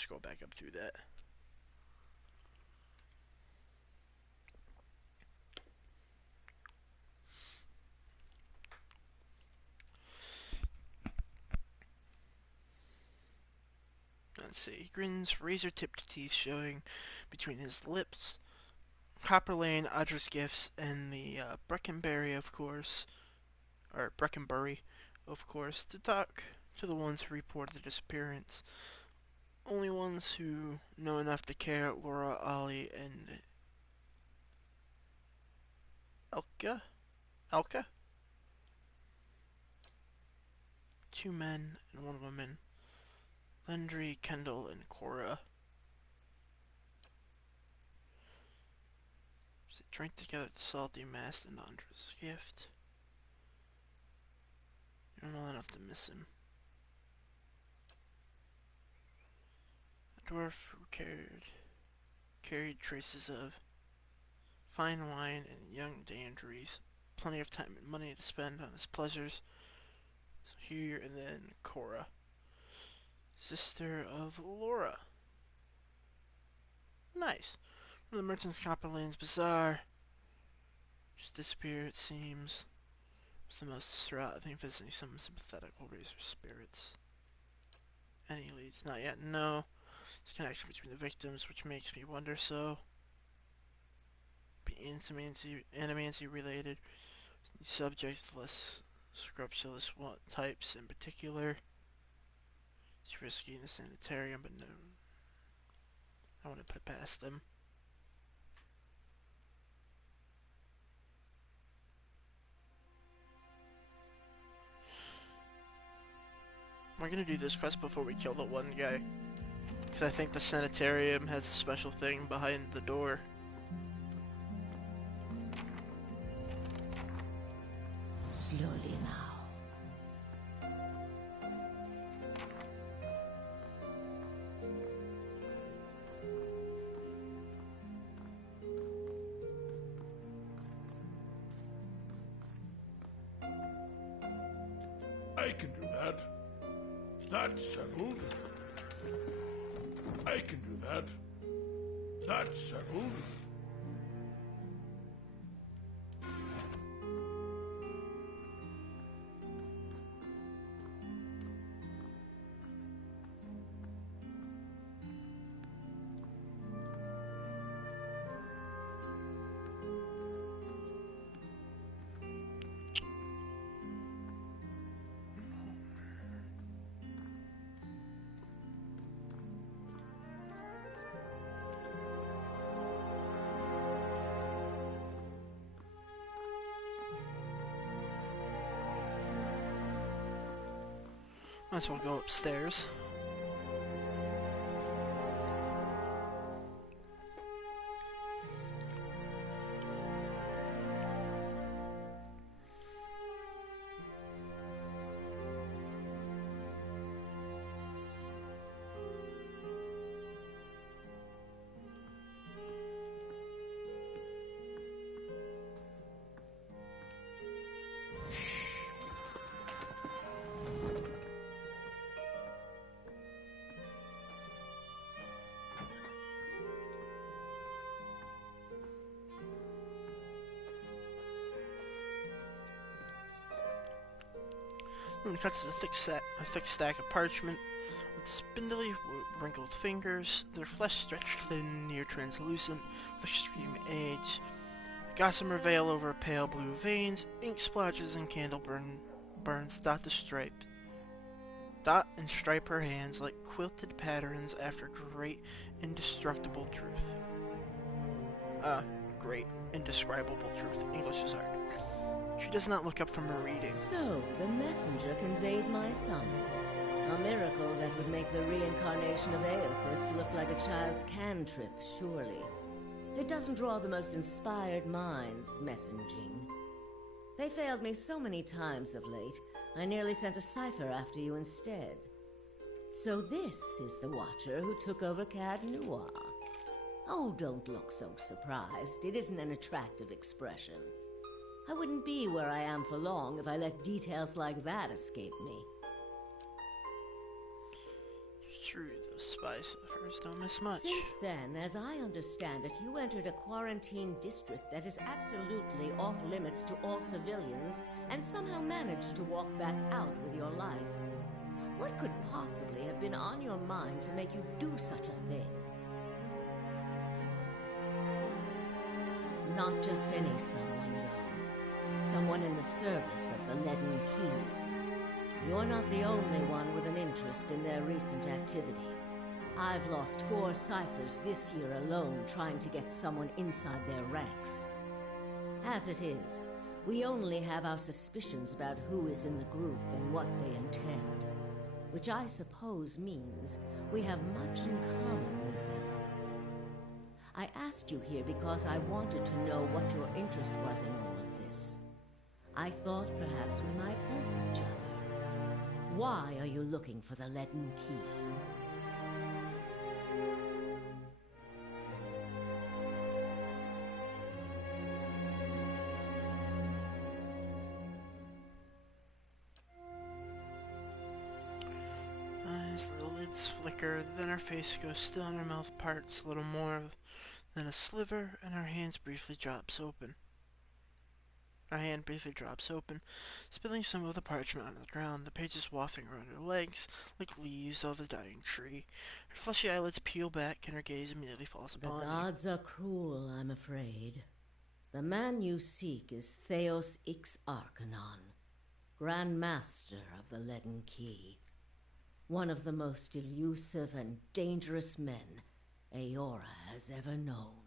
scroll back up through that. Let's see. He grins, razor-tipped teeth showing between his lips. Copper Lane, Audra's gifts, and the Breckenberry, of course, or Breckenbury, of course, to talk to the ones who reported the disappearance. Only ones who know enough to care: Laura, Ollie, and Elka? Elka? 2 men and 1 woman. Landry, Kendall, and Cora. They drank together at the salty mast and Audra's gift. You don't know enough to miss him. A dwarf who carried traces of fine wine and young dangeries. Plenty of time and money to spend on his pleasures. So here, and then Cora, sister of Laura. Nice. One of the merchant's Copper Lane's bazaar. Just disappeared, it seems. Was the most distraught. I think visiting some sympathetic will raise her spirits. Any leads? Not yet. No. There's a connection between the victims, which makes me wonder. So, be animancy related. These subjects, the less scrupulous types in particular. It's risky in the sanitarium, but no, I want to put it past them. We're gonna do this quest before we kill the one guy, because I think the sanitarium has a special thing behind the door. Slowly now. I can do that. That's settled. I can do that. That's settled. Might as well go upstairs. He touches a thick stack of parchment with spindly, wrinkled fingers, their flesh stretched thin, near translucent, with extreme age. A gossamer veil over pale blue veins, ink splotches and candle burns dot and stripe her hands like quilted patterns after great, indestructible truth. Great, indescribable truth. English is hard. She does not look up from her reading. So, the messenger conveyed my summons. A miracle that would make the reincarnation of Aethys look like a child's cantrip, surely. It doesn't draw the most inspired minds, messaging. They failed me so many times of late, I nearly sent a cipher after you instead. So this is the Watcher who took over Cad Noir. Oh, don't look so surprised. It isn't an attractive expression. I wouldn't be where I am for long if I let details like that escape me. True, those spies of hers don't miss much. Since then, as I understand it, you entered a quarantine district that is absolutely off limits to all civilians and somehow managed to walk back out with your life. What could possibly have been on your mind to make you do such a thing? Not just any someone, though. Someone in the service of the Leaden Key. You're not the only one with an interest in their recent activities. I've lost 4 ciphers this year alone trying to get someone inside their ranks. As it is, we only have our suspicions about who is in the group and what they intend, which I suppose means we have much in common with them. I asked you here because I wanted to know what your interest was in all of this. I thought perhaps we might help each other. Why are you looking for the Leaden Key? As the lids flicker, then her face goes still and her mouth parts a little more than a sliver, and her hand briefly drops open. Spilling some of the parchment on the ground. The pages wafting around her legs like leaves of a dying tree. Her fleshy eyelids peel back, and her gaze immediately falls upon you. The gods are cruel, I'm afraid. The man you seek is Theos Ix Arcanon, Grand Master of the Leaden Key. One of the most elusive and dangerous men Aora has ever known.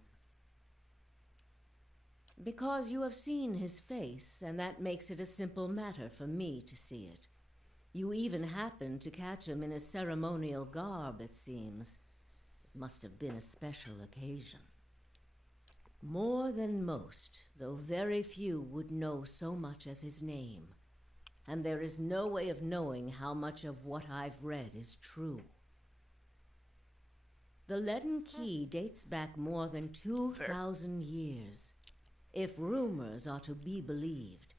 Because you have seen his face, and that makes it a simple matter for me to see it. You even happened to catch him in his ceremonial garb, it seems. It must have been a special occasion. More than most, though very few would know so much as his name. And there is no way of knowing how much of what I've read is true. The Leaden Key dates back more than 2,000 years. If rumors are to be believed,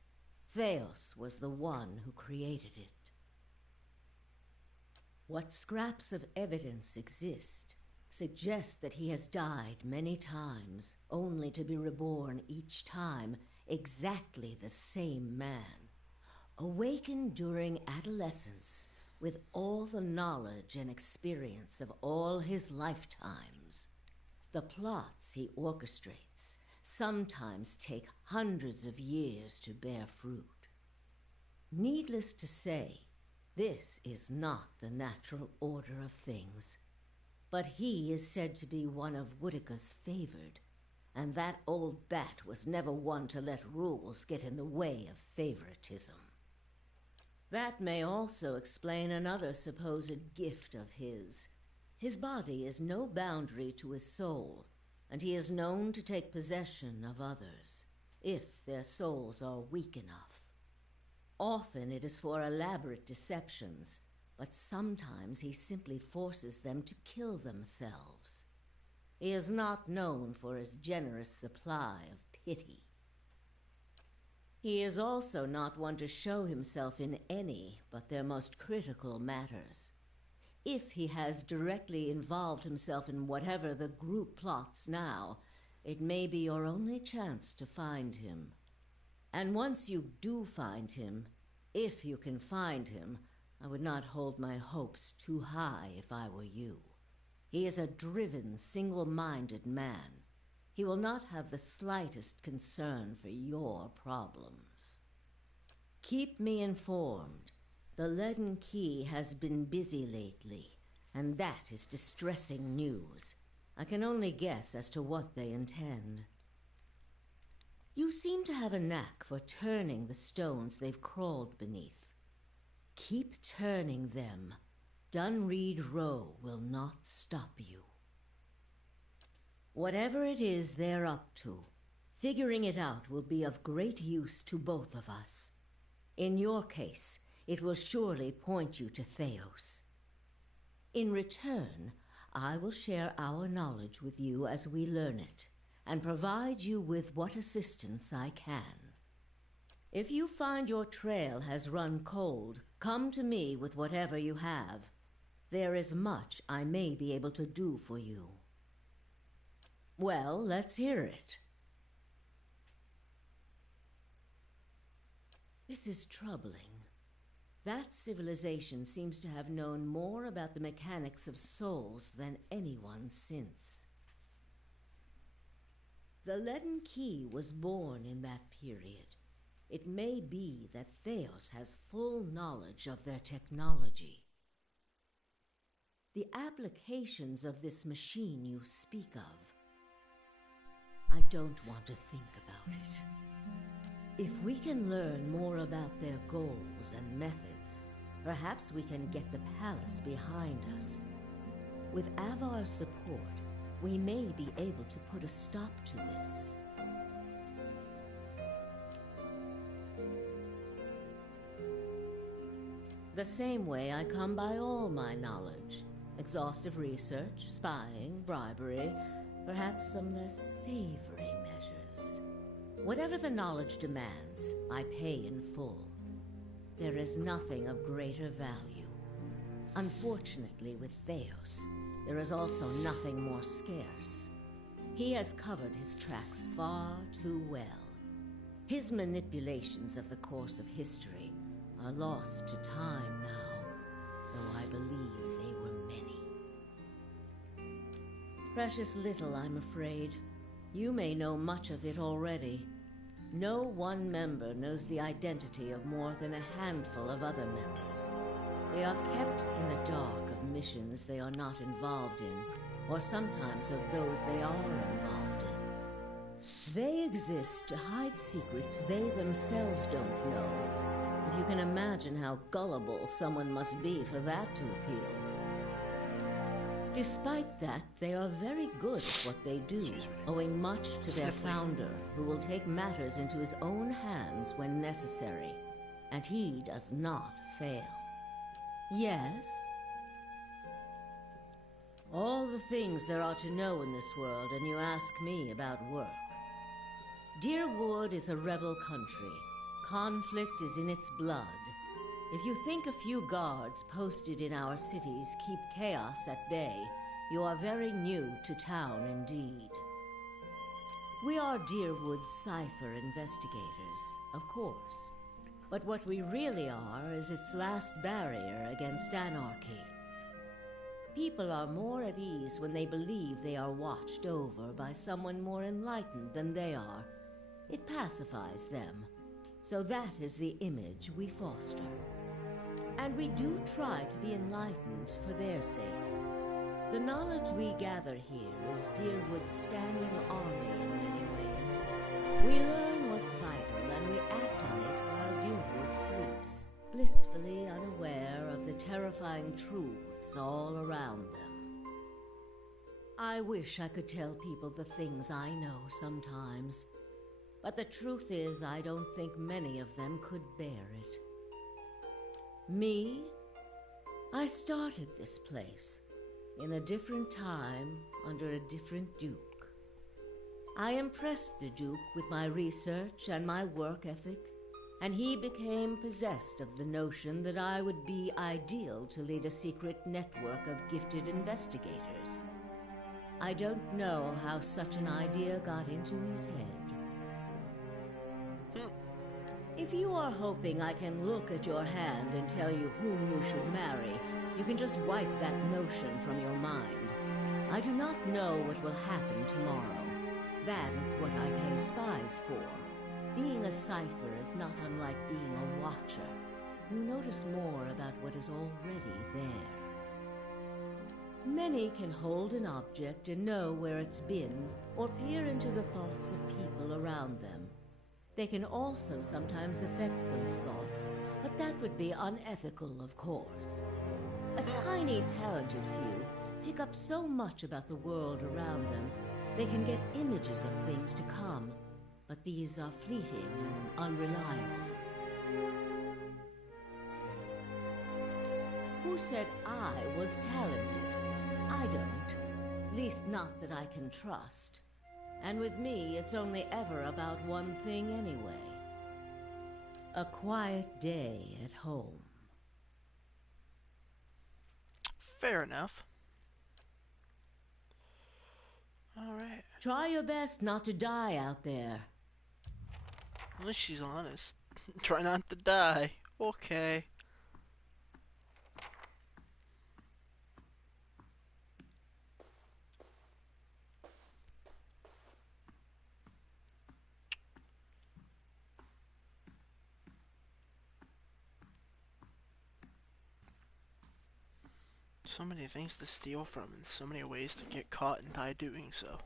Theos was the one who created it. What scraps of evidence exist suggest that he has died many times, only to be reborn each time exactly the same man. Awakened during adolescence with all the knowledge and experience of all his lifetimes. The plots he orchestrates sometimes take hundreds of years to bear fruit. Needless to say, this is not the natural order of things. But he is said to be one of Woodica's favored, and that old bat was never one to let rules get in the way of favoritism. That may also explain another supposed gift of his. His body is no boundary to his soul, and he is known to take possession of others, if their souls are weak enough. Often it is for elaborate deceptions, but sometimes he simply forces them to kill themselves. He is not known for his generous supply of pity. He is also not one to show himself in any but their most critical matters. If he has directly involved himself in whatever the group plots now, it may be your only chance to find him. And once you do find him, if you can find him, I would not hold my hopes too high if I were you. He is a driven, single-minded man. He will not have the slightest concern for your problems. Keep me informed. The Leaden Key has been busy lately, and that is distressing news. I can only guess as to what they intend. You seem to have a knack for turning the stones they've crawled beneath. Keep turning them. Dunreed Row will not stop you. Whatever it is they're up to, figuring it out will be of great use to both of us. In your case, it will surely point you to Theos. In return, I will share our knowledge with you as we learn it, and provide you with what assistance I can. If you find your trail has run cold, come to me with whatever you have. There is much I may be able to do for you. Well, let's hear it. This is troubling. That civilization seems to have known more about the mechanics of souls than anyone since. The leaden key was born in that period. It may be that Theos has full knowledge of their technology. The applications of this machine you speak of, I don't want to think about it. If we can learn more about their goals and methods, perhaps we can get the palace behind us. With Avar's support, we may be able to put a stop to this. The same way I come by all my knowledge. Exhaustive research, spying, bribery, perhaps some less savory measures. Whatever the knowledge demands, I pay in full. There is nothing of greater value. Unfortunately, with Theos, there is also nothing more scarce. He has covered his tracks far too well. His manipulations of the course of history are lost to time now, though I believe they were many. Precious little, I'm afraid. You may know much of it already. No one member knows the identity of more than a handful of other members. They are kept in the dark of missions they are not involved in, or sometimes of those they are involved in. They exist to hide secrets they themselves don't know. If you can imagine how gullible someone must be for that to appeal. Despite that, they are very good at what they do, owing much to their founder, who will take matters into his own hands when necessary. And he does not fail. Yes? All the things there are to know in this world, and you ask me about work. Deerwood is a rebel country. Conflict is in its blood. If you think a few guards posted in our cities keep chaos at bay, you are very new to town indeed. We are Deerwood's cipher investigators, of course. But what we really are is its last barrier against anarchy. People are more at ease when they believe they are watched over by someone more enlightened than they are. It pacifies them. So that is the image we foster. And we do try to be enlightened for their sake. The knowledge we gather here is Deerwood's standing army in many ways. We learn what's vital and we act on it while Deerwood sleeps, blissfully unaware of the terrifying truths all around them. I wish I could tell people the things I know sometimes, but the truth is I don't think many of them could bear it. Me? I started this place, in a different time, under a different Duke. I impressed the Duke with my research and my work ethic, and he became possessed of the notion that I would be ideal to lead a secret network of gifted investigators. I don't know how such an idea got into his head. If you are hoping I can look at your hand and tell you whom you should marry, you can just wipe that notion from your mind. I do not know what will happen tomorrow. That is what I pay spies for. Being a cipher is not unlike being a watcher. You notice more about what is already there. Many can hold an object and know where it's been, or peer into the thoughts of people around them. They can also sometimes affect those thoughts, but that would be unethical, of course. A tiny, talented few pick up so much about the world around them, they can get images of things to come, but these are fleeting and unreliable. Who said I was talented? I don't. Least not that I can trust. And with me, it's only ever about one thing anyway. A quiet day at home. Fair enough. Alright. Try your best not to die out there. At least she's honest. Try not to die. Okay. So many things to steal from and so many ways to get caught and die doing so.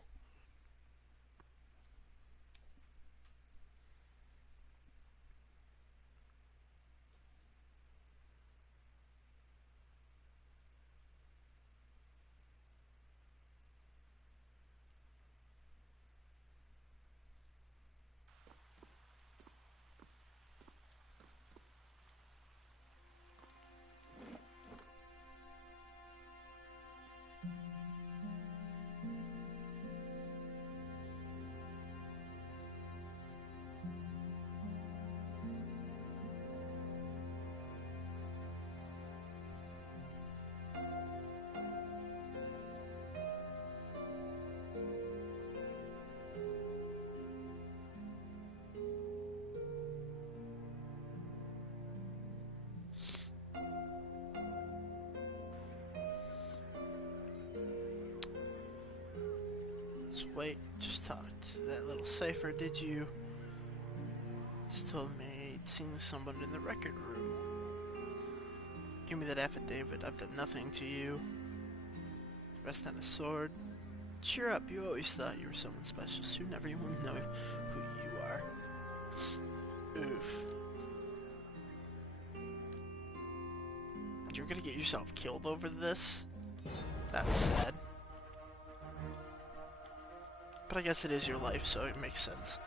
Let's wait. Just talked to that little cipher, did you? Just told me he'd seen someone in the record room. Give me that affidavit. I've done nothing to you. Rest on a sword. Cheer up. You always thought you were someone special. Soon everyone will know who you are. Oof. You're gonna get yourself killed over this? That's sad. But I guess it is your life, so it makes sense.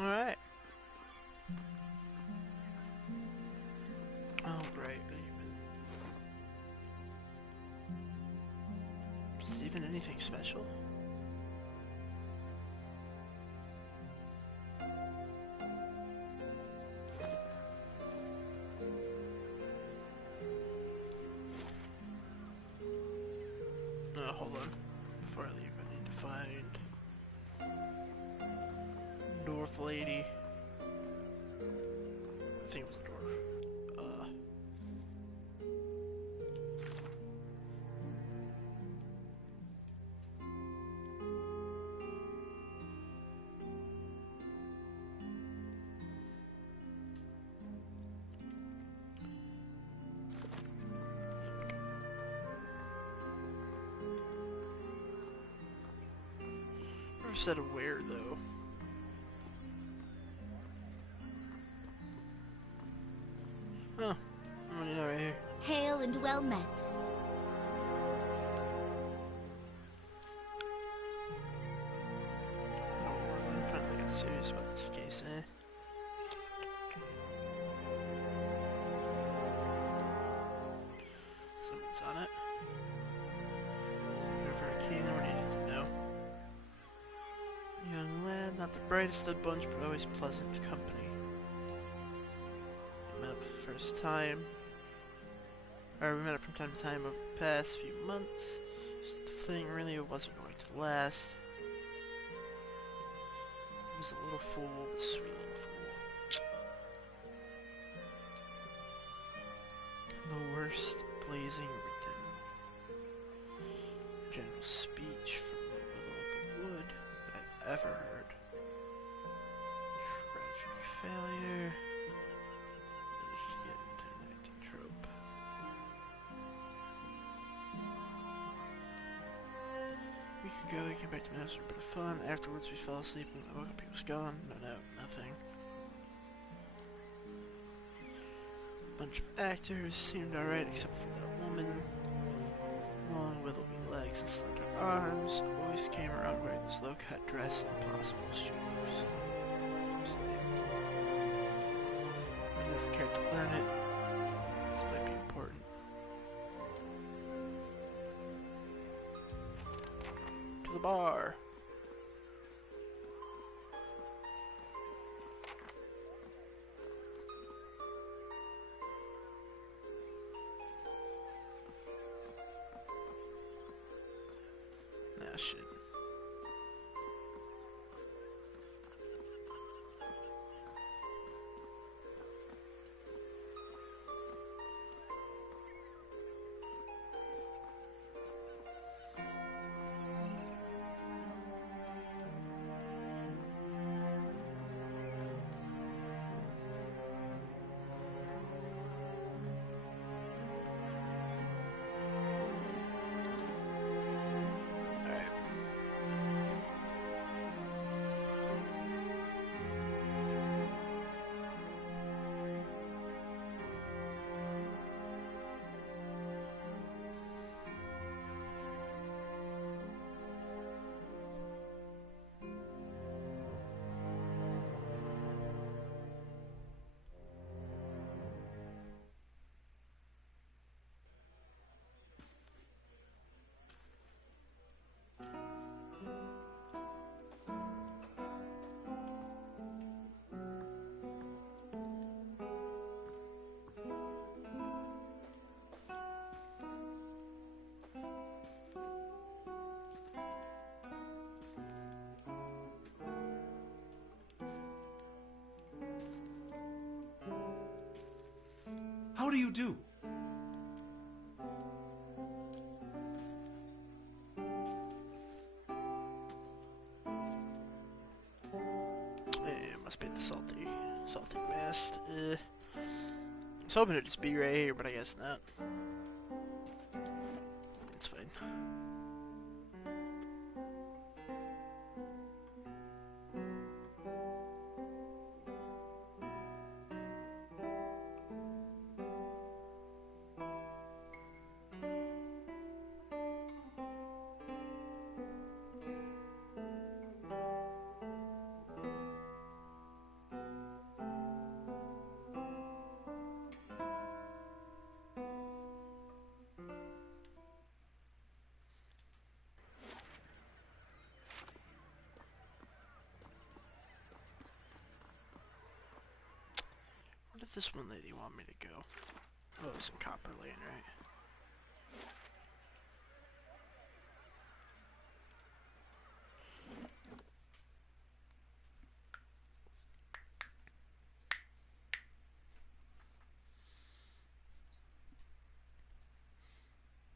Alright. Oh, great. Is it even anything special? Hold on. Before I leave, I need to find Dwarf Lady. I think it was a dwarf. Never said where though. Oh, I'm gonna right here. Hail and well met. Oh, we're finally got serious about this case, eh? Someone's on it. River King, what do you need to know? Young lad, not the brightest of the bunch, but always pleasant company. Met up numerous time. Or we met up from time to time over the past few months. Just the thing really wasn't going to last. He was a little fool, but a sweet little fool. The worst blazing general speech from the Willow of the Wood that I've ever heard. Tragic failure. Managed to get into an acting trope. A week ago, he came back to my house for a bit of fun. Afterwards, we fell asleep, and when I woke up, he was gone. No note, nothing. A bunch of actors seemed alright, except for that woman. Long, willowy legs and slender arms. Always came around wearing this low-cut dress and impossible shoes. I never cared to learn it. This might be important. To the bar. Nah, shit. How do you do? Must be at the salty mast. I was hoping it'd just be right here, but I guess not. It's fine. What did this one lady want me to go? Oh, some copper lane, right?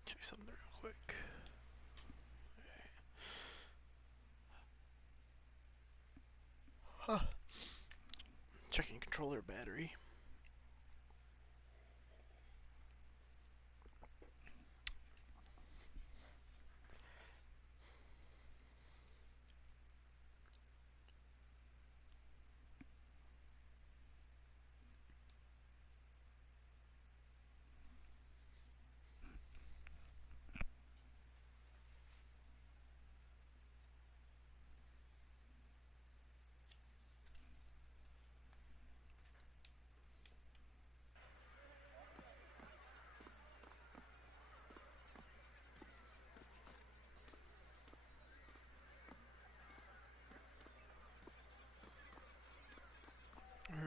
Check something real quick. Huh. Checking controller battery.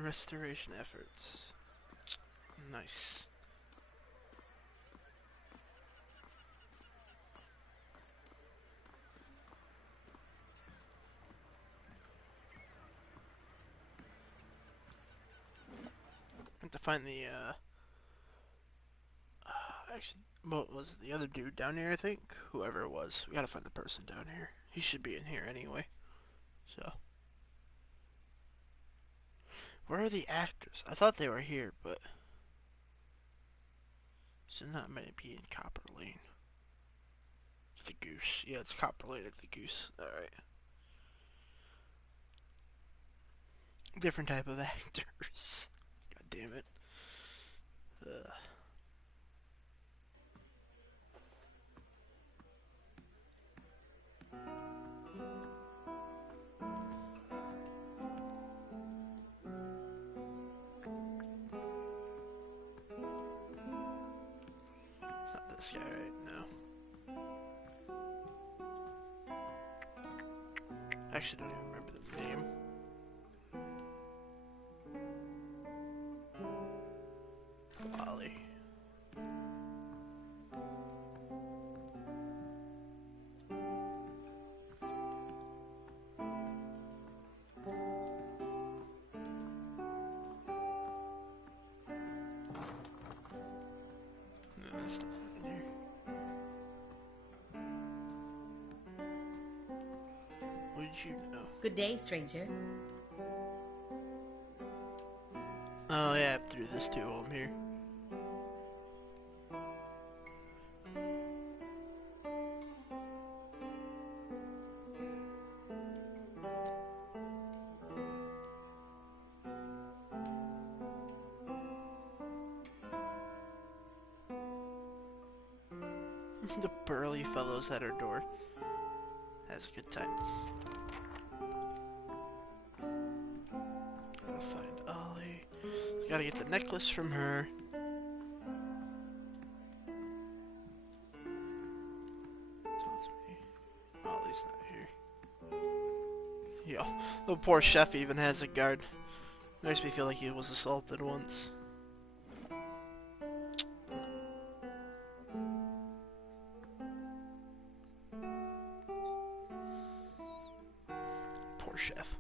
Restoration efforts. Nice. Have to find the actually, what was the other dude down here? I think whoever it was. We gotta find the person down here. He should be in here anyway. So, where are the actors? I thought they were here, but should not many be in Copper Lane. The Goose. Yeah, it's Copper Lane at the Goose. All right. Different type of actors. God damn it. Ugh. It's not this guy, right? No. Actually, don't even remember the name. Wally. No, that's not in here. What did you know? Good day, stranger. Oh yeah, I have to do this too while I'm here. The burly fellows at our door. Has a good time. Gotta find Ollie. Gotta get the necklace from her. Tells me Ollie's not here. Yo, the poor chef even has a guard. Makes me feel like he was assaulted once. Poor chef.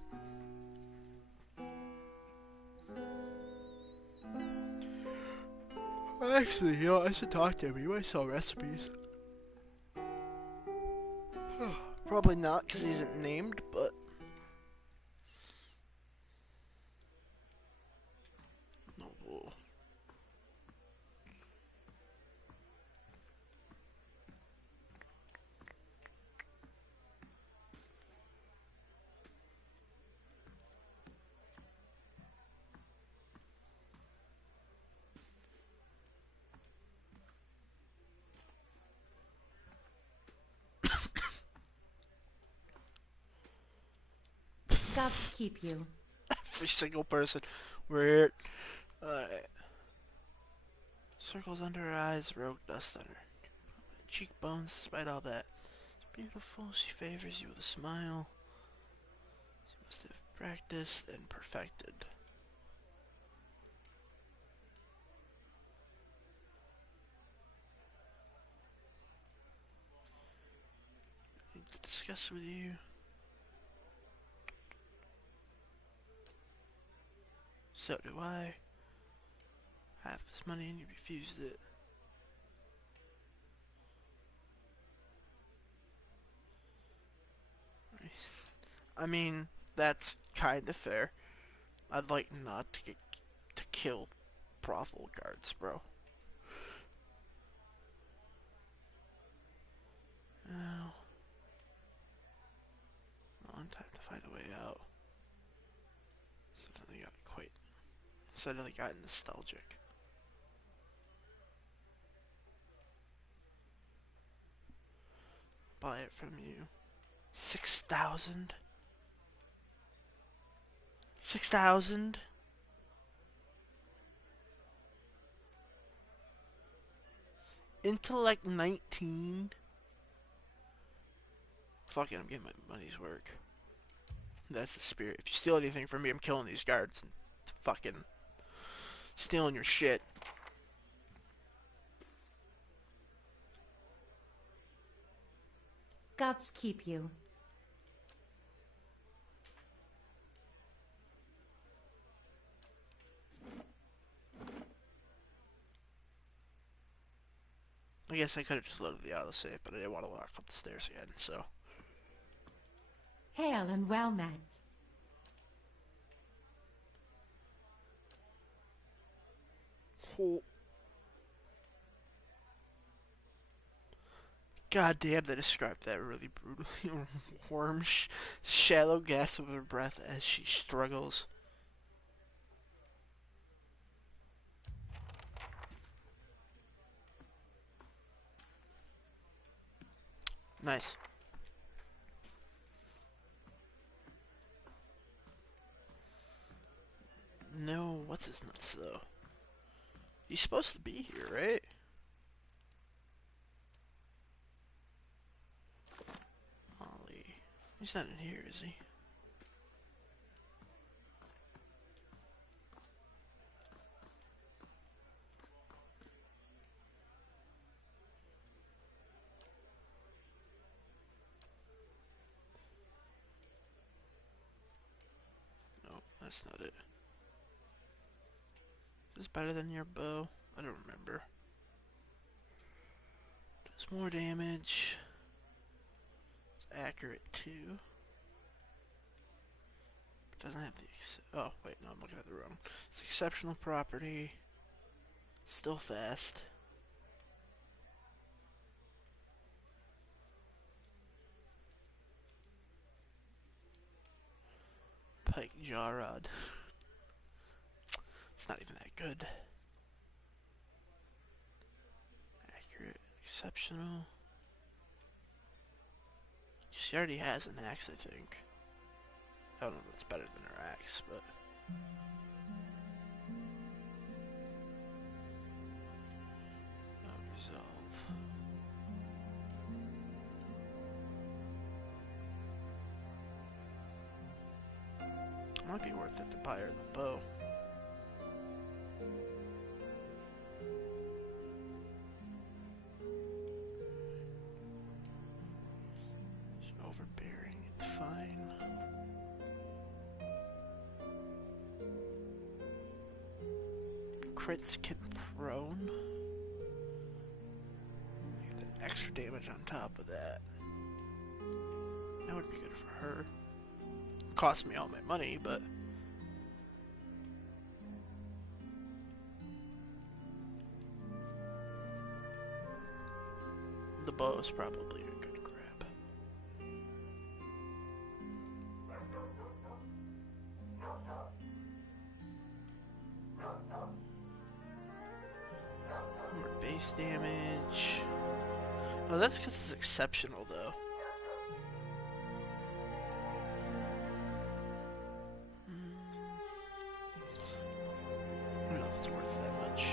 Actually, I should talk to him. He might sell recipes. Probably not, because he isn't named, but... No. Gods keep you. Every single person. Weird. Alright. Circles under her eyes, rogue dust on her cheekbones, despite all that. It's beautiful. She favors you with a smile. She must have practiced and perfected. I need to discuss with you. So do I. Half his money and you refused it. I mean, that's kind of fair. I'd like not to get to kill brothel guards, bro. Now, long time to find a way out. Suddenly got nostalgic. Buy it from you. 6,000? 6,000? Intellect 19? Fuck it, I'm getting my money's work. That's the spirit. If you steal anything from me, I'm killing these guards and fucking stealing your shit. Gods keep you. I guess I could have just loaded the autosave, but I didn't want to walk up the stairs again, so. Hail and well met. Oh. God damn, they described that really brutally. Warm, shallow gasp of her breath as she struggles. Nice. No, what's his nuts though? He's supposed to be here, right? Ollie. He's not in here, is he? No, that's not it. Is this better than your bow? I don't remember. Does more damage. It's accurate too. Doesn't have the oh wait, no, I'm looking at the wrong. It's exceptional property. Still fast. Pike jaw rod. It's not even that good. Accurate, exceptional. She already has an axe, I think. I don't know if that's better than her axe, but. Resolve. It might be worth it to buy her the bow. She's overbearing, it's fine. Crits can prone. Get that extra damage on top of that. That would be good for her. Cost me all my money, but the bow is probably a good grab. More base damage. Oh, that's because it's exceptional, though. I don't know if it's worth that much.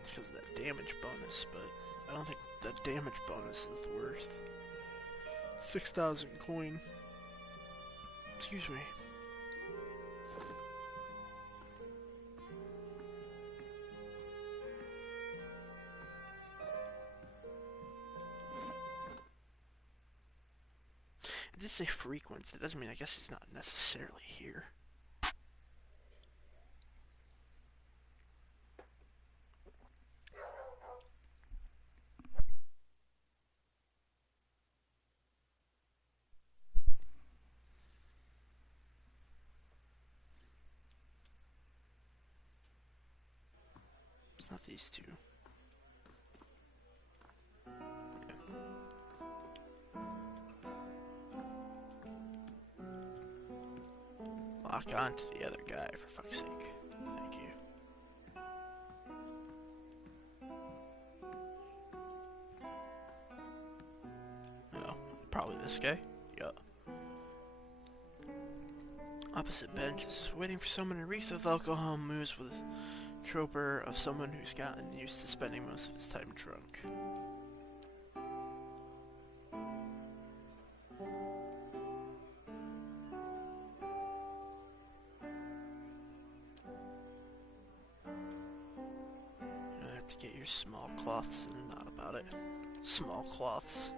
It's because of that damage bonus, but I don't think that damage bonus is worth 6,000 coin. Excuse me. It did say frequency. That doesn't mean I guess he's not necessarily here. It's not these two. Lock on to the other guy, for fuck's sake. Thank you. Oh, probably this guy. Yup. Opposite benches, waiting for someone to reach with alcohol moves with troper of someone who's gotten used to spending most of his time drunk. You have to get your small cloths in and out about it. Small cloths.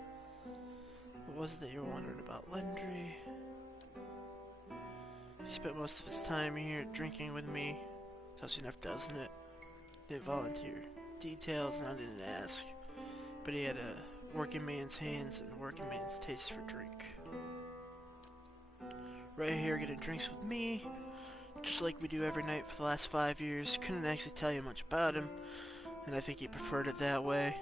What was it that you were wondering about, Lendry? He spent most of his time here drinking with me. Tells you enough, doesn't it? Didn't volunteer details, and I didn't ask. But he had a working man's hands and a working man's taste for drink. Right here getting drinks with me, just like we do every night for the last 5 years. Couldn't actually tell you much about him, and I think he preferred it that way.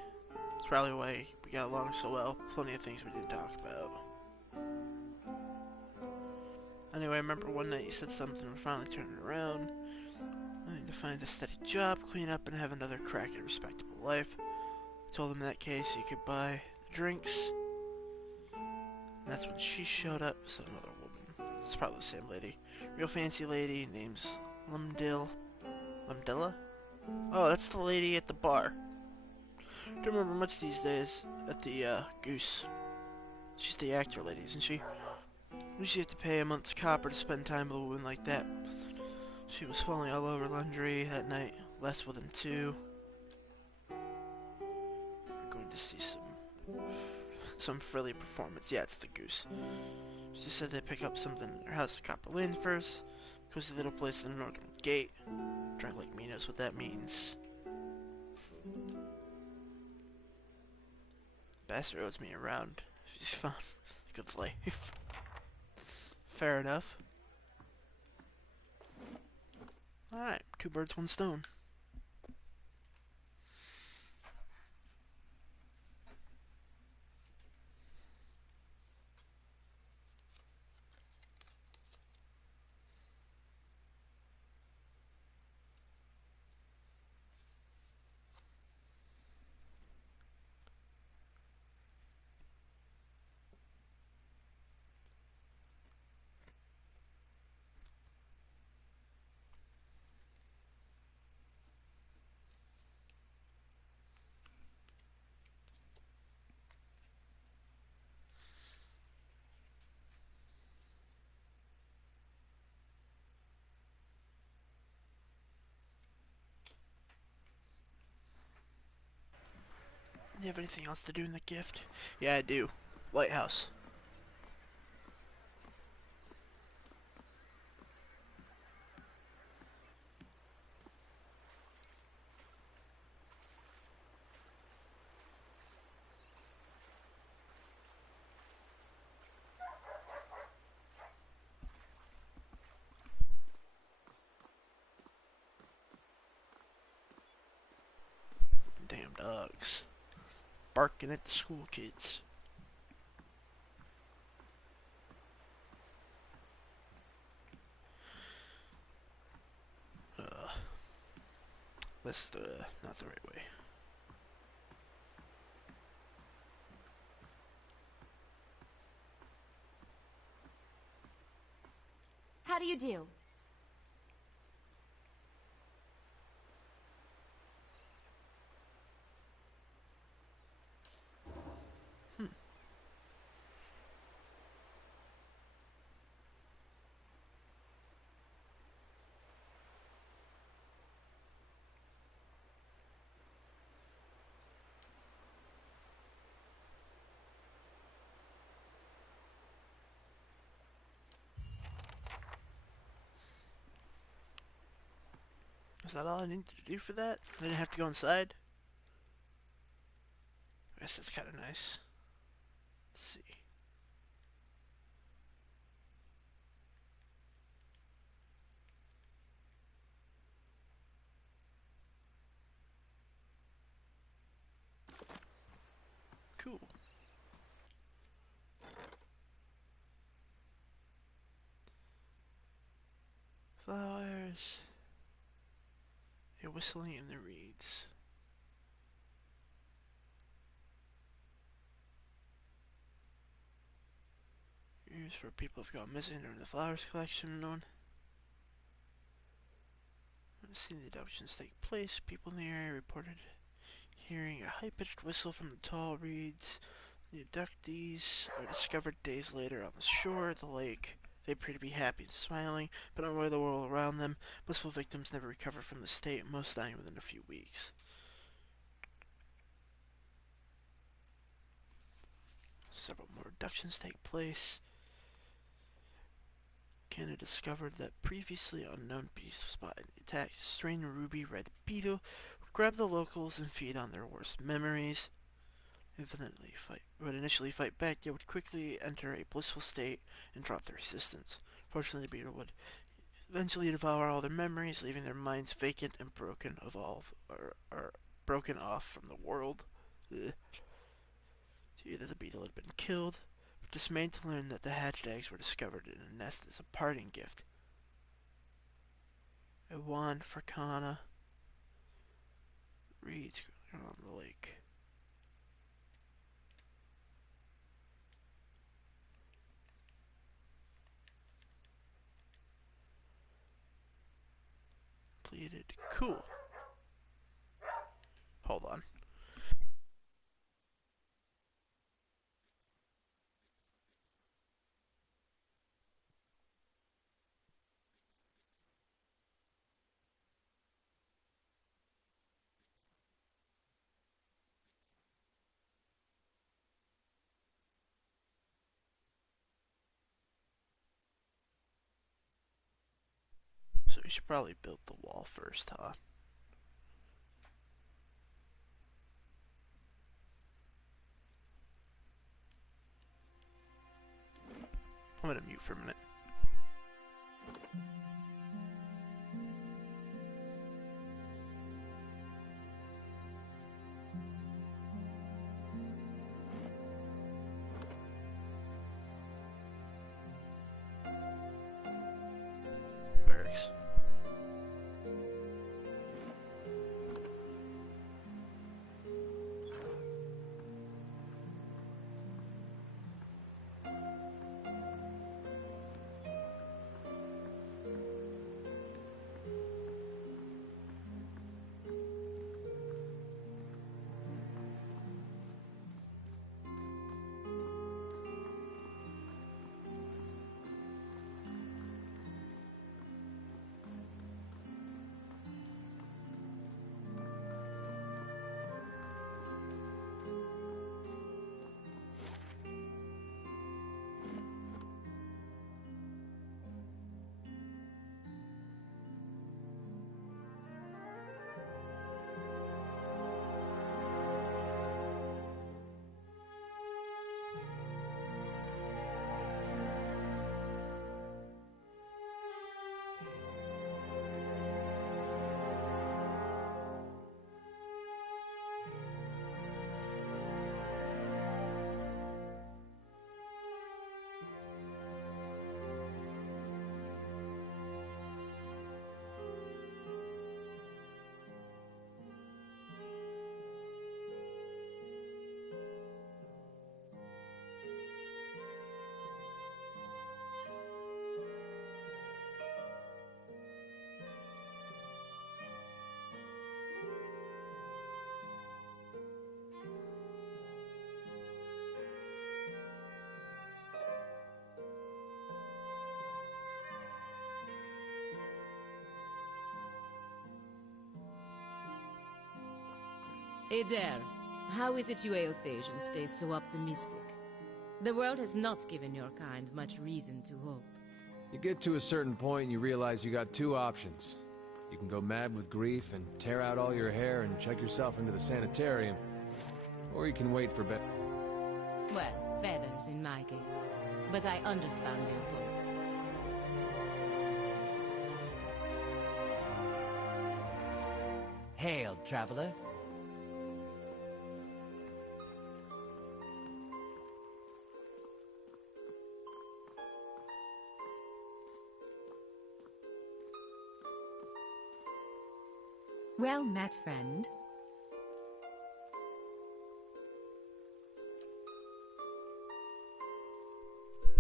It's probably why we got along so well. Plenty of things we didn't talk about. Anyway, I remember one night you said something, we're finally turning around. I need to find a steady job, clean up, and have another crack at a respectable life. I told him in that case he could buy the drinks. And that's when she showed up, so another woman. It's probably the same lady. Real fancy lady, name's Lumdilla? Oh, that's the lady at the bar. Don't remember much these days at the, Goose. She's the actor lady, isn't she? We usually have to pay a month's copper to spend time with a woman like that. She was falling all over Lundry that night, less within 2. We're going to see some frilly performance. Yeah, it's the Goose. She said they pick up something at her house at Copper Lane first. Goes to the little place in the northern gate. Drunk like me knows what that means. Bastard owes me around. She's fun. Good life. Fair enough. Alright, 2 birds, 1 stone. Do you have anything else to do in the gift? Yeah, I do. Lighthouse. Damn dogs. Barking at the school kids. That's not the right way. How do you do? Is that all I needed to do for that? I didn't have to go inside? I guess that's kind of nice. Let's see. Cool. Flowers. You're whistling in the reeds. Used for people who've gone missing during the flowers collection and on. Seeing the abductions take place, people in the area reported hearing a high-pitched whistle from the tall reeds. The abductees were discovered days later on the shore of the lake. They appear to be happy and smiling, but unaware of the world around them. Blissful victims never recover from the state, most dying within a few weeks. Several more abductions take place. Canada discovered that previously unknown beast was spotted in the attack. A strange ruby red beetle would grab the locals and feed on their worst memories. Would initially fight back, yet would quickly enter a blissful state and drop their resistance. Fortunately, the beetle would eventually devour all their memories, leaving their minds vacant and broken off from the world. Ugh. Either the beetle had been killed, but dismayed to learn that the hatched eggs were discovered in a nest as a parting gift. A wand for Kana reads on the lake. Completed. Cool. Hold on. So we should probably build the wall first, huh? I'm gonna mute for a minute. Barracks. Hey there. How is it you Eothasians stay so optimistic? The world has not given your kind much reason to hope. You get to a certain point and you realize you got two options. You can go mad with grief and tear out all your hair and check yourself into the sanitarium. Or you can wait for better. Well, feathers in my case. But I understand your point. Hail, traveler. Well met, friend.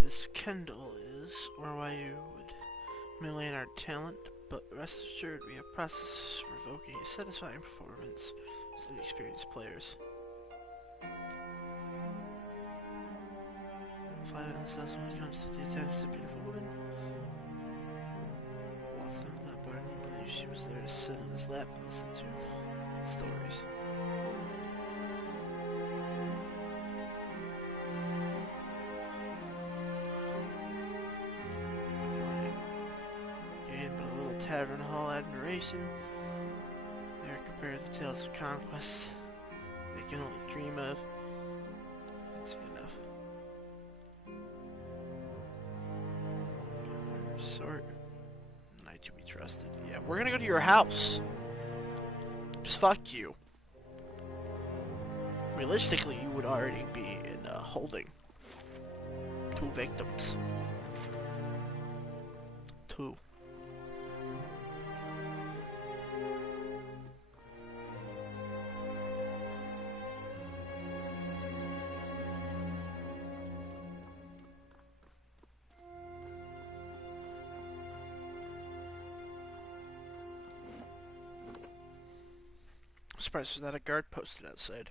This Kendall is, or why you would mutilate our talent, But rest assured, we have processes for revoking a satisfying performance so that experienced players. Fight on themselves when it comes to the attentions of beautiful women. Waltzed them that bar and he believed she was there to sit on his lap and listen to stories. Gained but a little tavern hall admiration. They are compared to tales of conquest they can only dream of. That's enough. Sort. Knight to be trusted. Yeah, we're gonna go to your house. Just fuck you. Realistically, you would already be in holding. 2 victims. 2. I'm surprised there's not a guard posted outside.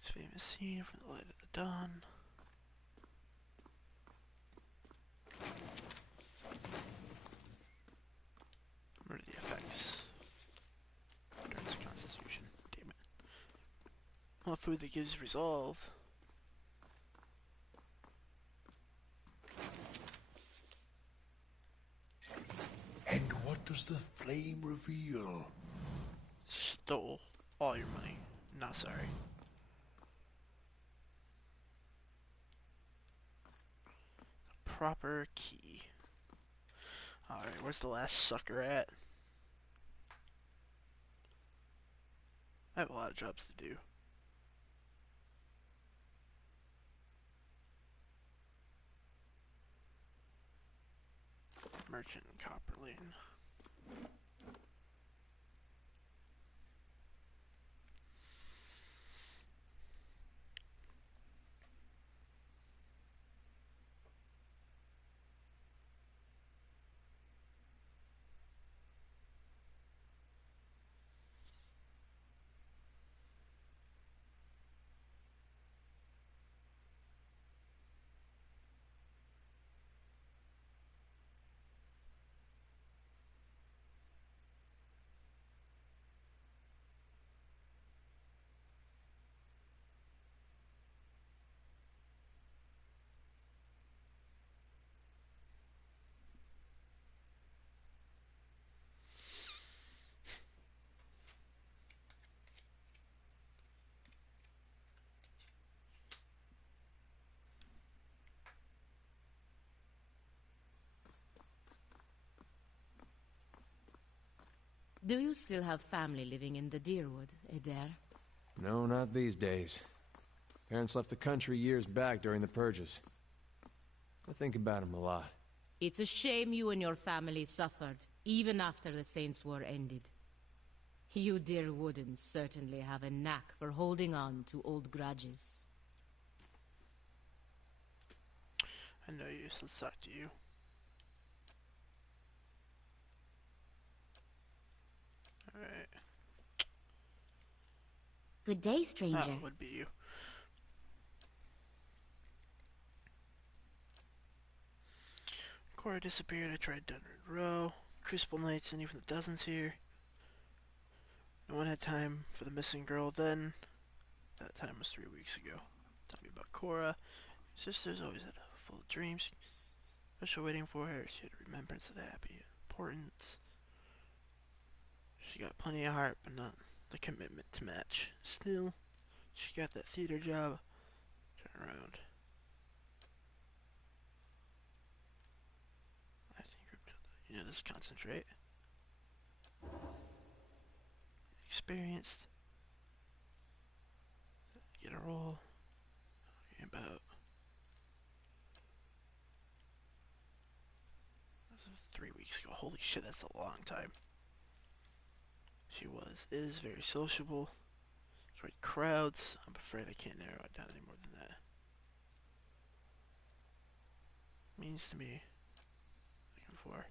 It's famous scene from the light of the dawn. What are the effects? Turns constitution. Damn it. Want food that gives resolve. And what does the flame reveal? Stole all your money. Not sorry. Proper key. Alright, where's the last sucker at? I have a lot of jobs to do. Merchant in Copper Lane. Do you still have family living in the Deerwood, Adair? No, not these days. Parents left the country years back during the purges. I think about them a lot. It's a shame you and your family suffered, even after the Saints' War ended. You Deerwoodans certainly have a knack for holding on to old grudges. I know you, so let's talk to you. Alright. Good day, stranger. That would be you. Cora disappeared. I tried Dunner and Row, Crucible Knights, and even the dozens here. No one had time for the missing girl then. That time was 3 weeks ago. Tell me about Cora. Sisters always had full of dreams. Special waiting for her. She had a remembrance of the happy importance. She got plenty of heart, but not the commitment to match. Still, she got that theater job. Turn around. I think you know this. Concentrate. experienced. Get a roll. About 3 weeks ago. Holy shit, that's a long time. She is very sociable. Great crowds. I'm afraid I can't narrow it down any more than that. Means to me. Looking for.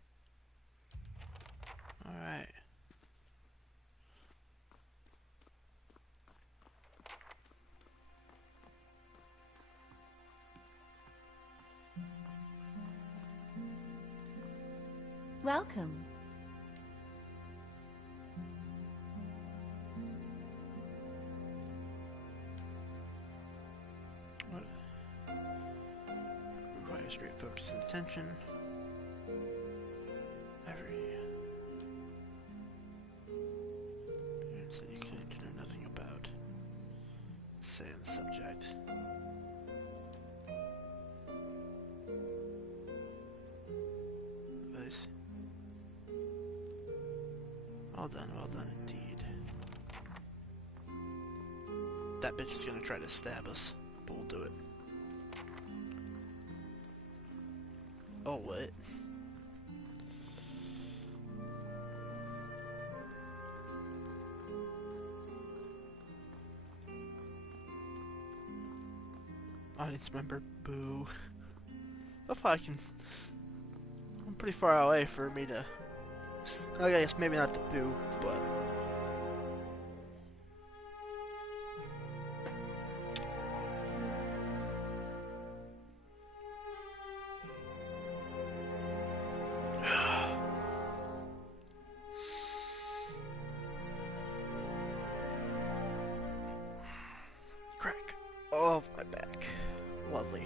Alright. Welcome. What? Requires great focus and attention. Every appearance that you claim to know nothing about. Say on the subject. Advice. Well done indeed. That bitch is gonna try to stab us, but we'll do it. Oh, what? Audience member, boo. If I can... I'm pretty far away for me to... I guess maybe not to boo, but... Crack of my back. Lovely.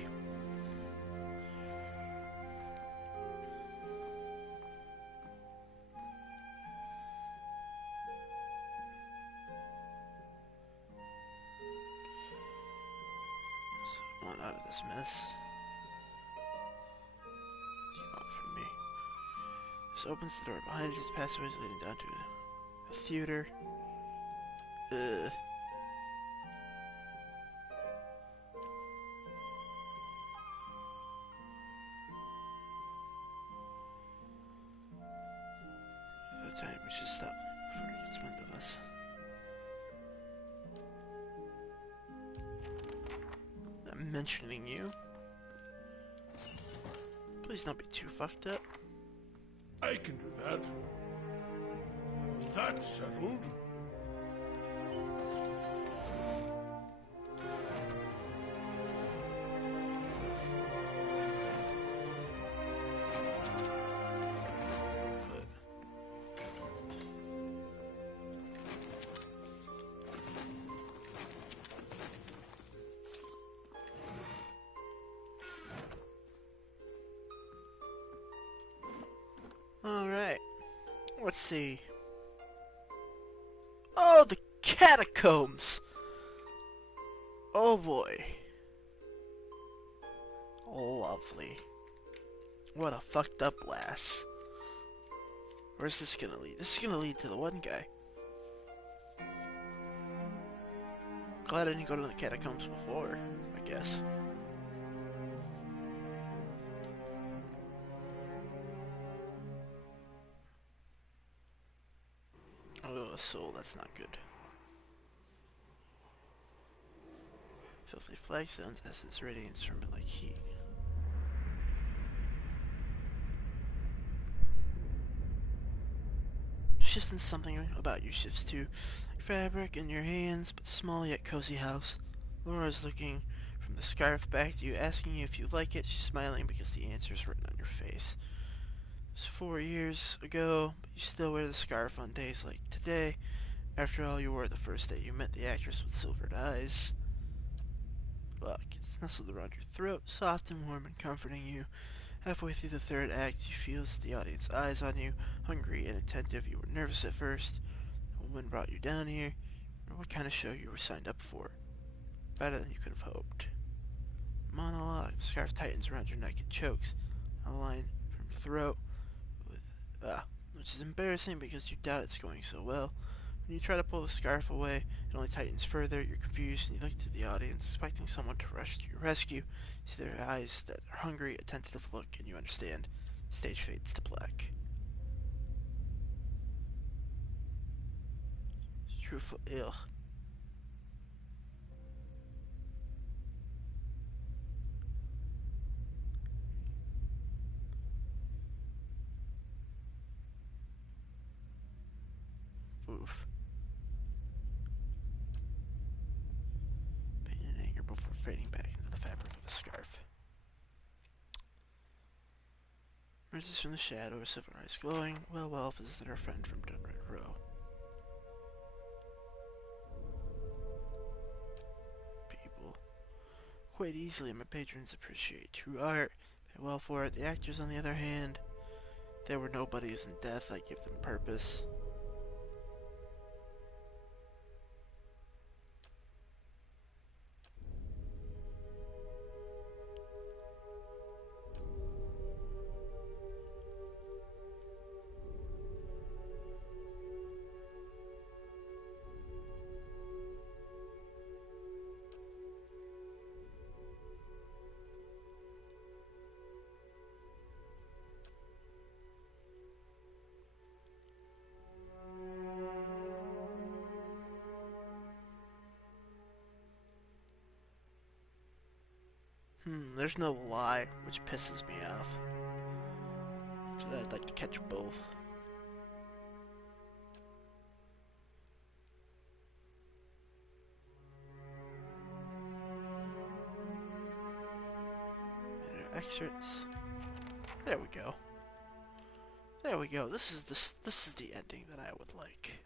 So, want out of this mess. Keep on from me. This opens the door behind you. This passageways leading down to a theater. Ugh. Time we should stop before he gets wind of us. I'm mentioning you. Please don't be too fucked up. I can do that. That's settled. Alright. Let's see. Oh, the Catacombs! Oh boy. Lovely. What a fucked up lass. Where's this gonna lead? This is gonna lead to the one guy. Glad I didn't go to the Catacombs before, I guess. Oh, a soul, that's not good. Filthy flagstones, essence radiance from it like heat. Just in something about you shifts to fabric in your hands, but small yet cozy house. Laura's looking from the scarf back to you, asking you if you like it. She's smiling because the answer is written on your face. It was 4 years ago, but you still wear the scarf on days like today. After all, you wore it the first day you met the actress with silvered eyes. Look, it's nestled around your throat, soft and warm and comforting you. Halfway through the third act, you feel the audience eyes on you, hungry and attentive. You were nervous at first. A woman brought you down here, or what kind of show you were signed up for. Better than you could have hoped. Monologue. The scarf tightens around your neck and chokes. A line from your throat, which is embarrassing because you doubt it's going so well. When you try to pull the scarf away, it only tightens further. You're confused and you look to the audience, expecting someone to rush to your rescue. You see their eyes that are hungry, a tentative look, and you understand. Stage fades to black. It's truthful. Ugh. Oof. Pain and anger before fading back into the fabric of the scarf. Emerges from the shadow, silver eyes glowing. Well, well, visited our friend from Dunred Row. People. Quite easily, my patrons appreciate true art. Pay well for it. The actors, on the other hand, if there were nobodies in death, I give them purpose. There's no lie, which pisses me off. So I'd like to catch both. Excerpts. There we go. There we go. This is the ending that I would like.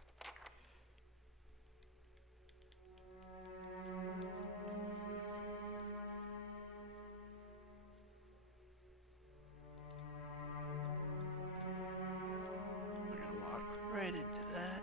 We're gonna walk right into that.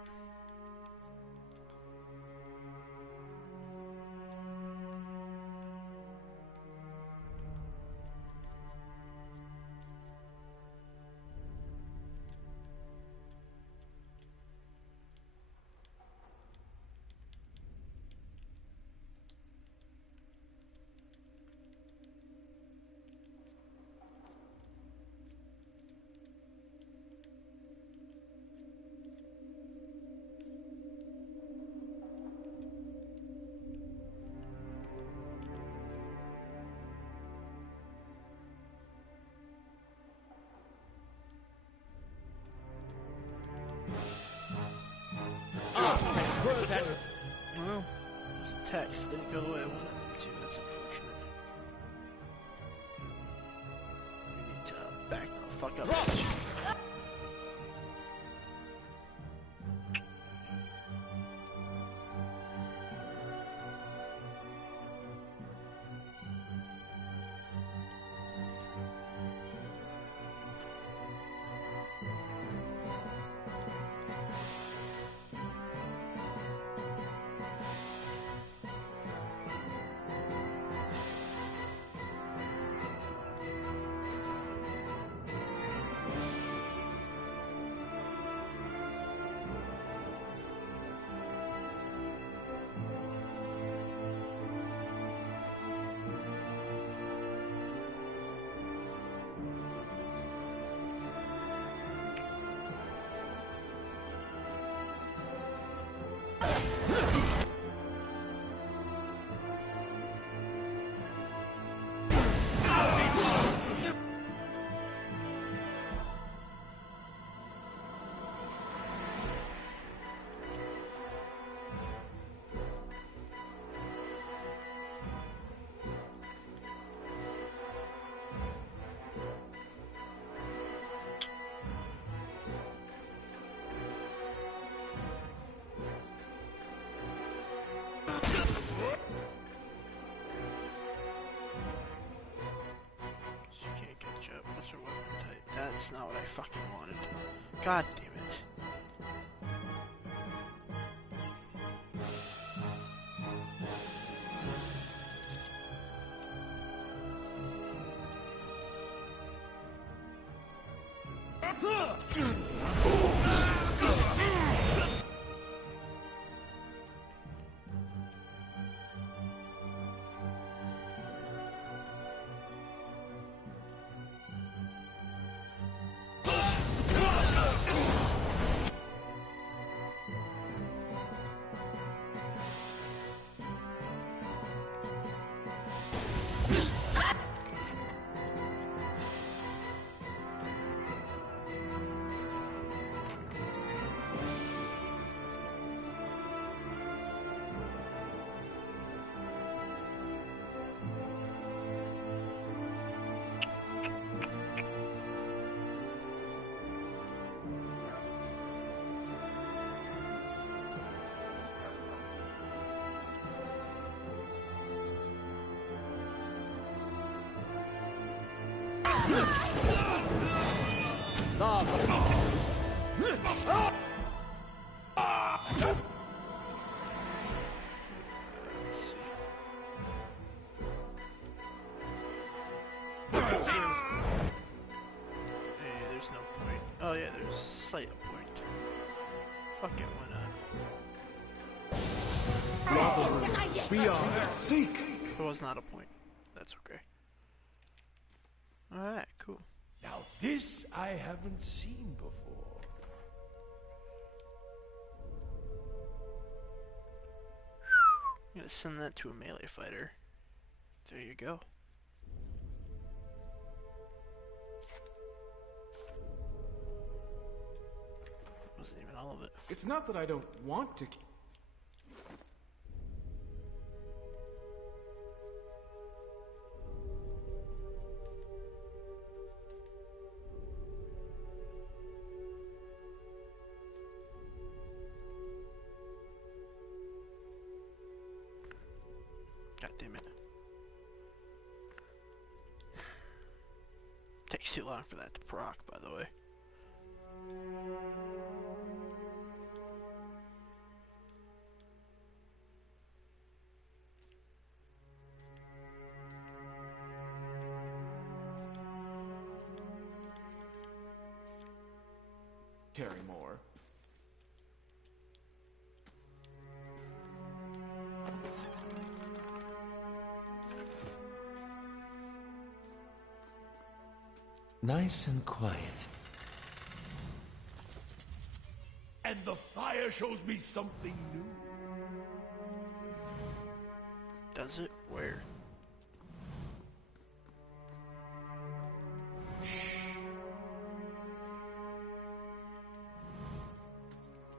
Well, there's a text. Didn't go the way I wanted them to. That's unfortunate. We need to back the fuck up. Bitch. That's not what I fucking wanted. God damn it. Hey, there's no point. Oh yeah, there's slight a point. Fuck it, why not? Beyond. Seek. There was not a point. That's okay. Alright, cool. Now this I haven't seen before. I'm gonna send that to a melee fighter. There you go. Wasn't even all of it. It's not that I don't want to. God damn it. Takes too long for that to proc, by the way. Carry more. Nice and quiet. And the fire shows me something new. Does it? Where?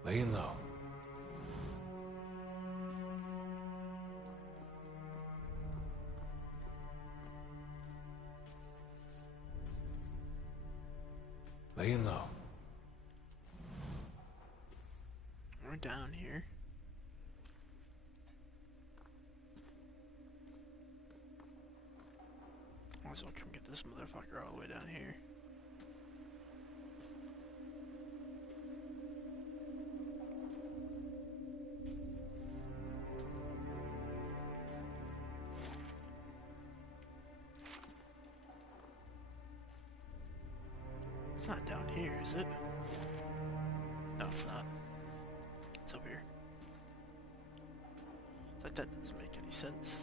Laying low. Laying low. We're down here. Might as well come get this motherfucker all the way down here. It's not down here, is it? No, it's not. It's up here. That doesn't make any sense.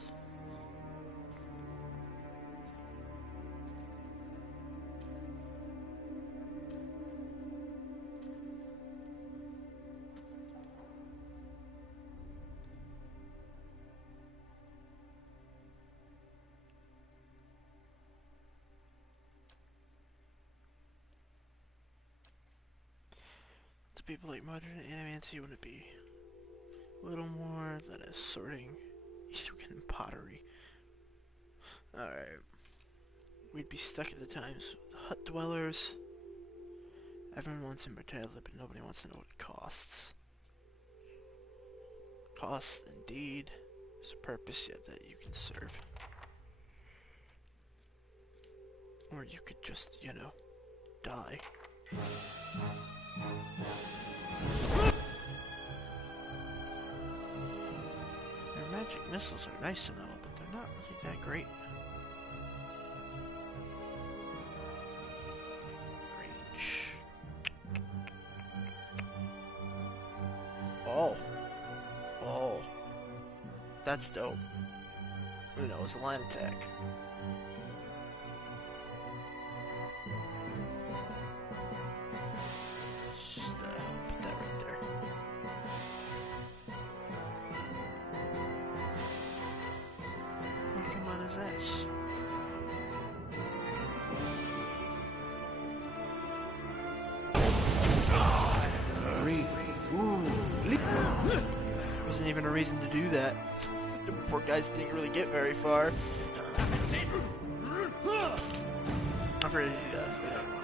To people like modern animancy, would it be a little more than a sorting Eastern pottery? Alright. We'd be stuck at the times with the hut dwellers. Everyone wants immortality, but nobody wants to know what it costs. Costs, indeed. There's a purpose yet that you can serve. Or you could just, you know, die. Their magic missiles are nice and all, but they're not really that great. Range. Oh. Oh. That's dope. Who knows? A line attack. Let's just put that right there. What come on is this? Wasn't even a reason to do that. The poor guys didn't really get very far. I'm ready to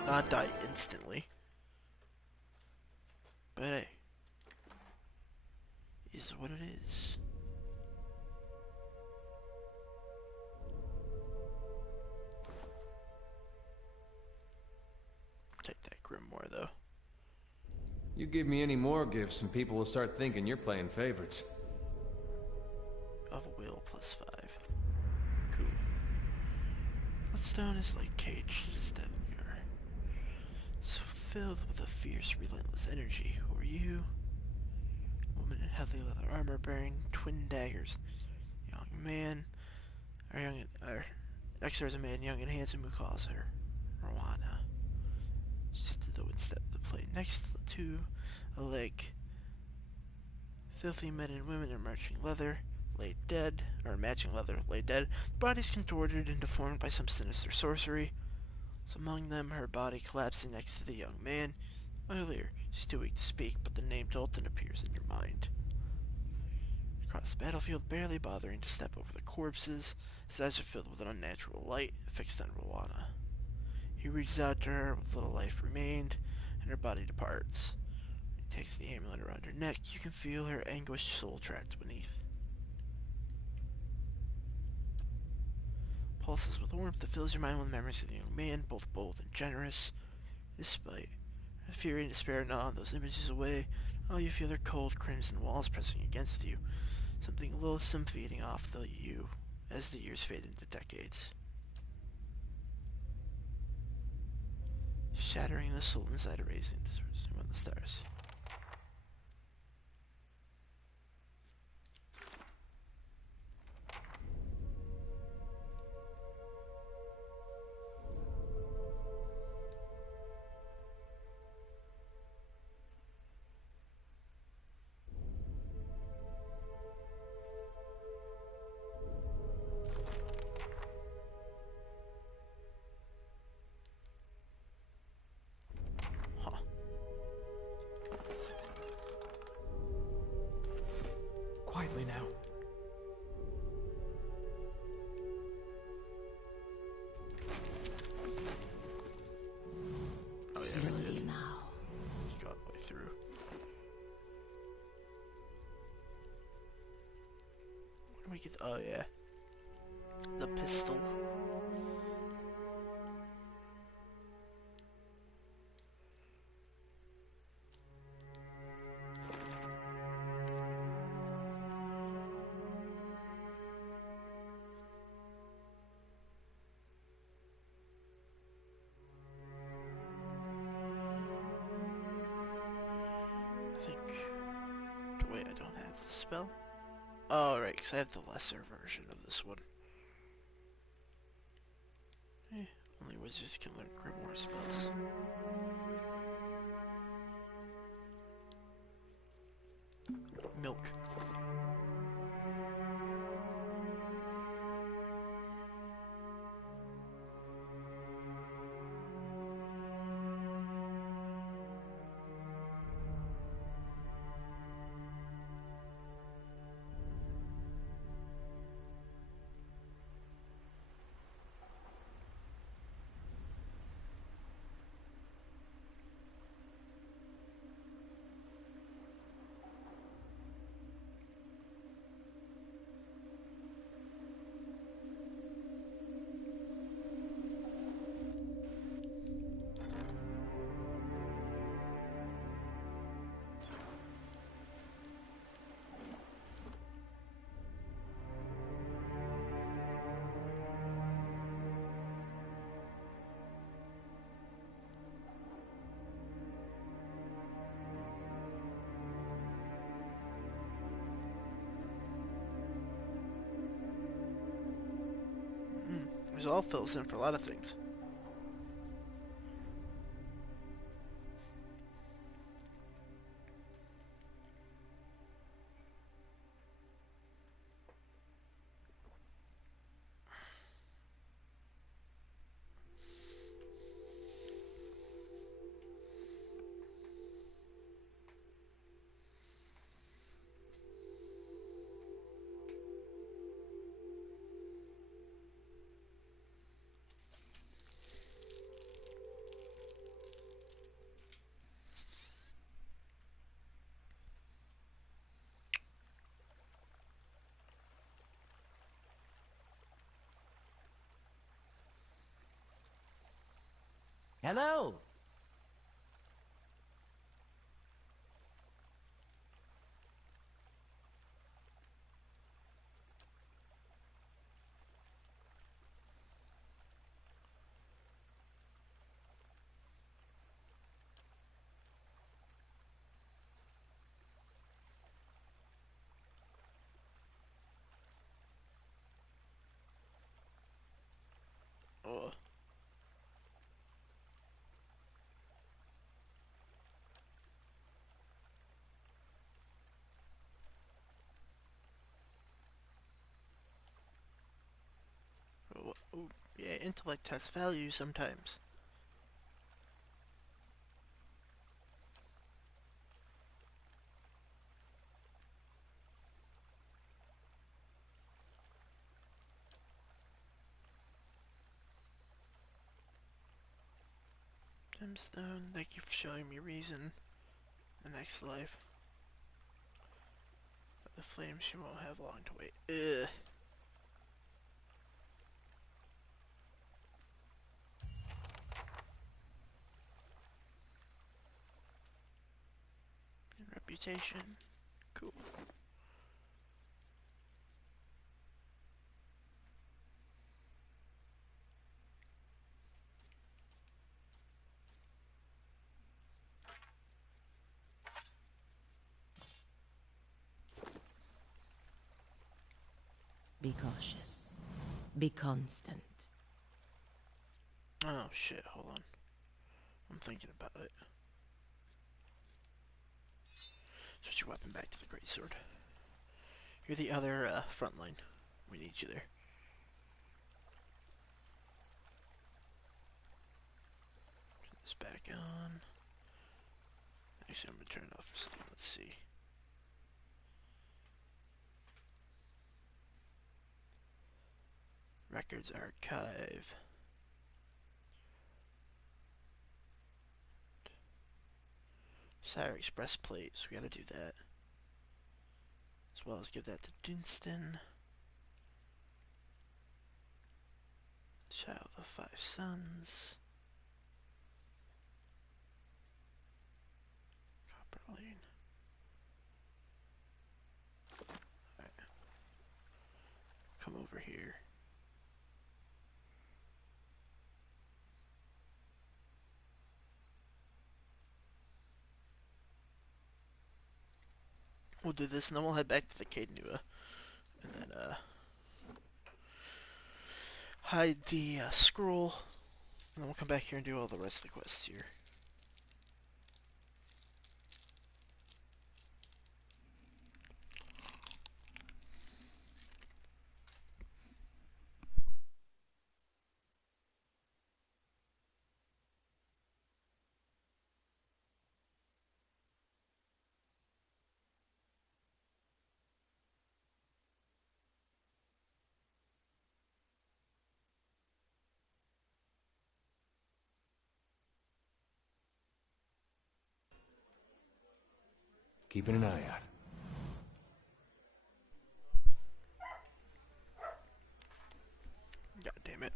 not die instantly. But hey, is what it is. though. You give me any more gifts and people will start thinking you're playing favorites. Of will +5. Cool. Bloodstone is like caged Stepger. It's filled with a fierce, relentless energy. Who are you? Woman in heavy leather armor bearing twin daggers. Young man, next there's a man young and handsome who calls her Rowana. She sits at the woodstep of the plate next to a lake. Filthy men and women in matching leather lay dead, bodies contorted and deformed by some sinister sorcery. So among them, her body collapsing next to the young man. Earlier, she's too weak to speak, but the name Dalton appears in your mind. Across the battlefield, barely bothering to step over the corpses, his eyes are filled with an unnatural light fixed on Rowana. He reaches out to her with little life remained, and her body departs. He takes the amulet around her neck. You can feel her anguished soul trapped beneath. Pulses with warmth that fills your mind with memories of the young man, both bold and generous. Despite fury and despair gnaw those images away, all you feel are cold crimson walls pressing against you, something loathsome feeding off you as the years fade into decades. Shattering the soul inside, erasing the stars. Huh. Quietly now. Oh, yeah, Slowly now. Just got all the way through. Where do we get oh yeah. The pistol. I think wait, I don't have the spell? Oh, right, because I have the lesser version of this one. Only wizards can learn grimoire spells. Milk. This all fills in for a lot of things. Hello. Yeah, intellect has value sometimes. Gemstone, thank you for showing me reason. The next life. But the flames, she won't have long to wait. Ugh. And reputation. Cool. Be cautious. Be constant. Oh shit, hold on. I'm thinking about it. Switch your weapon back to the greatsword. You're the other front line. We need you there. Turn this back on. Actually, I'm gonna turn it off for a second. Let's see. Records archive. Sire Express plate, so we gotta do that. As well as give that to Dunstan. Child of Five Sons. Copper Lane. Alright. Come over here. We'll do this and then we'll head back to the Cadenua. And then, hide the scroll. And then we'll come back here and do all the rest of the quests here. Keeping an eye out. God damn it.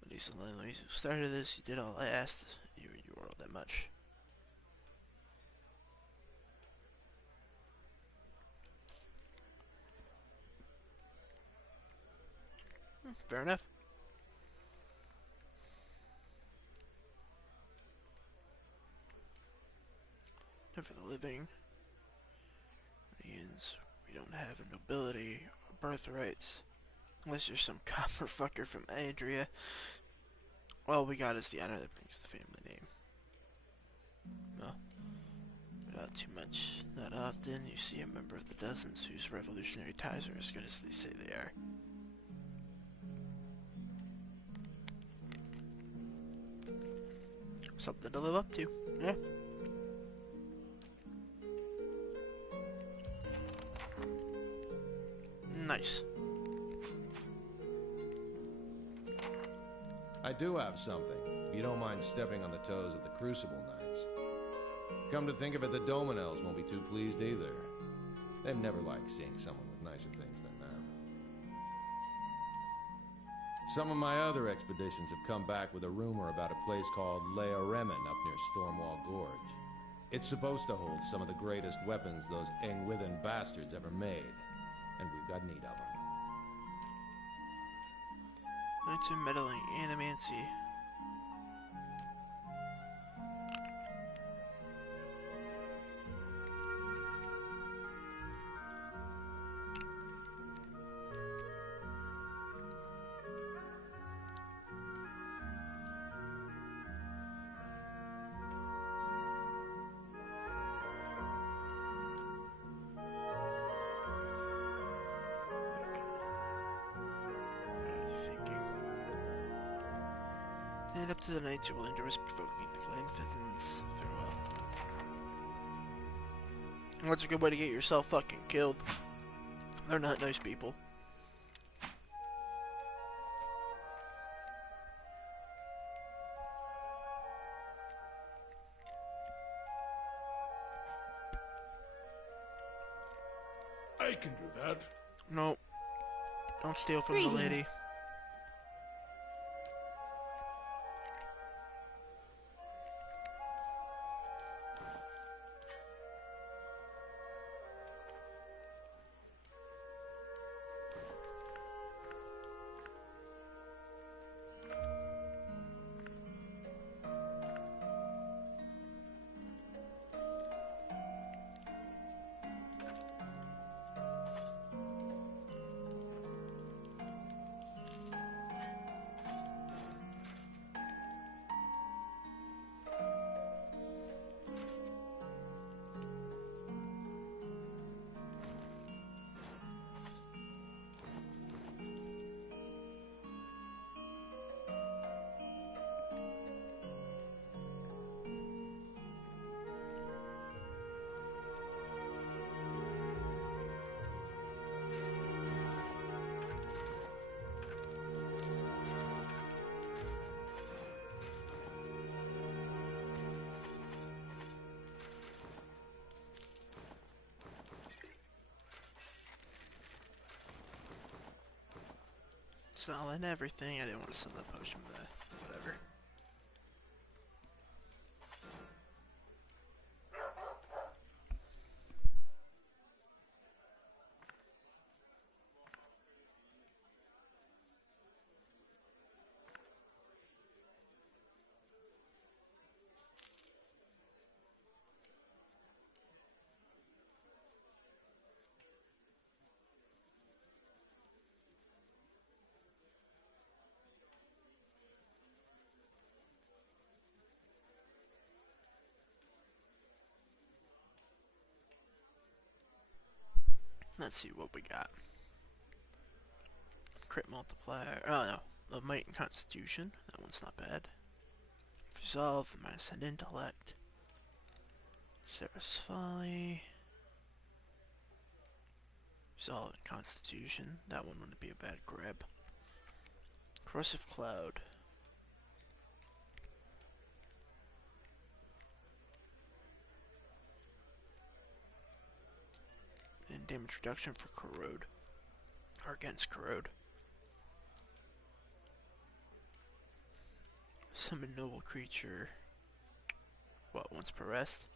But he's the landlady who started this. You did all I asked. You were all that much. Fair enough. And for the living, Indians, we don't have a nobility or birthrights. Unless you're some copper fucker from Adria. All we got is the honor that brings the family name. Well, without too much, not often you see a member of the dozens whose revolutionary ties are as good as they say they are. Something to live up to, yeah? Nice. I do have something, if you don't mind stepping on the toes of the Crucible Knights. Come to think of it, the Dominels won't be too pleased either. They've never liked seeing someone with nicer things than them. Some of my other expeditions have come back with a rumor about a place called Lea Remen up near Stormwall Gorge. It's supposed to hold some of the greatest weapons those Engwithan bastards ever made, and we've got need of them. Knights of meddling, animancy. Stand up to the knights who will endure us, provoking the Glenfiddens. Farewell. What's a good way to get yourself fucking killed? They're not nice people. I can do that. No. Don't steal from the lady. Greetings. Selling everything. I didn't want to sell that potion, but whatever. Let's see what we got. Crit multiplier. Oh no. The might and constitution. That one's not bad. Resolve, minus an intellect. Sarah's folly. Resolve and constitution. That one wouldn't be a bad grab. Corrosive cloud. And damage reduction for corrode. Or against corrode. Summon noble creature. What, once per rest?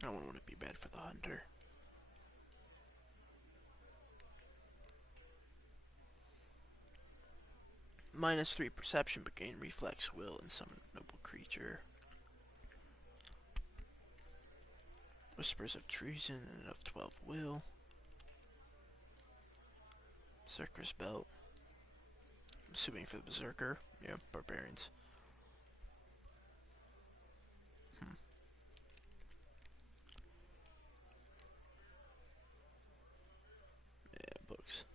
That one wouldn't be bad for the hunter. Minus 3 perception, but gain reflex will and summon noble creature. Whispers of treason and of 12 will. Berserker's belt. I'm assuming for the berserker. Yeah, barbarians. Yeah, books.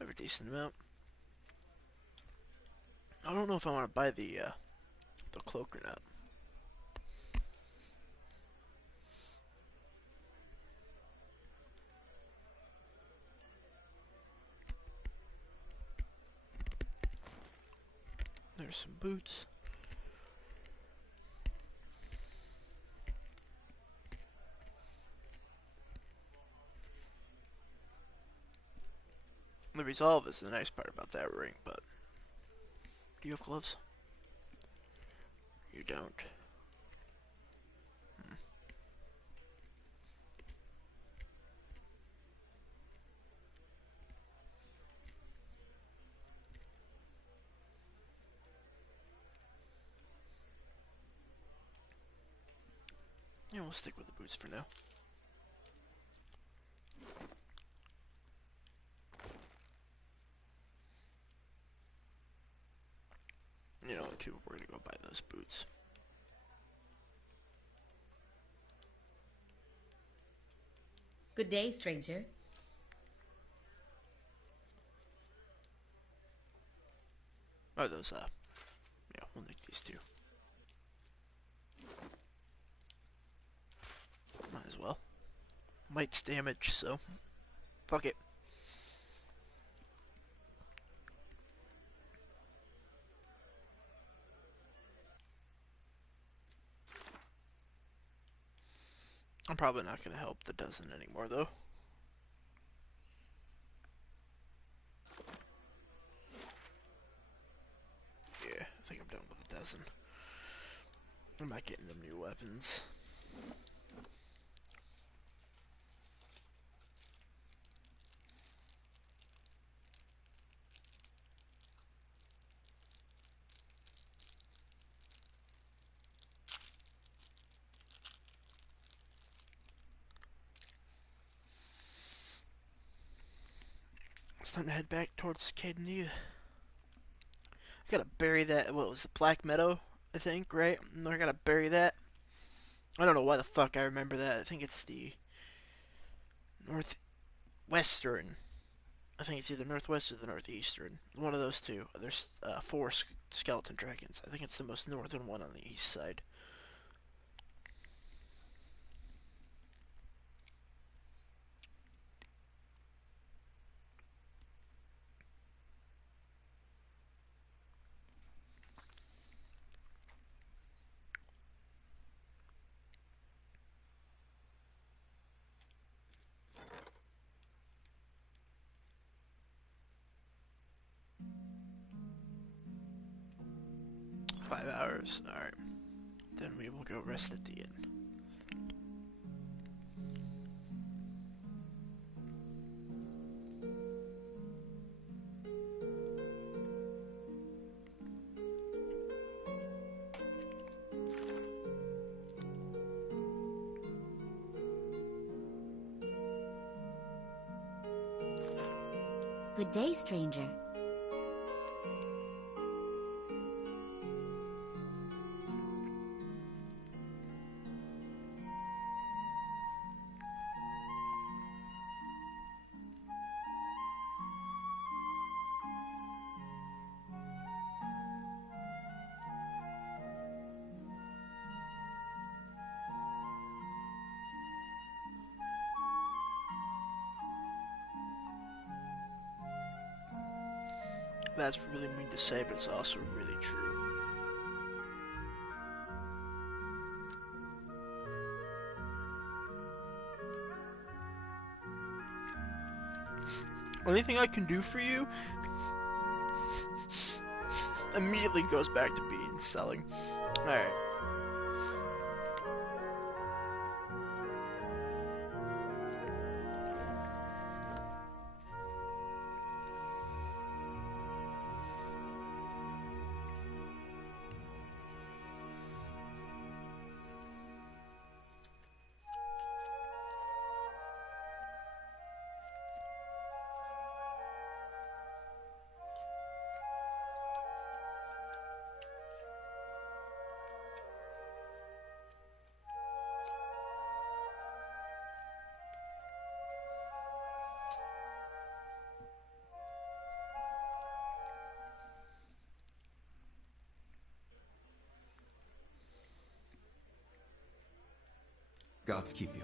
I have a decent amount. I don't know if I want to buy the cloak or not. There's some boots. The resolve is the nice part about that ring, but do you have gloves? You don't. Yeah, we'll stick with the boots for now. You know, too, we're gonna go buy those boots. Good day, stranger. Oh, those, yeah, we'll nick these two. Might as well. Might's damage, so fuck it. I'm probably not gonna help the dozen anymore, though. Yeah, I think I'm done with a dozen. I'm not getting them new weapons. It's time to head back towards Cadenea. I gotta bury that. What was it, Black Meadow? I think, right? I gotta bury that. I don't know why the fuck I remember that. I think it's the northwestern. I think it's either northwest or the northeastern. One of those two. There's four skeleton dragons. I think it's the most northern one on the east side. $5. Alright. Then we will go rest at the inn. Good day, stranger. That's really mean to say, but it's also really true. Anything I can do for you immediately goes back to being selling. Alright. Gods keep you.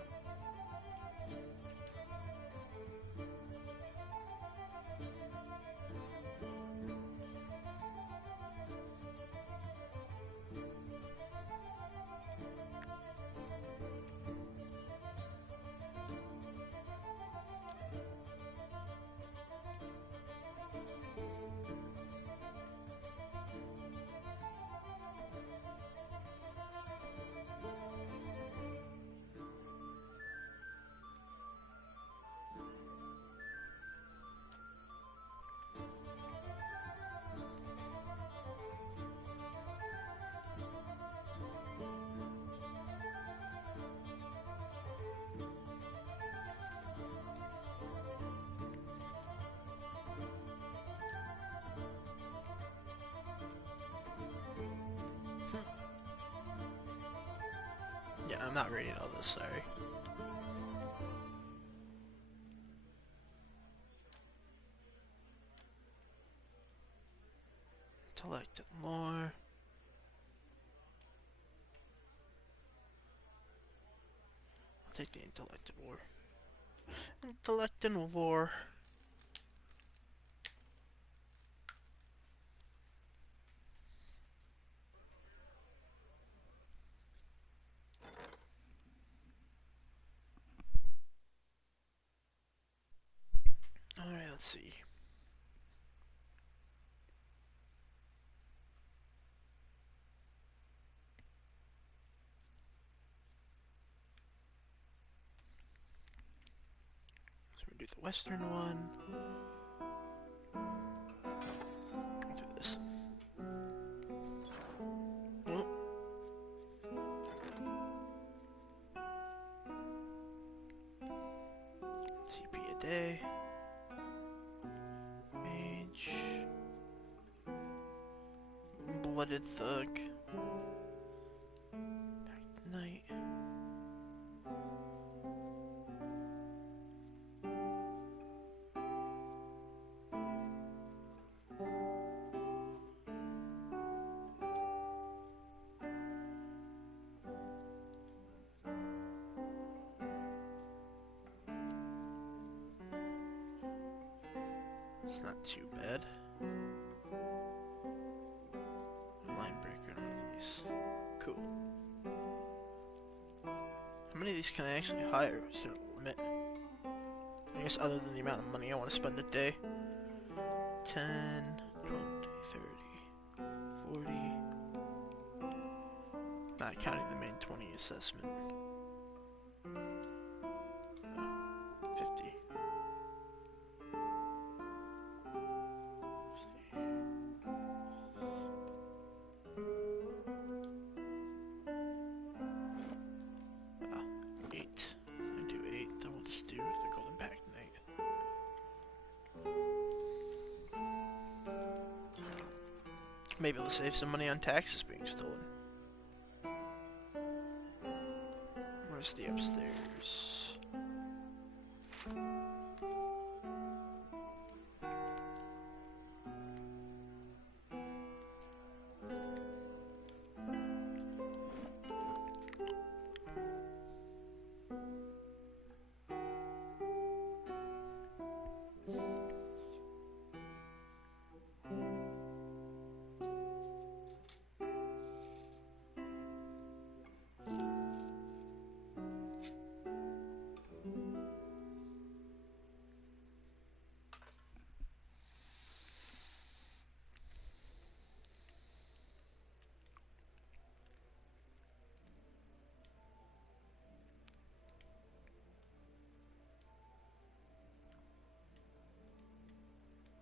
Yeah, I'm not reading all this, sorry. Intellect and lore. I'll take the intellect and lore. Intellect and lore. Alright, let's see. So we do the western one. I'll do this. Oh. CP a day. Mage. Blooded thug. Back to night. It's not too bad. Line breaker on these. Cool. How many of these can I actually hire? Is there a limit? I guess other than the amount of money I want to spend a day. 10, 20, 30, 40. Not counting the main 20 assessment. 50. Ah, 8. I do 8, then we'll just do the Golden Pact Night. Maybe we'll save some money on taxes being stolen. Where's the upstairs?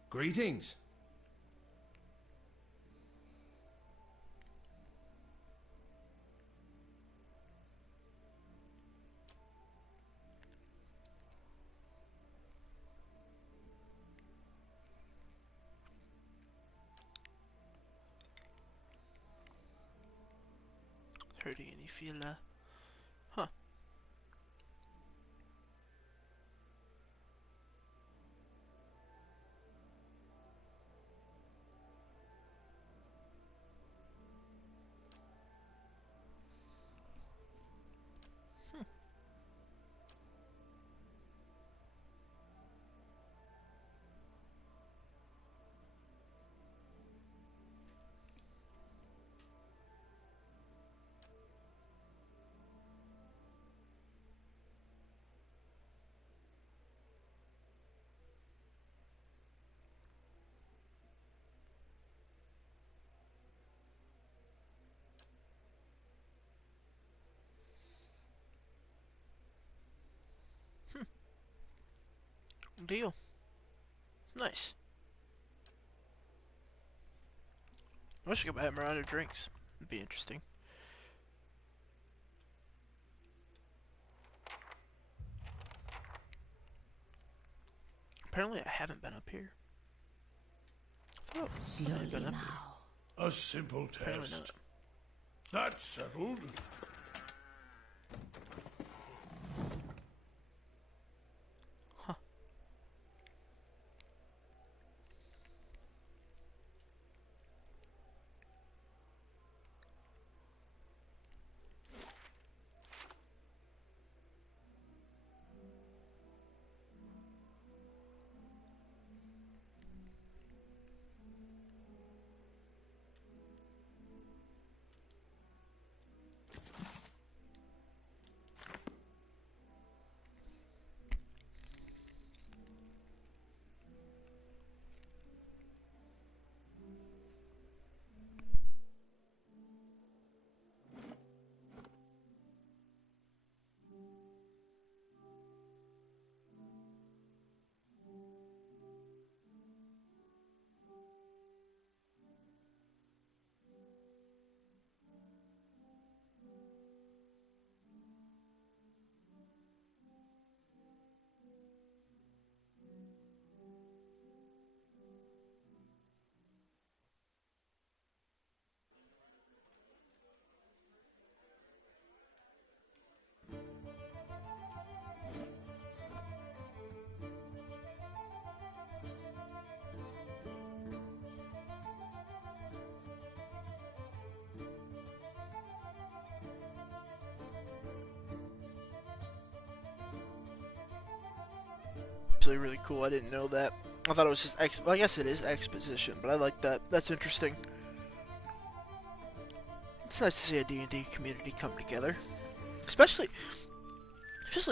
Greetings. Hurting any feel? Huh. Deal. Nice. I wish I could buy him around drinks. It'd be interesting. Apparently I haven't been up here. I thought I had been Slowly up now. A simple here. Apparently test. not. That's settled. Huh. actually really cool. I didn't know that. I thought it was just well, I guess it is exposition, but I like that. That's interesting. It's nice to see a D&D community come together, especially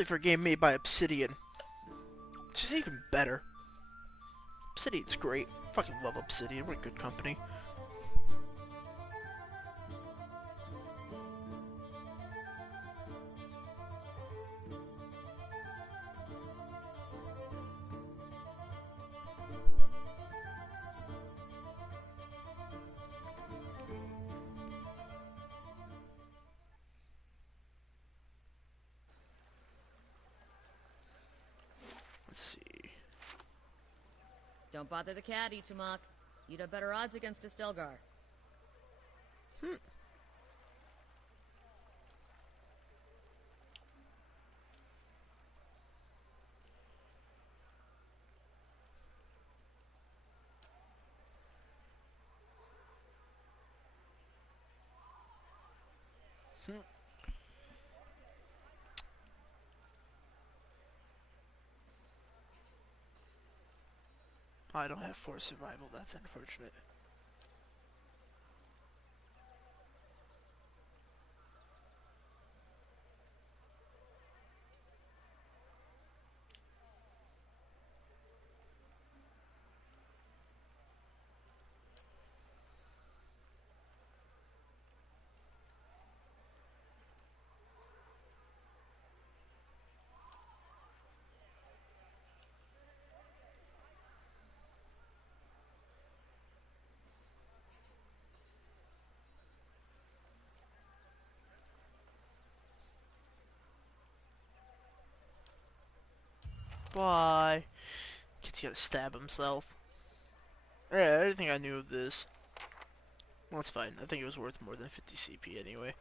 for a game made by Obsidian, which is even better. Obsidian's great. Fucking love Obsidian. What a good company. Let's see. Don't bother the caddy, Tamak. You'd have better odds against a Stelgar. I don't have forced survival. That's unfortunate. Bye. Kid's gonna stab himself. Yeah, I didn't think I knew of this. Well, that's fine. I think it was worth more than 50 CP anyway.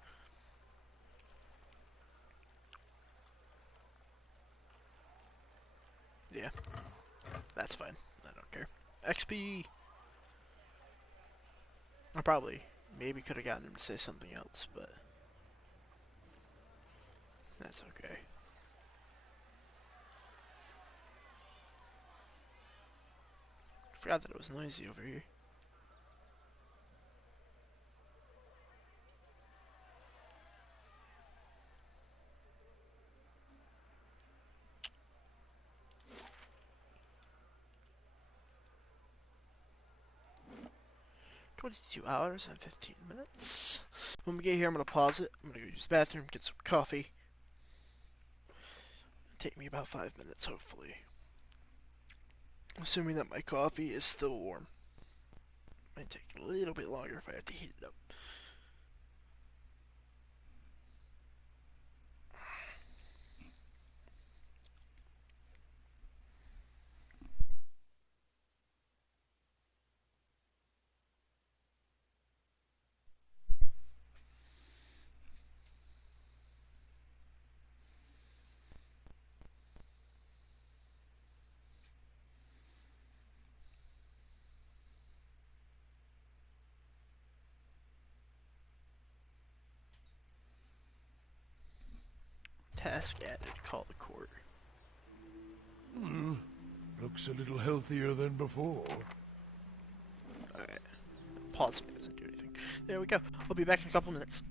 Yeah, that's fine. I don't care. XP! I probably, maybe could have gotten him to say something else, but that's okay. I forgot that it was noisy over here. $22 and 15 minutes. When we get here, I'm gonna pause it. I'm gonna go use the bathroom, get some coffee. Take me about 5 minutes, hopefully. Assuming that my coffee is still warm. Might take a little bit longer if I have to heat it up. Task added. Call the court. Looks a little healthier than before. Alright. Pausing doesn't do anything. There we go. I'll be back in a couple minutes.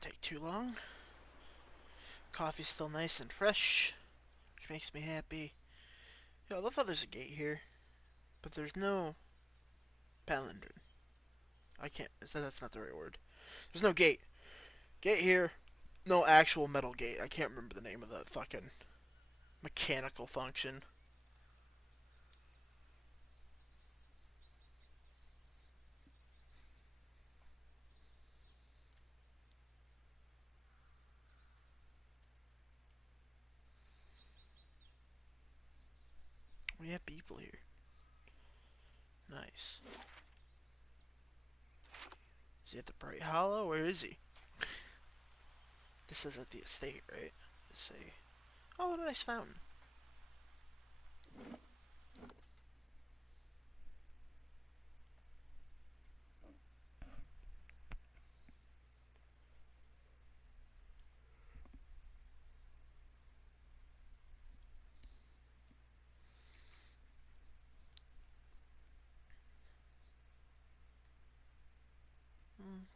Shouldn't take too long. Coffee's still nice and fresh, which makes me happy. Yo, I love how there's a gate here, but there's no palindrome. I can't. That's not the right word. There's no gate. Gate here. No actual metal gate. I can't remember the name of the fucking mechanical function. We have people here. Nice. Is he at the Bright Hollow? Where is he? This is at the estate, right? Let's see. Oh, what a nice fountain.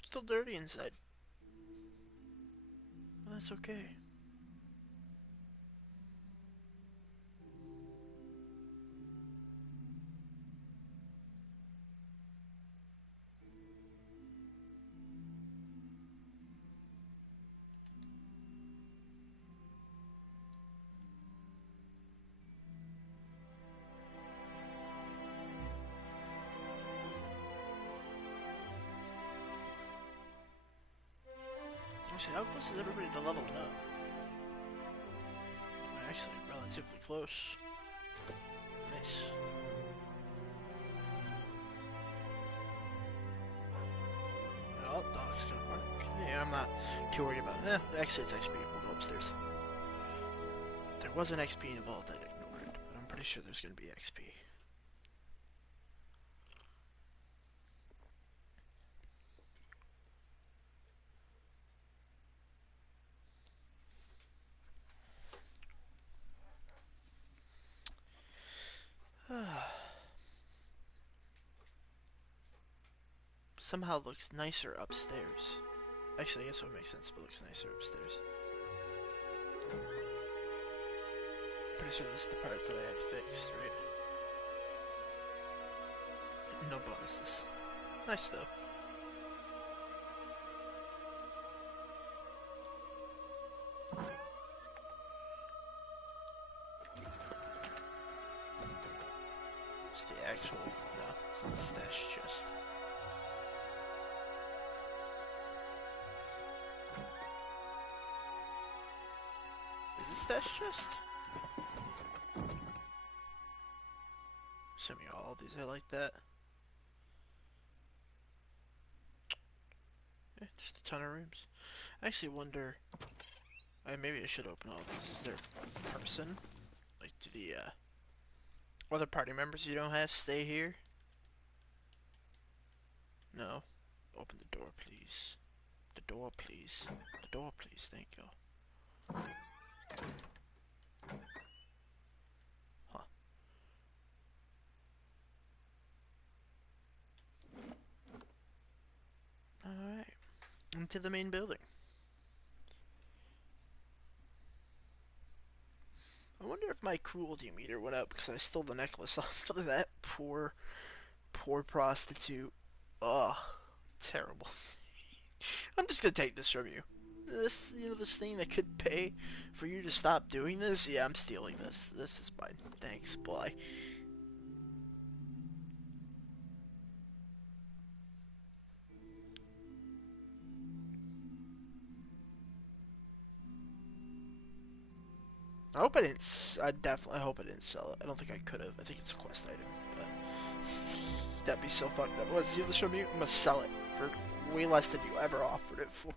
Still dirty inside. Well, that's okay. Actually, how close is everybody to leveling up? We're actually relatively close. Nice. Oh, dog's gonna bark. Yeah, I'm not too worried about it. Actually, it's XP. We'll go upstairs. There was an XP involved I'd ignored, but I'm pretty sure there's gonna be XP. Somehow looks nicer upstairs. Actually, I guess it would make sense if it looks nicer upstairs. Pretty sure this is the part that I had fixed, right? No bonuses. Nice though. It's the actual... No, it's not the stash chest. Is it stash chest? Assuming all these are like that. Just a ton of rooms. I actually wonder... maybe I should open all these. Is there a person? Like, do the other party members you don't have stay here? No. Open the door, please. The door, please. The door, please. Thank you. Huh. Alright. Into the main building. I wonder if my cruelty meter went up because I stole the necklace off of that poor prostitute. Ugh. Terrible. I'm just gonna take this from you. This, this thing that could pay for you to stop doing this? Yeah, I'm stealing this. This is mine. Thanks, boy. I hope I didn't. I hope I didn't sell it. I don't think I could have. I think it's a quest item, but that'd be so fucked up. Want to steal this from you? I'm gonna sell it for way less than you ever offered it for.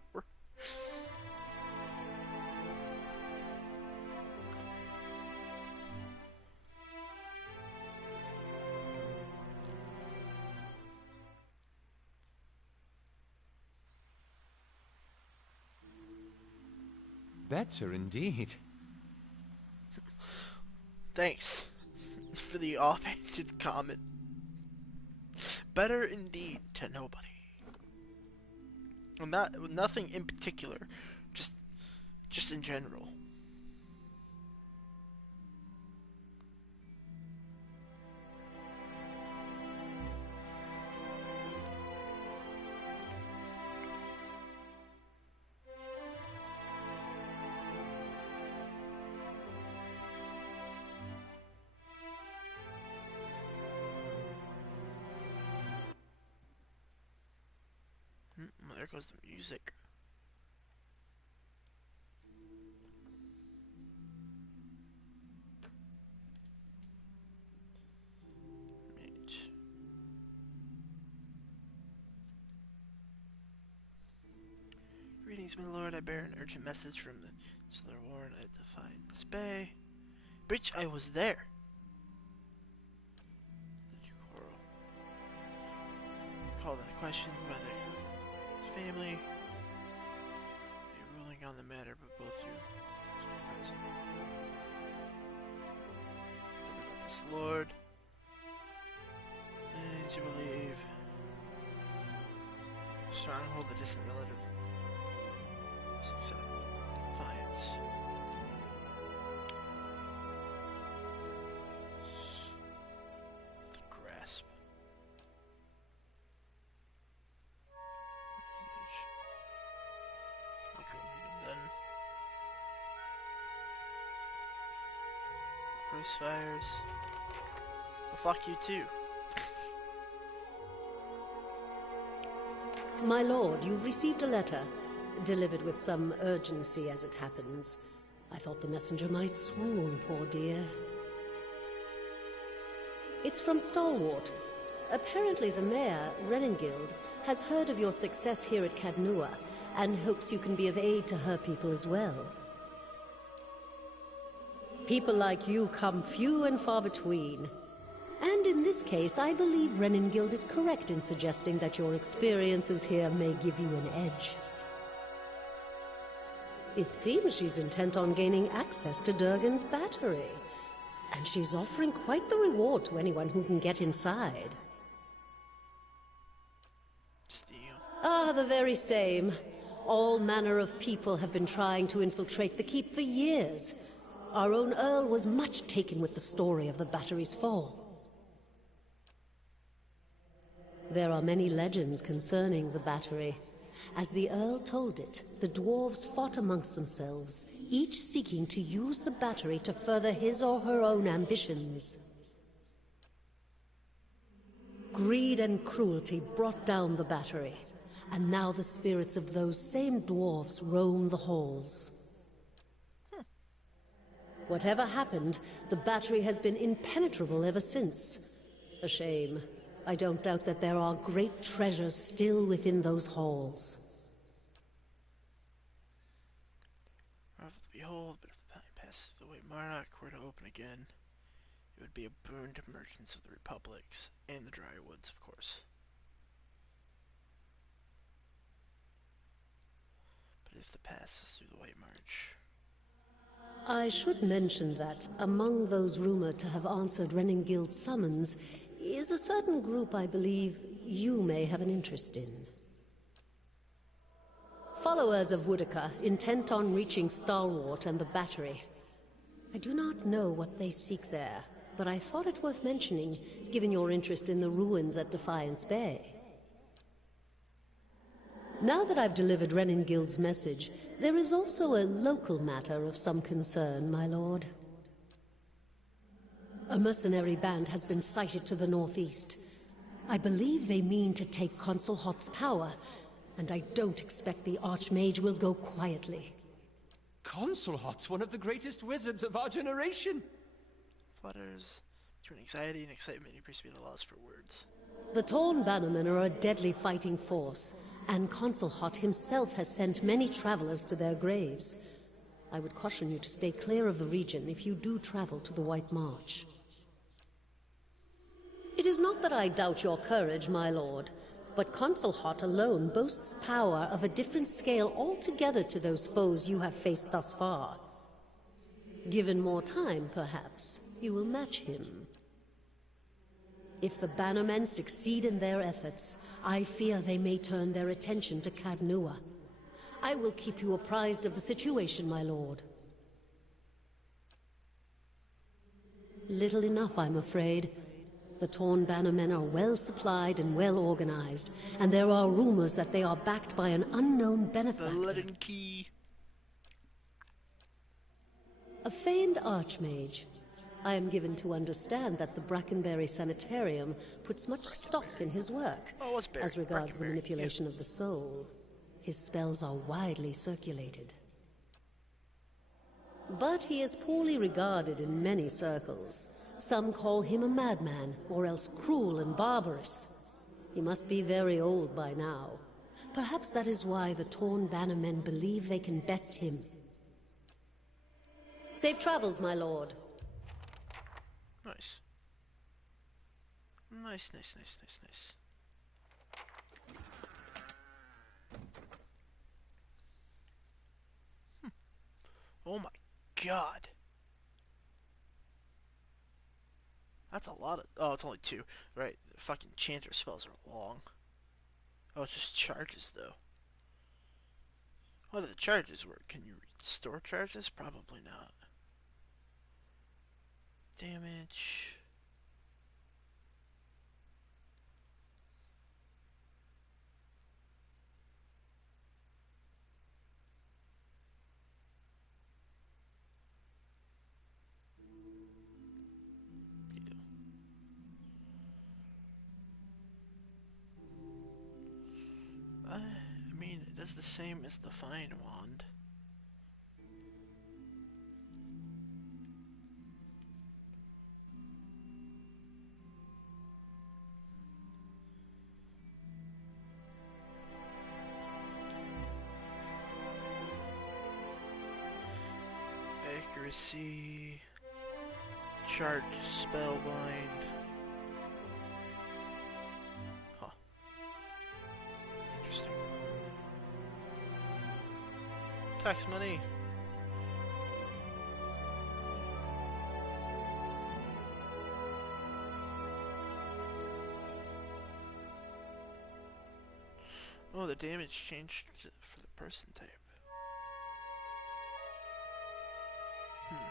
Better indeed. Thanks for the offhanded comment. Better indeed to nobody. Well, nothing in particular, just in general. There goes the music. Mage. Greetings, my lord. I bear an urgent message from the Solar Warren at Defiance Bay. Bitch, I was there. Coral. Called into question by the family. A ruling on the matter, but both you are present. About this lord. And you believe. Stronghold, a distant relative. Defiance. The grasp. I'll go meet him then. First fires. Well, fuck you too. My lord, you've received a letter. Delivered with some urgency as it happens. I thought the messenger might swoon, poor dear. It's from Stalwart. Apparently the mayor, Renengild, has heard of your success here at Cadnua, and hopes you can be of aid to her people as well. People like you come few and far between. And in this case, I believe Renengild is correct in suggesting that your experiences here may give you an edge. It seems she's intent on gaining access to Durgan's battery. And she's offering quite the reward to anyone who can get inside. Ah, the very same. All manner of people have been trying to infiltrate the keep for years. Our own Earl was much taken with the story of the battery's fall. There are many legends concerning the battery. As the Earl told it, the dwarves fought amongst themselves, each seeking to use the battery to further his or her own ambitions. Greed and cruelty brought down the battery, and now the spirits of those same dwarves roam the halls. Whatever happened, the battery has been impenetrable ever since. A shame. I don't doubt that there are great treasures still within those halls. Behold, but if the time passes through the way Monarch were to open again, it would be a boon to merchants of the Republics, and the Drywoods, of course. But if the passes through the White March... I should mention that among those rumored to have answered Renengild's summons is a certain group I believe you may have an interest in. Followers of Woodica, intent on reaching Stalwart and the battery. I do not know what they seek there, but I thought it worth mentioning, given your interest in the ruins at Defiance Bay. Now that I've delivered Renengild's message, there is also a local matter of some concern, my lord. A mercenary band has been sighted to the northeast. I believe they mean to take Consul Hot's tower, and I don't expect the Archmage will go quietly. Consul Hot's one of the greatest wizards of our generation! Flutters between anxiety and excitement, he appears to be at a loss for words. The Torn Bannermen are a deadly fighting force, and Consul Hot himself has sent many travelers to their graves. I would caution you to stay clear of the region if you do travel to the White March. It is not that I doubt your courage, my lord, but Consul Hot alone boasts power of a different scale altogether to those foes you have faced thus far. Given more time, perhaps, you will match him. If the Bannermen succeed in their efforts, I fear they may turn their attention to Cadnua. I will keep you apprised of the situation, my lord. Little enough, I'm afraid. The Torn Bannermen are well supplied and well organized, and there are rumors that they are backed by an unknown benefactor. The leaden key. A famed archmage. I am given to understand that the Brackenberry Sanitarium puts much stock in his work, as regards the manipulation of the soul. His spells are widely circulated. But he is poorly regarded in many circles. Some call him a madman, or else cruel and barbarous. He must be very old by now. Perhaps that is why the Torn Bannermen believe they can best him. Safe travels, my lord. Nice. Nice, nice, nice, nice, nice. Oh my god. That's a lot of... Oh, it's only 2. Right, the fucking chanter spells are long. Oh, it's just charges, though. How do the charges work? Can you restore charges? Probably not. Damage... I mean, it does the same as the Fine Wand. Accuracy... Charge Spellbind... Huh. Interesting. Tax money! Oh, the damage changed for the person type. Huh.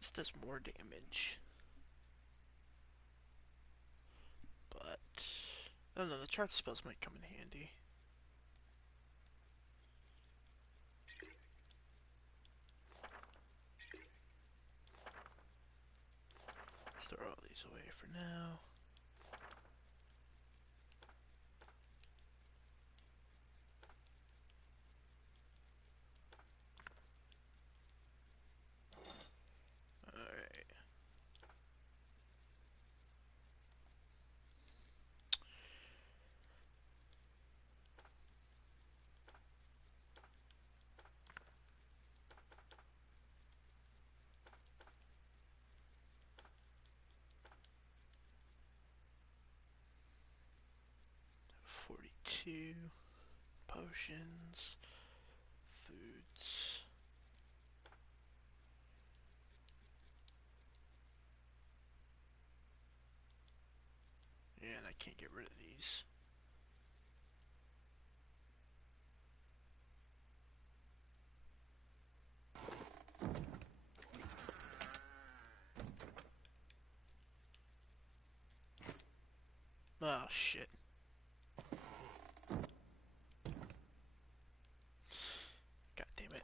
This does more damage. But... I don't know, the charge spells might come in handy. Let's throw all these away for now. Alright. Potions, foods. And I can't get rid of these. shit. God damn it.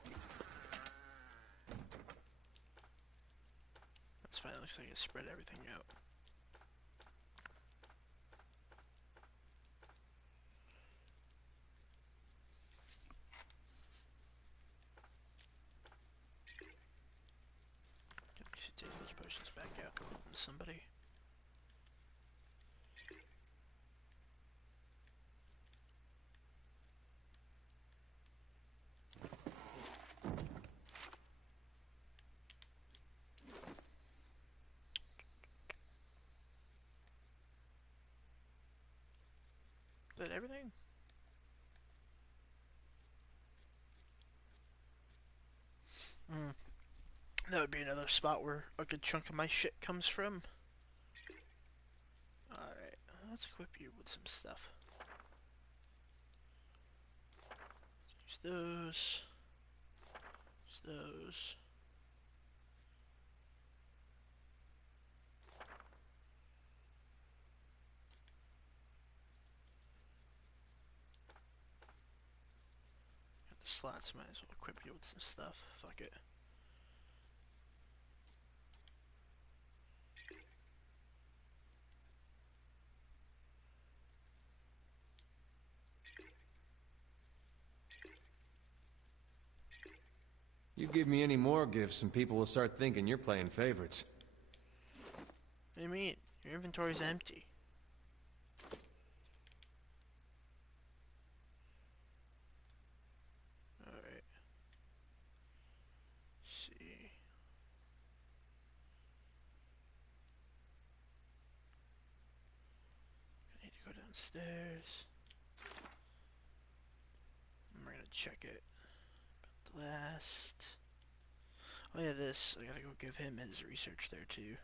That's fine. It looks like it spread everything out. I should take those potions back out and give them to somebody. Is that everything? That would be another spot where a good chunk of my shit comes from. Alright, let's equip you with some stuff. Use those. Use those. Got the slots, might as well equip you with some stuff. Fuck it. You give me any more gifts and people will start thinking you're playing favorites. What do you mean? Your inventory's empty. Alright. See. I need to go downstairs. And we're gonna check it. But last. Oh yeah, this. I gotta go give him his research there too.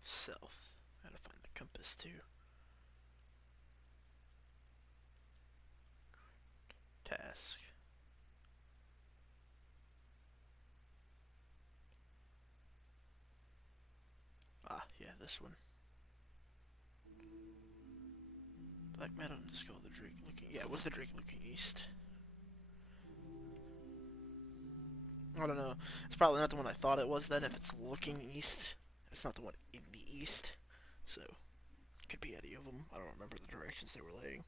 Self. Gotta find the compass too. Task. Ah, yeah, this one. Black metal and skull, the Drake looking. Yeah, it was the Drake looking east. I don't know. It's probably not the one I thought it was then. If it's looking east, it's not the one in the east. So, it could be any of them. I don't remember the directions they were laying.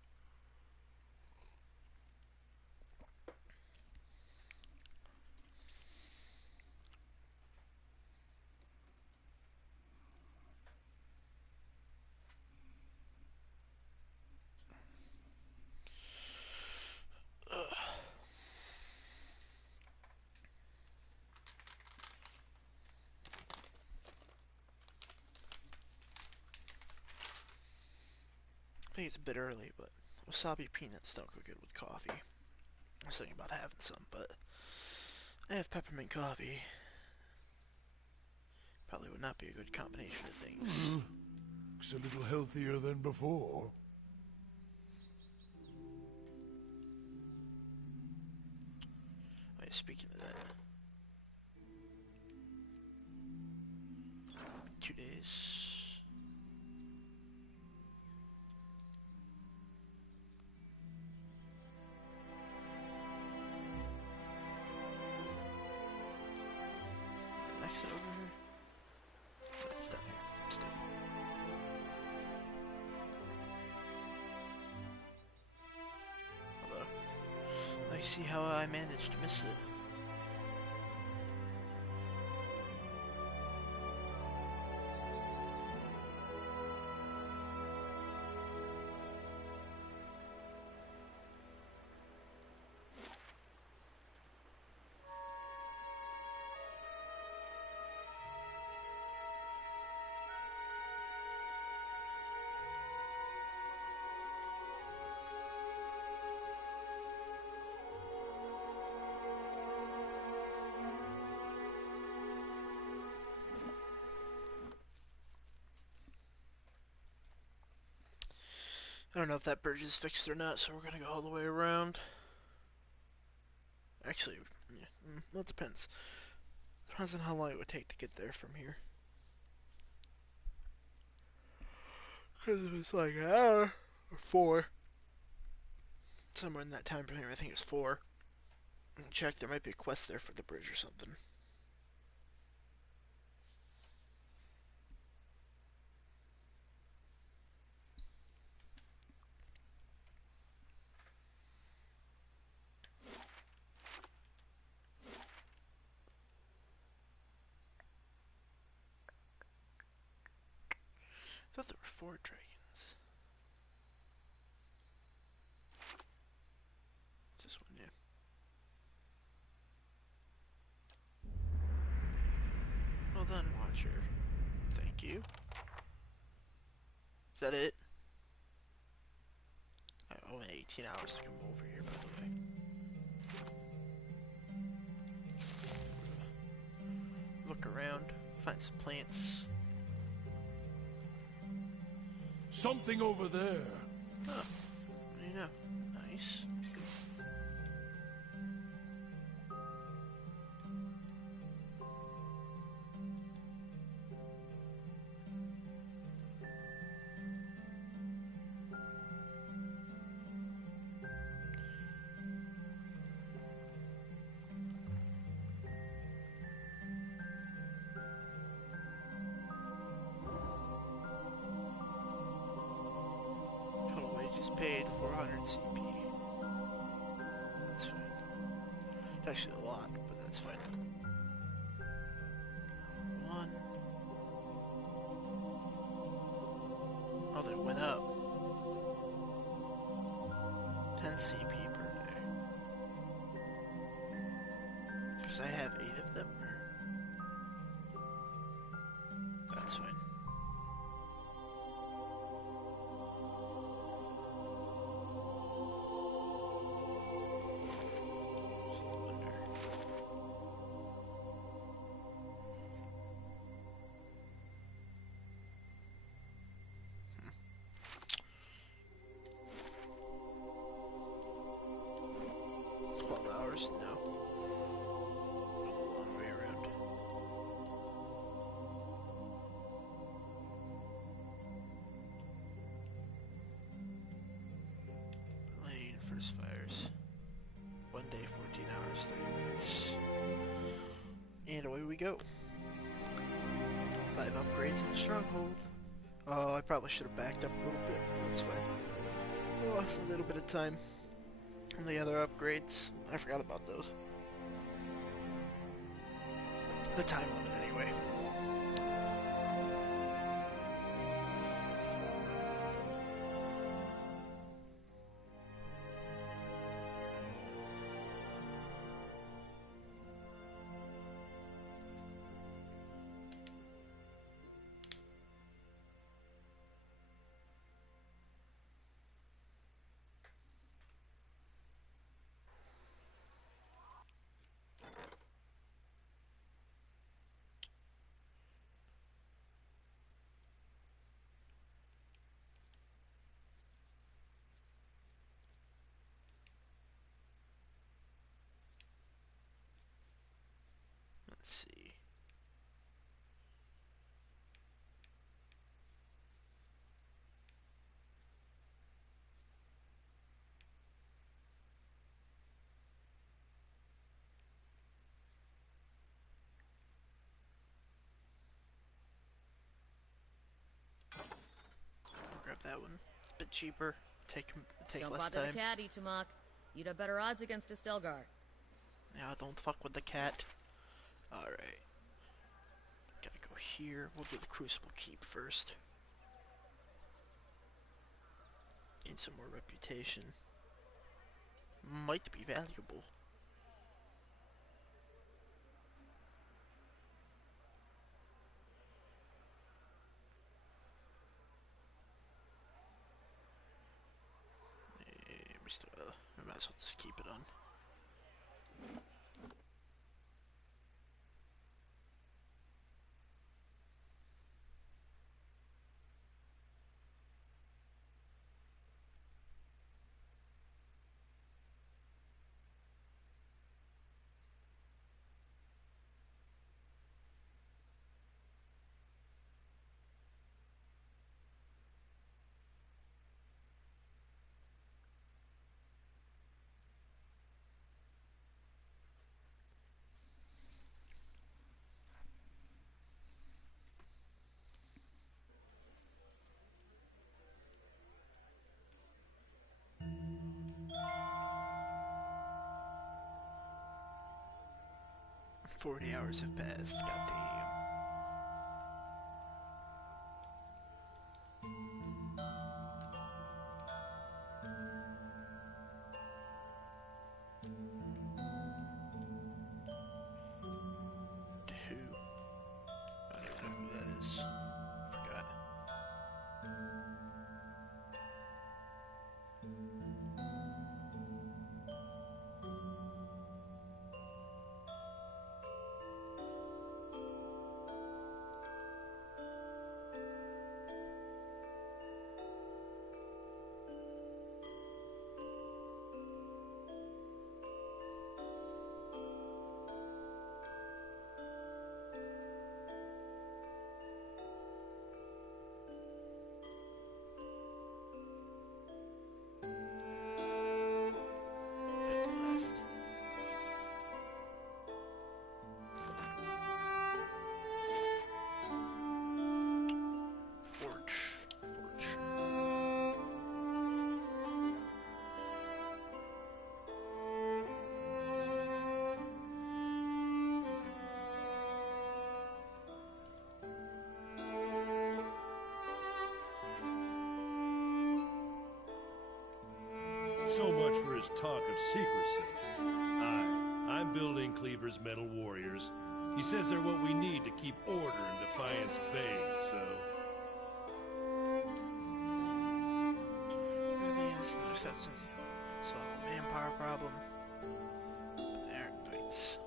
Ugh. I think it's a bit early, but wasabi peanuts don't go good with coffee. I was thinking about having some, but I have peppermint coffee. Probably would not be a good combination of things. Looks a little healthier than before. Oh, yeah, speaking of that. 2 days. Next over here. That's down here. Still. Although, I see how I managed to miss it. I don't know if that bridge is fixed or not, so we're gonna go all the way around. Actually, yeah, well, it depends. Depends on how long it would take to get there from here. Because if it's like an hour or 4, somewhere in that time frame, I think it's 4. Check, there might be a quest there for the bridge or something. I thought there were 4 dragons. This one, yeah. Well done, Watcher. Thank you. Is that it? I only 18 hours to come over here, by the way. Look around, find some plants. Something over there. Oh, what do you know? Nice. Total wages paid 400 CP. That's fine. It's actually a lot, but that's fine. 1. Oh, that went up. 10 CP per day. Because I have 8 of them. That's fine. No. Go the long way around. Lane, first fires. 1 day, 14 hours, 30 minutes. And away we go. 5 upgrades in the stronghold. Oh, I probably should have backed up a little bit. That's fine. Lost a little bit of time. And the other upgrades, I forgot about those. The time limit, anyway. Let's see. I'll grab that one. It's a bit cheaper. Take Don't less bother time. the caddy, Tamak. You'd have better odds against a Stelgar. Yeah, don't fuck with the cat. Alright. Gotta go here. We'll do the Crucible Keep first. Gain some more reputation. Might be valuable. We might as well just keep it on. 40 hours have passed, goddamn. Who? I don't know who that is. Forgot. Bit the last. Forge. So much for his talk of secrecy. I'm building Cleaver's Metal Warriors. He says they're what we need to keep order in Defiance Bay, so... Really is no such it's all a manpower problem. But they aren't bites.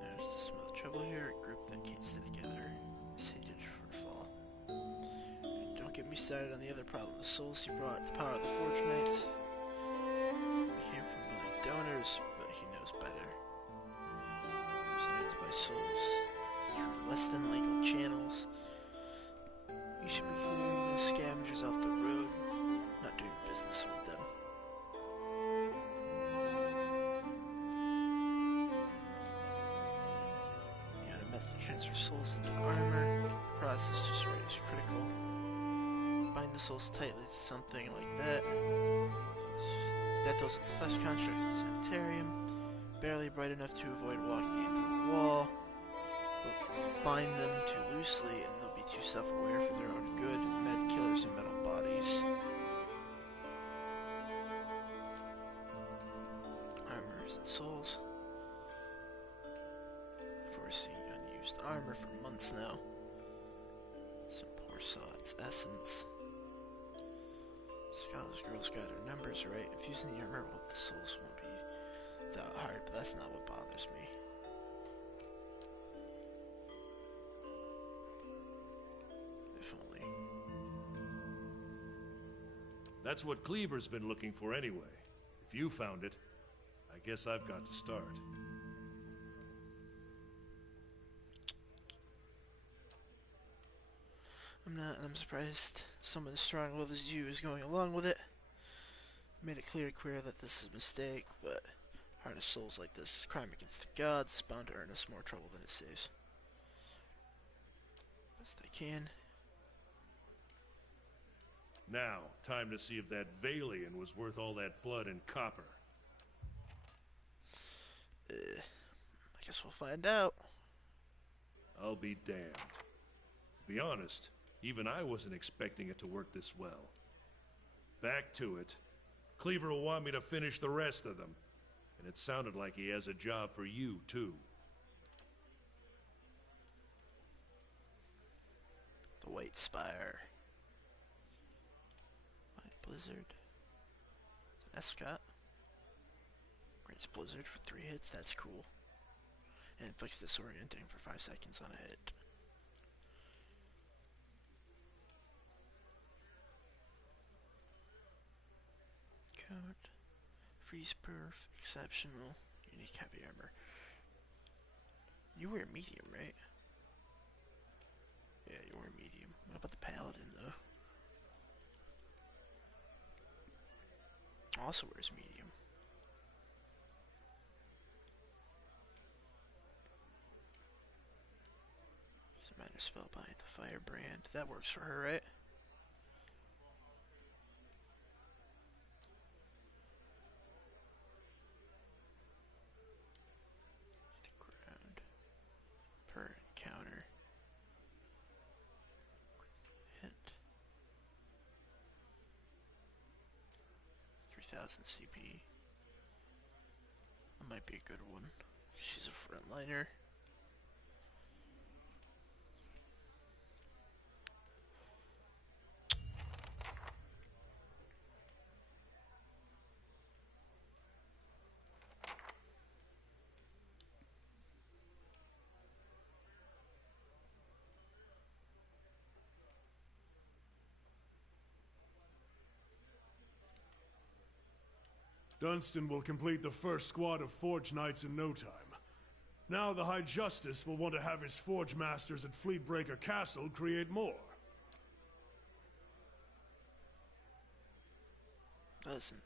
There's the small trouble here, a group that can't stay together is hated for fall. And don't get me started on the other problem, the souls he brought to power the Forge Knights. He came from willing donors, but he knows better. These knights buy souls through less than legal channels. You should be clearing those scavengers off the road, not doing business with them. You got a method to transfer souls into armor. The process just right is critical. Bind the souls tightly to something like that. That those are the flesh constructs in the sanitarium. Barely bright enough to avoid walking into a wall. But bind them too loosely and they'll be too self-aware for their own good. Med killers and metal bodies. Armors and souls. Foreseeing unused armor for months now. Some poor sod's essence. Scholar's girl's got her numbers right. If using the armor with the souls won't be that hard, but that's not what bothers me. If only. That's what Cleaver's been looking for anyway. If you found it, I guess I've got to start. I'm not, and I'm surprised someone as strong-willed as you is going along with it. Made it clear that this is a mistake, but harness souls like this, crime against the gods, is bound to earn us more trouble than it saves. Best I can. Now, time to see if that Valian was worth all that blood and copper. I guess we'll find out. I'll be damned. To be honest, even I wasn't expecting it to work this well. Back to it. Cleaver will want me to finish the rest of them. And it sounded like he has a job for you, too. The White Spire. White Blizzard. Escott. Grants Blizzard for 3 hits, that's cool. And inflicts disorienting for 5 seconds on a hit. Code. Freeze perf, exceptional, unique heavy armor. You wear medium, right? Yeah, you wear medium. What about the paladin, though? Also wears medium. There's a minor spellbind, the firebrand. That works for her, right? 3000 CP. That might be a good one. She's a frontliner. Dunstan will complete the first squad of Forge Knights in no time. Now the High Justice will want to have his Forge Masters at Fleetbreaker Castle create more. Doesn't.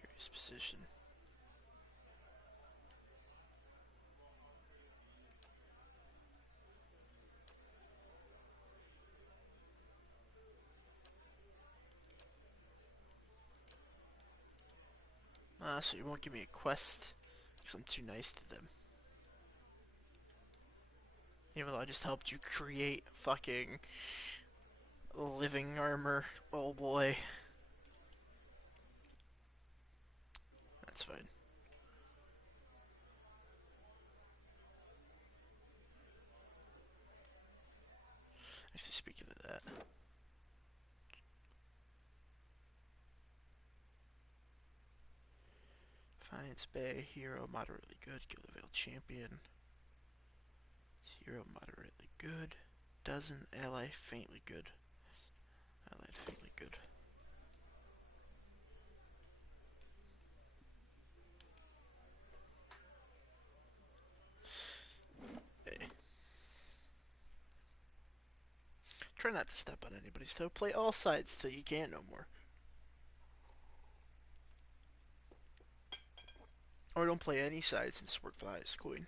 Curious position. So you won't give me a quest because I'm too nice to them. Even though I just helped you create fucking living armor. Oh boy. That's fine. Actually, speaking of that. Defiance Bay, hero, moderately good. Gilliveil champion. Hero, moderately good. Dozen, ally, faintly good. Allied, faintly good. Hey. Try not to step on anybody's toe. Play all sides till you can't no more. Or don't play any sides and just work the highest coin.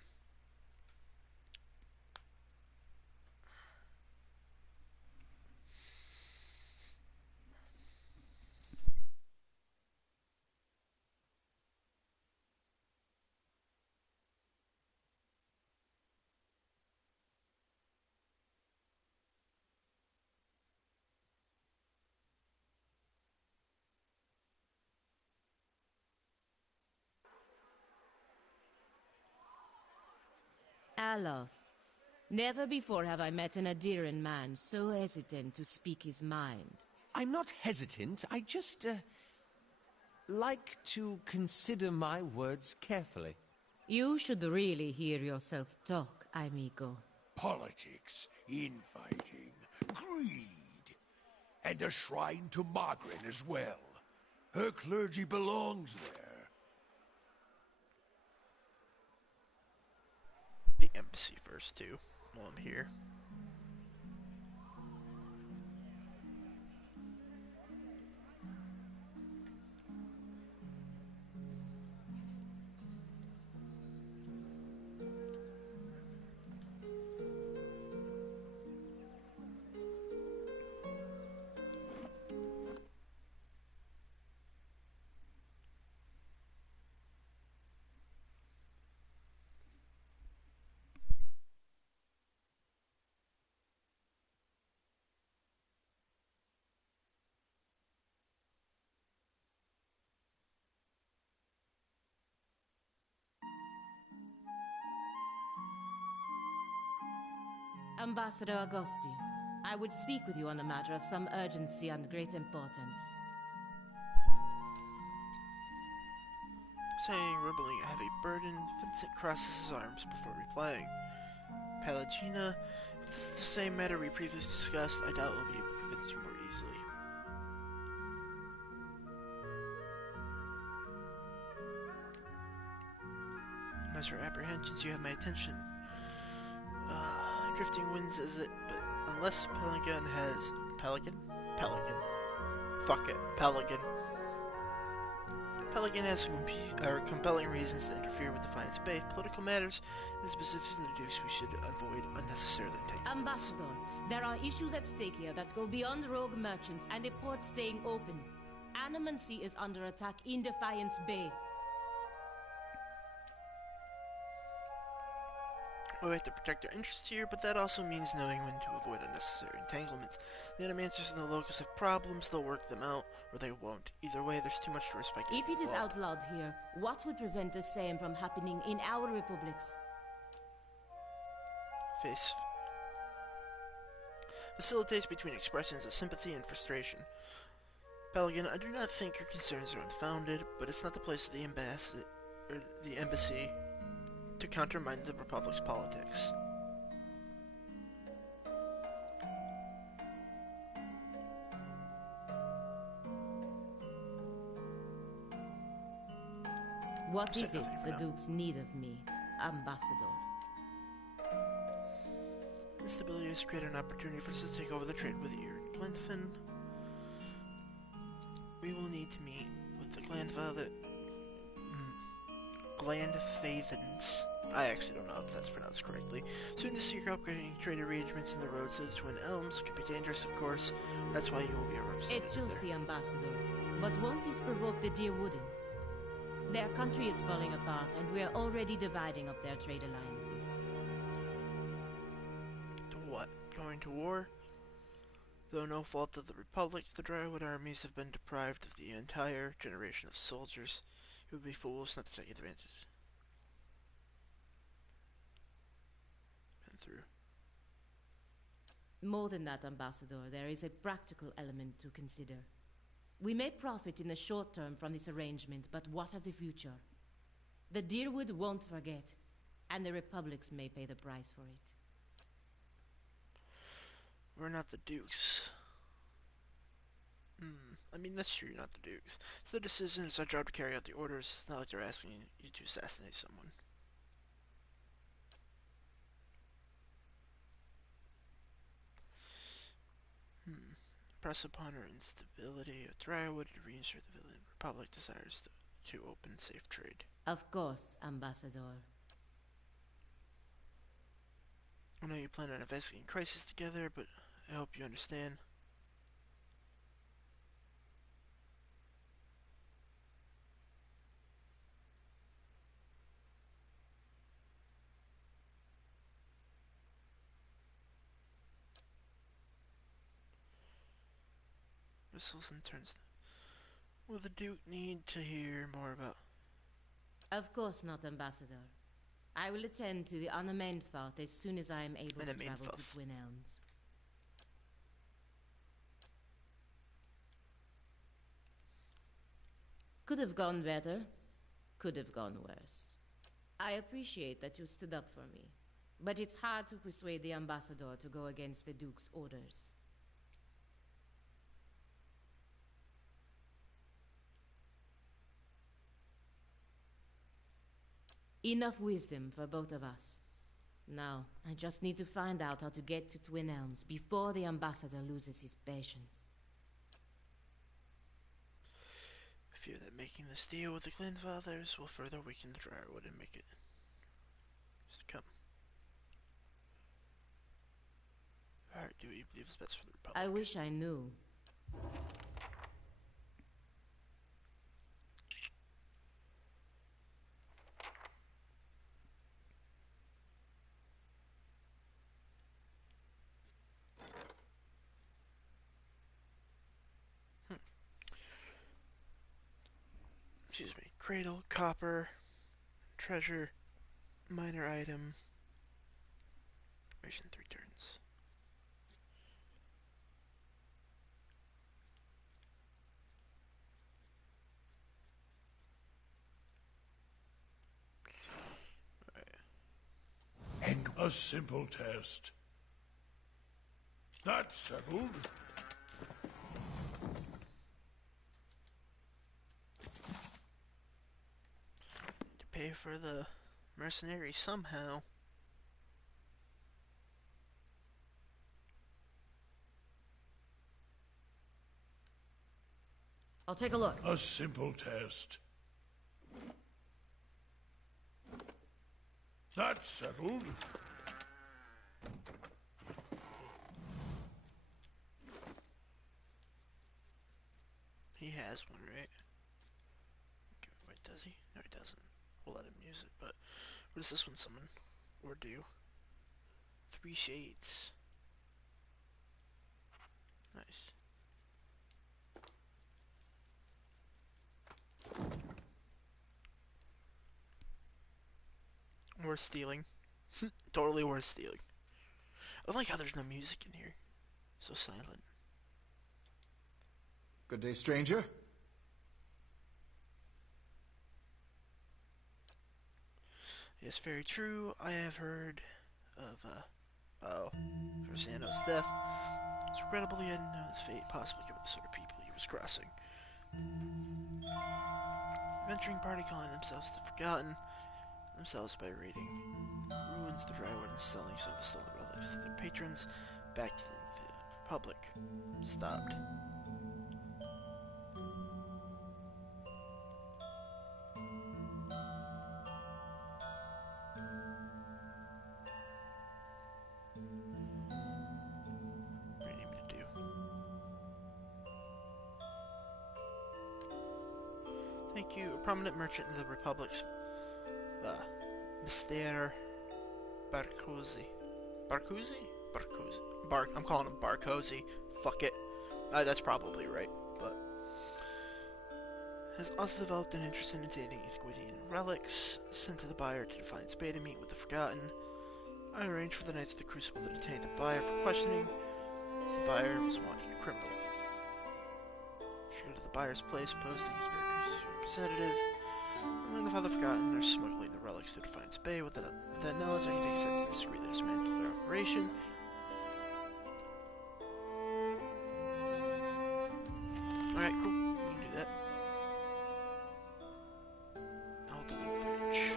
Aloth. Never before have I met an Adiran man so hesitant to speak his mind. I'm not hesitant. I just, like to consider my words carefully. You should really hear yourself talk, amigo. Politics, infighting, greed, and a shrine to Margaret as well. Her clergy belongs there. The embassy first, too, while I'm here. Ambassador Augusti, I would speak with you on a matter of some urgency and great importance. Saying, rubbling a heavy burden, Vincent crosses his arms before replying. Palagina, if this is the same matter we previously discussed, I doubt we'll be able to convince you more easily. As for apprehensions, you have my attention. Drifting winds is it, but unless Pelican has... Pelican? Pelican. Fuck it. Pelican. Pelican has compelling reasons to interfere with Defiance Bay. Political matters, this position introduced, we should avoid unnecessarily entanglements. Ambassador, there are issues at stake here that go beyond rogue merchants and a port staying open. Animancy is under attack in Defiance Bay. We have to protect our interests here, but that also means knowing when to avoid unnecessary entanglements. The Animancers and the Locust have problems, they'll work them out, or they won't. Either way, there's too much to respect. If it is outlawed here, what would prevent the same from happening in our republics? Facilitates between expressions of sympathy and frustration. Pelican, I do not think your concerns are unfounded, but it's not the place of the embassy to countermine the Republic's politics. What is it the Dukes need of me, Ambassador? Instability has created an opportunity for us to take over the trade with Ear and Glenfin. We will need to meet with the Glandfathens. I actually don't know if that's pronounced correctly. Soon to seek upgrading trade arrangements in the roads to the Twin Elms could be dangerous, of course. That's why you will be a representative It shall see, Ambassador. But won't this provoke the Dear Woodens? Their country is falling apart, and we are already dividing up their trade alliances. To what? Going to war? Though no fault of the Republic, the Drywood armies have been deprived of the entire generation of soldiers. It would be foolish not to take advantage. Been through. More than that, Ambassador, there is a practical element to consider. We may profit in the short term from this arrangement, but what of the future? The Deerwood won't forget, and the Republics may pay the price for it. We're not the Dukes. I mean, that's true, you're not the Dukes. It's the decision, it's our job to carry out the orders. It's not like they're asking you to assassinate someone. Press upon our instability of Drywood to reinsure the Republic desires to open safe trade. Of course, Ambassador. I know you plan on investigating crisis together, but I hope you understand. Whistles and turns. Will the Duke need to hear more about? Of course not, Ambassador. I will attend to the Anamenfart as soon as I am able to travel to Twin Elms. Could have gone better. Could have gone worse. I appreciate that you stood up for me, but it's hard to persuade the Ambassador to go against the Duke's orders. Enough wisdom for both of us. Now, I just need to find out how to get to Twin Elms before the Ambassador loses his patience. I fear that making this deal with the Glenfathers will further weaken the Drywood and make it just come. Alright, do what you believe is best for the Republic. I wish I knew. Excuse me. Cradle, copper, treasure, minor item. Duration 3 turns. And a simple test. That's settled. To pay for the mercenary somehow. I'll take a look. A simple test. That's settled. He has one, right? Okay, wait, does he? No, he doesn't. We'll let him use it, but what does this one summon? Or do? 3 shades. Nice. Worth stealing. Totally worth stealing. I like how there's no music in here. So silent. Good day, stranger. Yes, very true. I have heard of, Rosano's death. It's regrettable he hadn't known his fate, possibly given the sort of people he was crossing. Venturing party calling themselves the Forgotten, themselves by raiding ruins, the Drywood, and selling some of the stolen relics to their patrons, back to the Republic. Stopped. What do you need me to do? Thank you. A prominent merchant in the Republic's, Mr. Barcosi. Barcosi? Barcosi. I'm calling him Barcosi. Fuck it. That's probably right, but... has also developed an interest in obtaining Ithguidian relics, sent to the buyer to find Spade and meet with the Forgotten. I arranged for the Knights of the Crucible to detain the buyer for questioning, as the buyer was a wanted criminal. She go to the buyer's place, posting as Barcozi's representative. I learned of how the Forgotten are smuggling the relics to Defiance Bay. With that knowledge, I can take steps to discreetly dismantle their operation. Alright, cool. We can do that. Alderman Bridge.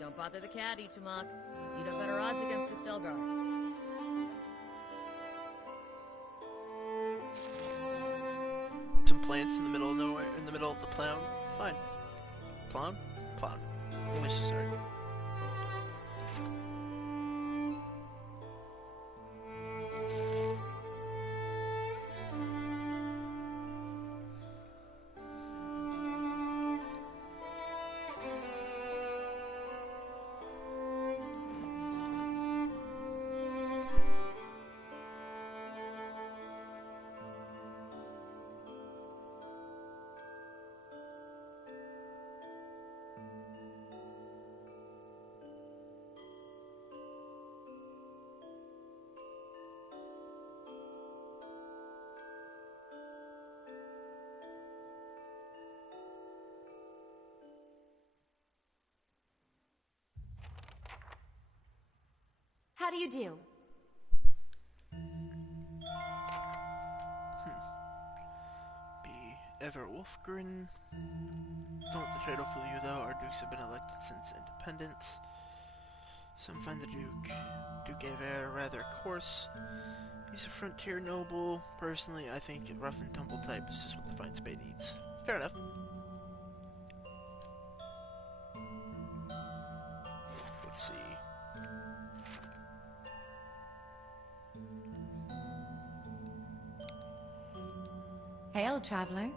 Don't bother the caddy, Tamak. You'd have better odds against Estelgar. Some plants in the middle of nowhere, in the middle of the plow. Fine. Plow? Plow. English is hard. How do you do? Be ever Wolfgren. Don't let the title fool you, though. Our dukes have been elected since independence. Some find the Duke Ever, rather coarse. He's a frontier noble. Personally, I think a rough and tumble type is just what the Fine Spade needs. Fair enough. Let's see. Hail, traveler.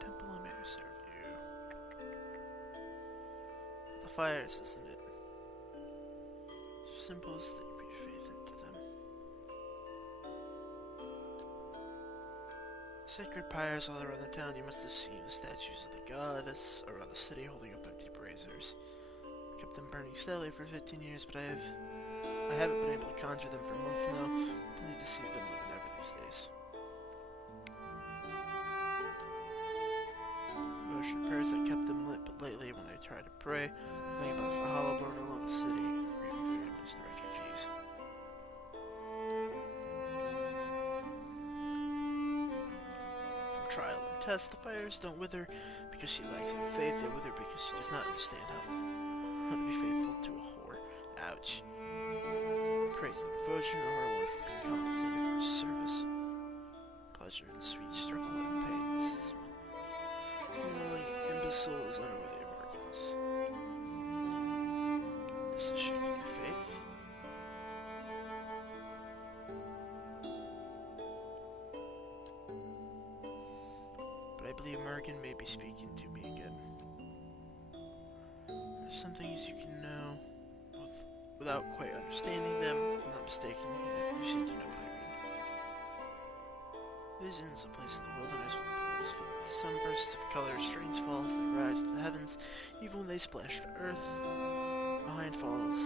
Temple I may serve you. The fires, isn't it? Symbols that you put your faith into them. Sacred pyres all around the town. You must have seen the statues of the goddess around the city holding up empty braziers. Kept them burning steadily for 15 years, but I haven't been able to conjure them for months now. I need to see them more than ever these days. devotion prayers that kept them lit, but lately when I try to pray, I think about the hollow bone all over the city and the grieving families, the refugees. From trial and test, the fires don't wither because she lacks in faith, they wither because she does not understand how to be faithful to a whore. Ouch. Praise the devotion, the whore wants to be compensated for her service. Pleasure and sweet struggle and pain. This is ruling imbecile is unworthy of Morgans. This is shaking your faith. But I believe Morgan may be speaking to me again. There's some things you can know without quite understanding them. If I'm not mistaken, you seem to know what I mean. Visions, a place in the wilderness with pools filled with sunbursts of color, strange falls that rise to the heavens, even when they splash the earth. Behind the falls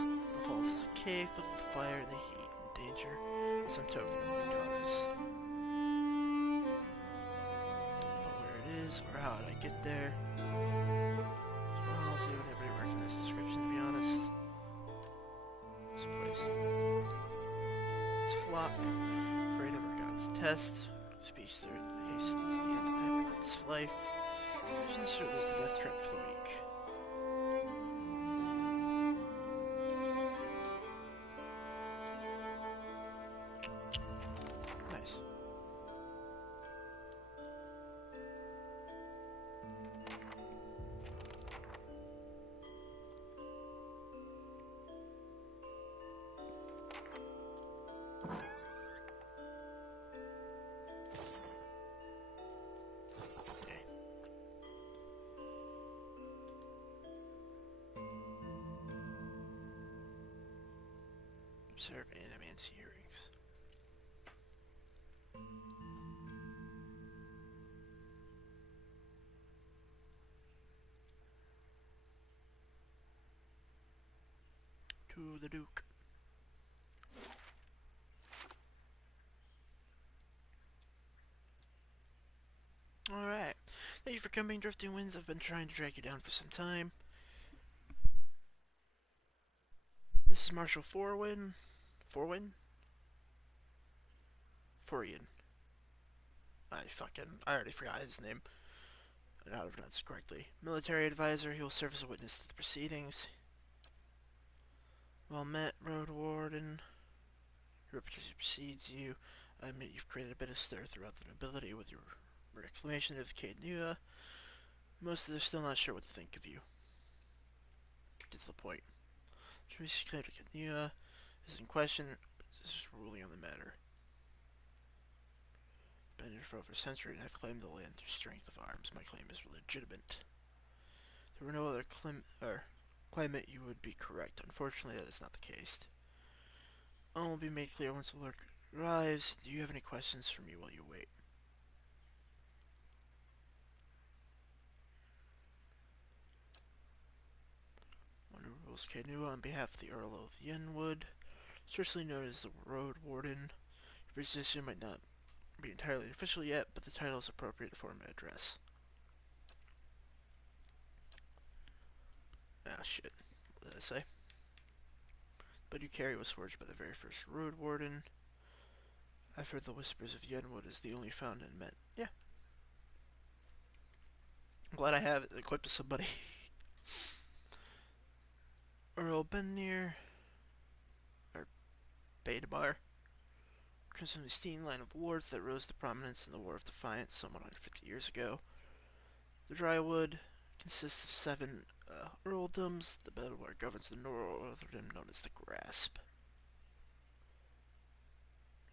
is a cave filled with fire and the heat and danger, and some token of the goddess. But where it is, or how did I get there? Well, I'll see when everybody recognizes the description, to be honest. This place. It's a flock, afraid of our god's test. Speaks there that hasten to the end of the hypocrite's life. And sure, there's the death trap for the week. Nice. Observe animancy hearings. To the Duke. Alright. Thank you for coming, Drifting Winds. I've been trying to track you down for some time. This is Marshal Forwin. Forwin? Forian. I already forgot his name. I know how to pronounce it correctly. Military advisor, he will serve as a witness to the proceedings. Well met, Road Warden. Your reputation precedes you. I admit you've created a bit of stir throughout the nobility with your reclamation of Cadenua. Most of them are still not sure what to think of you. Get to the point. Tracy's claim to Cadenua is in question, but this is ruling on the matter. Been here for over a century, and I've claimed the land through strength of arms. My claim is legitimate. There were no other claimant, you would be correct. Unfortunately, that is not the case. All will be made clear once the Lord arrives. Do you have any questions for me while you wait? One who rules Cadenua on behalf of the Earl of Yenwood, traditionally known as the Road Warden. Your position might not be entirely official yet, but the title is appropriate for my address. Ah, shit. What did I say? But you carry was forged by the very first Road Warden. I've heard the whispers of Yenwood is the only found and met. Yeah. I'm glad I have it equipped to somebody. Earl Benir, or Badebar, from the Steen line of lords that rose to prominence in the War of Defiance some 150 years ago. The Drywood consists of 7 earldoms. The Bedouin governs the northern, known as the Grasp.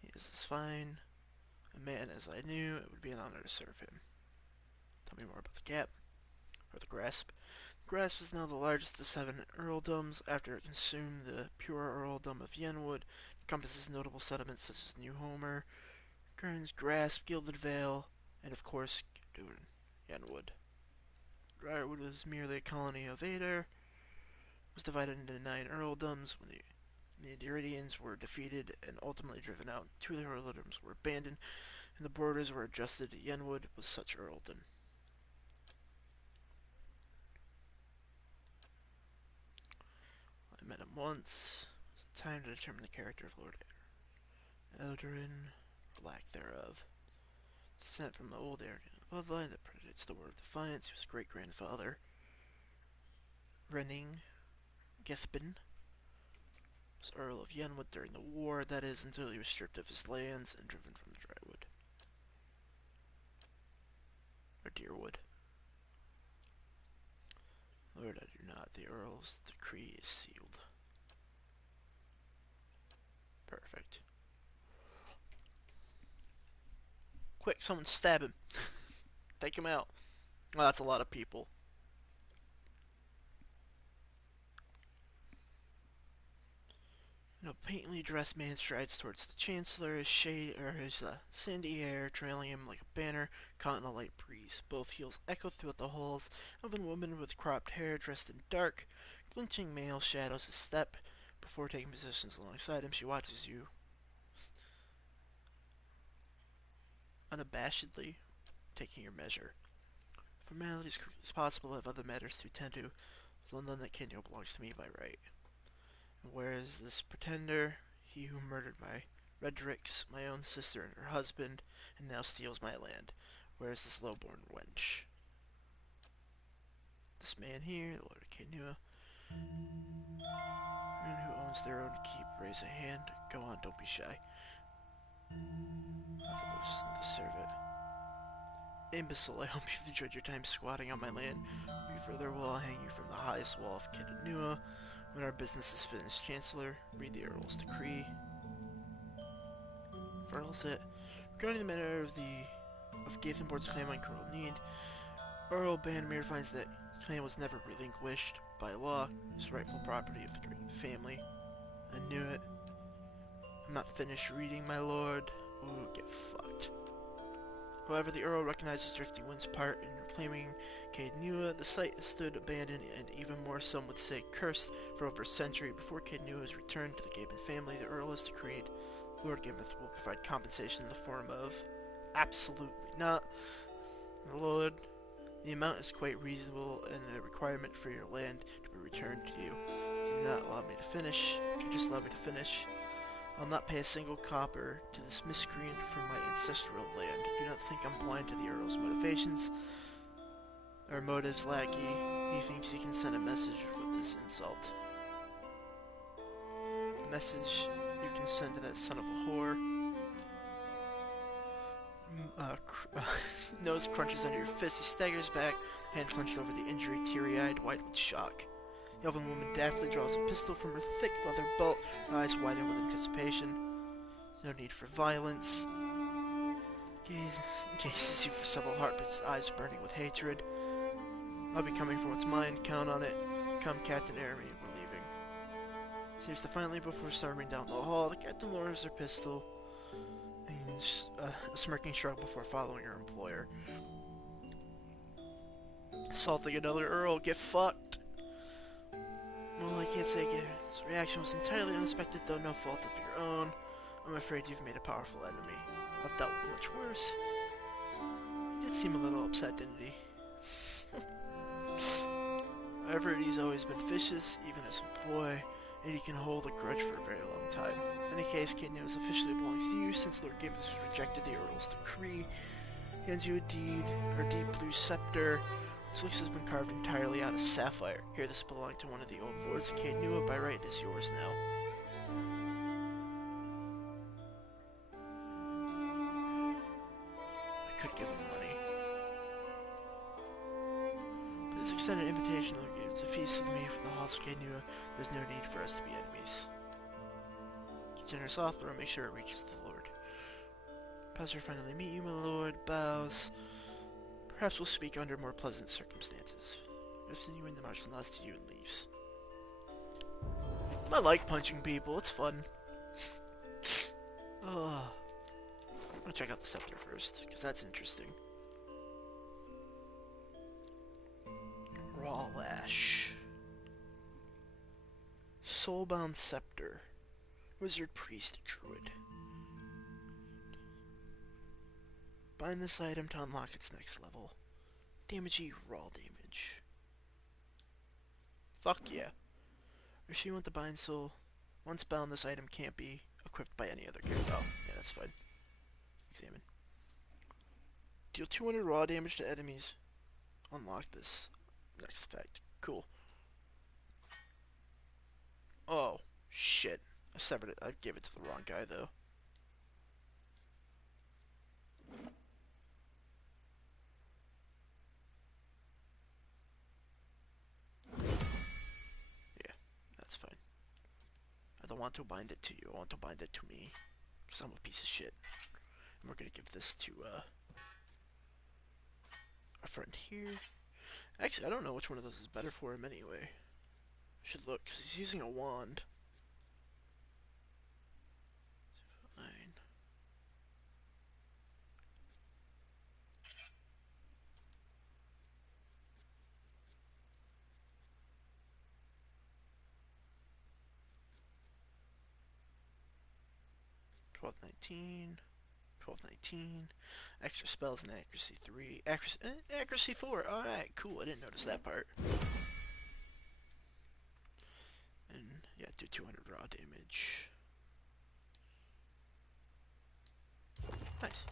He is fine. A man as I knew, it would be an honor to serve him. Tell me more about the Gap, or the Grasp. The Grasp is now the largest of the 7 earldoms after it consumed the pure earldom of Yenwood. It encompasses notable settlements such as New Homer, Gurn's Grasp, Gilded Vale, and of course, Dune, Yenwood. Drywood was merely a colony of Ader. It was divided into 9 earldoms when the Mediridians were defeated and ultimately driven out. 2 of the earldoms were abandoned, and the borders were adjusted to Yenwood with such earldom. met him once. Time to determine the character of Lord Eldarin, or lack thereof. Descent from the old Arrogant bloodline that predates the War of Defiance, whose great-grandfather, Renning Gethbin, was Earl of Yenwood during the war, that is, until he was stripped of his lands and driven from the Drywood. Or Deerwood. Lord, I do not. The Earl's decree is sealed. Perfect. Quick, someone stab him. Take him out. Oh, that's a lot of people. A paintily dressed man strides towards the Chancellor, his sandy hair trailing him like a banner caught in a light breeze. Both heels echo throughout the halls of a woman with cropped hair dressed in dark, glinting male shadows his step. Before taking positions alongside him, she watches you unabashedly, taking your measure. Formalities as quickly as possible, have other matters to attend to, so none that Kenyo belongs to me by right. And where is this pretender? He who murdered my Redrix, my own sister and her husband, and now steals my land. Where is this low-born wench? This man here, the Lord of Kenua. Everyone who owns their own keep, raise a hand. Go on, don't be shy. To serve it. Imbecile, I hope you've enjoyed your time squatting on my land. If you further will, I'll hang you from the highest wall of Kitanua. When our business is finished, Chancellor, read the Earl's decree. Furls it. Regarding the matter of Gathenborg's claim on cruel need, Earl Bannermere finds that claim was never relinquished by law, his rightful property of the Green family. I knew it. I'm not finished reading, my lord. Ooh, get fucked. However, the Earl recognizes Drifting Wind's part in reclaiming Caed Nua. The site has stood abandoned and even more, some would say, cursed for over a century. Before Caed Nua is returned to the Gaben family, the Earl has decreed Lord Gimeth will provide compensation in the form of... Absolutely not. My lord, the amount is quite reasonable and a requirement for your land to be returned to you. Do not allow me to finish. If you just allow me to finish, I'll not pay a single copper to this miscreant for my ancestral land. Do not think I'm blind to the Earl's motivations or motives, lackey. He thinks he can send a message with this insult. The message you can send to that son of a whore. Nose crunches under your fist. He staggers back, hand clenched over the injury, teary-eyed, white with shock. The elven woman daftly draws a pistol from her thick leather belt, her eyes widen with anticipation. There's no need for violence. Gazes you for several heartbeats, eyes burning with hatred. I'll be coming for what's mine, count on it. Come, Captain Army, we're leaving. Saves the finally before storming down the hall. The captain lowers her pistol and a smirking shrug before following her employer. Assaulting another Earl, get fucked. Well, I can't say his reaction was entirely unexpected, though no fault of your own. I'm afraid you've made a powerful enemy. I've dealt with much worse. He did seem a little upset, didn't he? However, he's always been vicious, even as a boy, and he can hold a grudge for a very long time. In any case, Caed Nua officially belongs to you, since Lord Gimeth has rejected the Earl's decree. He hands you a deed, her deep blue scepter, which looks has been carved entirely out of sapphire. Here, this belonged to one of the old lords of Caed Nua. By right, it is yours now. I could give him money. But his extended invitation gives a feast with me for the halls of Caed Nua. There's no need for us to be enemies. Generous offer, will make sure it reaches the Lord. Pleasure finally meet you, my lord. Bows. Perhaps we'll speak under more pleasant circumstances. Insinuating the marshal nods to you and leaves. I like punching people, it's fun. I'm gonna check out the Scepter first, because that's interesting. Raw Lash. Soulbound Scepter. Wizard, Priest, Druid. Bind this item to unlock its next level. Damage raw damage. Fuck yeah. If you want the Bind Soul, once bound, this item can't be equipped by any other character. Oh, yeah, that's fine. Examine. Deal 200 raw damage to enemies. Unlock this next effect. Cool. Oh, shit. I severed it. I gave it to the wrong guy, though. Yeah, that's fine. I don't want to bind it to you. I want to bind it to me. Because I'm a piece of shit. And we're going to give this to, a friend here. Actually, I don't know which one of those is better for him anyway. I should look, because he's using a wand. Fine. Twelve 19. 1219. Extra spells and accuracy 3. Accuracy 4. Alright, cool. I didn't notice that part. And yeah, do 200 raw damage. Nice.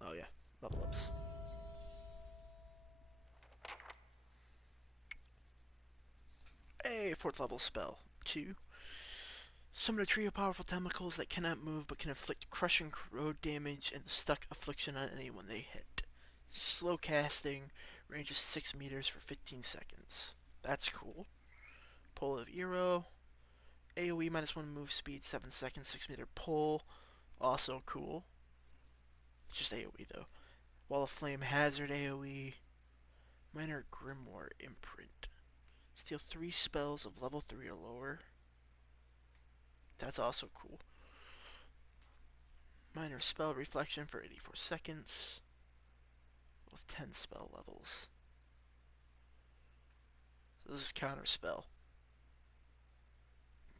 Oh yeah, level ups. Hey, 4th level spell. 2. Summon a trio of powerful tentacles that cannot move but can inflict crushing corrode damage and stuck affliction on anyone they hit. Slow casting, range is 6 meters for 15 seconds. That's cool. Pull of Eero. AoE -1 move speed, 7 seconds, 6 meter pull. Also cool. It's just AoE though. Wall of Flame Hazard AoE. Minor Grimoire Imprint. Steal 3 spells of level 3 or lower. That's also cool. Minor Spell Reflection for 84 seconds. With 10 spell levels. So this is Counter Spell.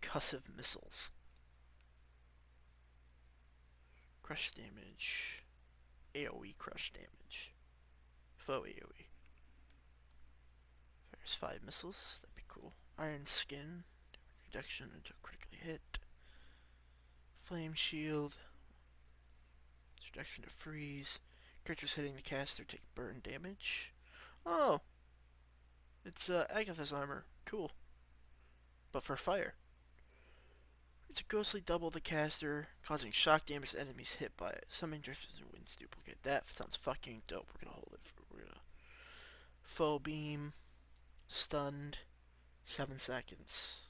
Concussive Missiles. Crush damage. AoE crush damage. Foe AoE. There's 5 missiles. That'd be cool. Iron Skin. Reduction until critically hit. Flame Shield. Reduction to freeze. Characters hitting the caster take burn damage. Oh! It's Agatha's armor. Cool. But for fire. It's a ghostly double the caster, causing shock damage to enemies hit by it. Summoning drifters and winds duplicate. That sounds fucking dope. We're gonna hold it for. We're gonna. Foe beam. Stunned. 7 seconds.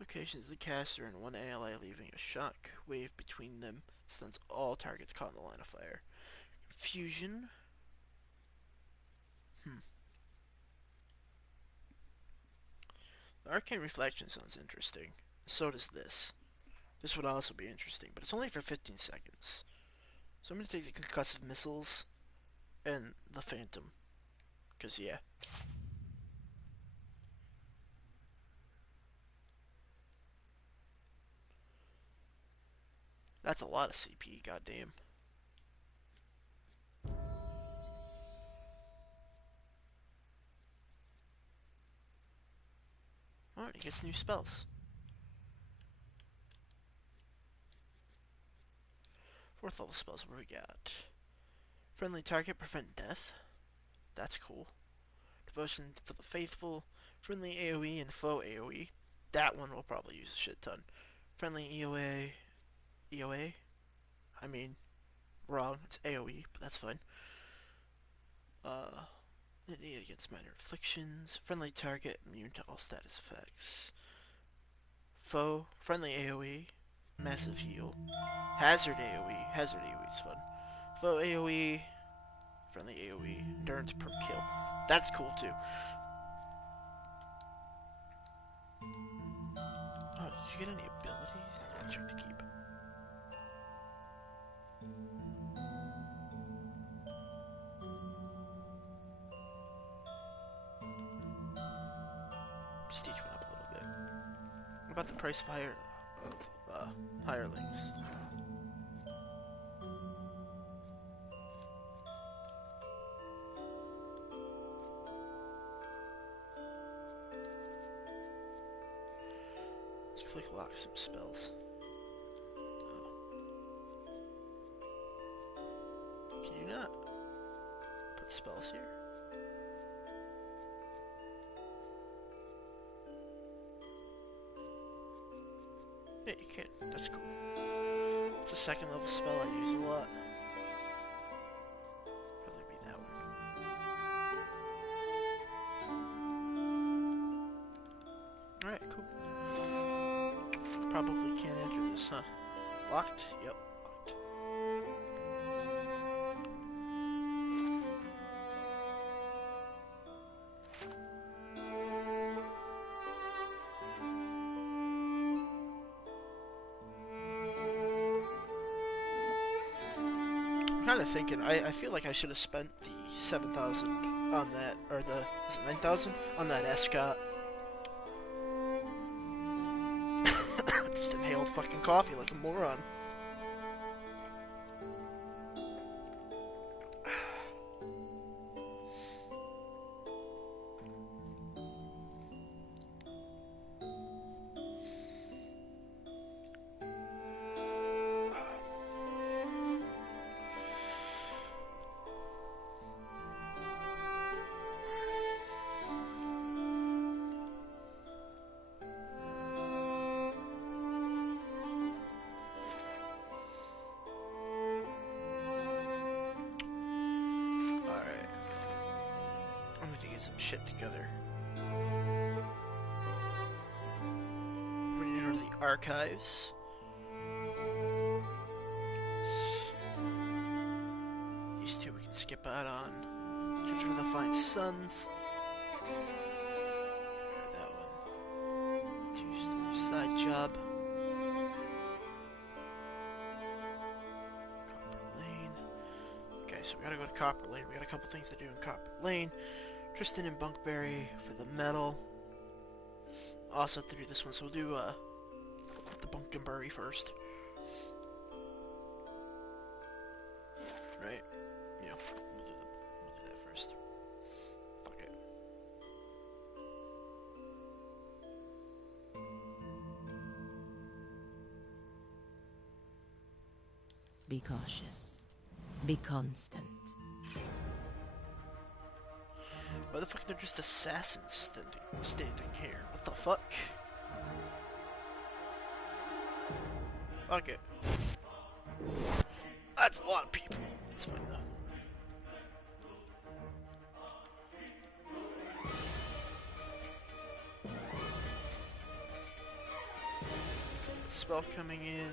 Locations of the caster and one ally leaving a shock wave between them stuns all targets caught in the line of fire. Confusion. The Arcane Reflection sounds interesting. So does this. This would also be interesting, but it's only for 15 seconds. So I'm going to take the Concussive Missiles and the Phantom. Because, yeah. That's a lot of CP, goddamn. Alright, he gets new spells. 4th level spells, what do we got? Friendly target, prevent death. That's cool. Devotion for the faithful. Friendly AoE and foe AoE. That one will probably use a shit ton. Friendly EOA. EOA? I mean, wrong. It's AoE, but that's fine. Against minor afflictions. Friendly target, immune to all status effects. Foe, friendly AoE. Massive heal. Hazard AoE. Hazard AoE is fun. Foe AoE. Friendly AoE. Endurance per kill. That's cool too. Oh, did you get any abilities? Check the keep. Prestige went up a little bit. What about the price of hirelings? Let's click lock some spells. Oh. Can you not put spells here? Yeah, you can. That's cool. It's a second level spell I use a lot. Probably be that one. Alright, cool. Probably can't enter this, huh? Locked? Yep, locked. I'm kind of thinking, I feel like I should have spent the 7,000 on that, or the, is it 9,000? On that Escott. Just inhaled fucking coffee like a moron. Some shit together. We need to go to the archives. These two we can skip out on. Children of the Fine Sons. That one. Two-story side job. Copper Lane. Okay, so we gotta go to Copper Lane. We got a couple things to do in Copper Lane. Tristan and Bunkberry for the metal. Also have to do this one, so we'll do the Bunkberry first. Right? Yeah, we'll do that first. Fuck it. Be cautious. Be constant. Why the fuck are there just assassins standing here? What the fuck? Fuck it. That's a lot of people. It's fine though. Spell coming in.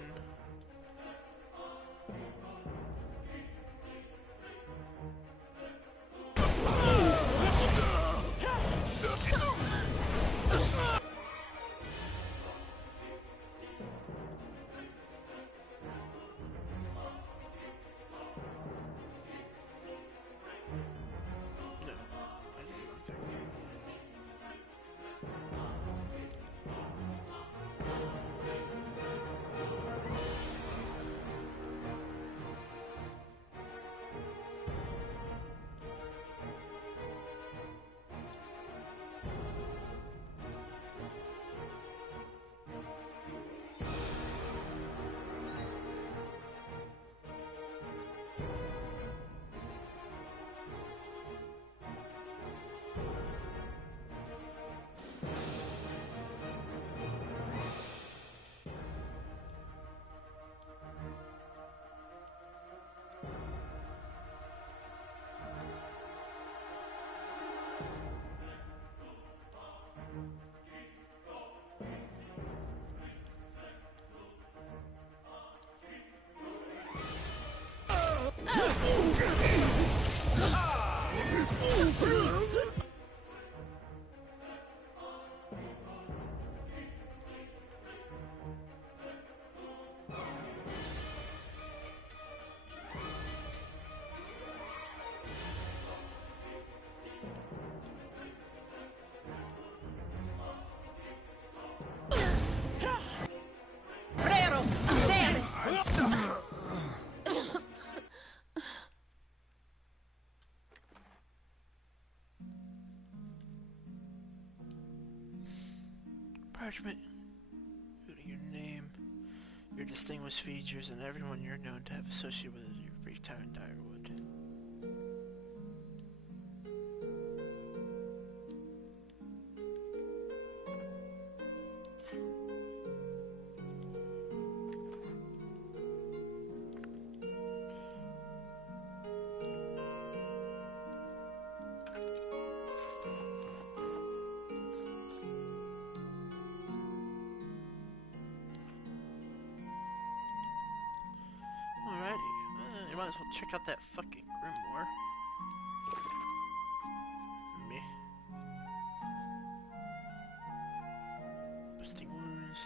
Parchment. your name, your distinguished features, and everyone you're known to have associated with your brief time in Direwood. Alrighty, you might as well check out that fucking grimoire. Me. Boosting wounds.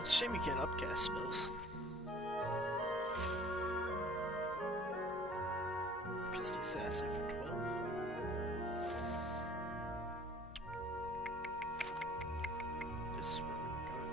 It's a shame you can't upcast spells. Because the assassin for 12. This is where we're going.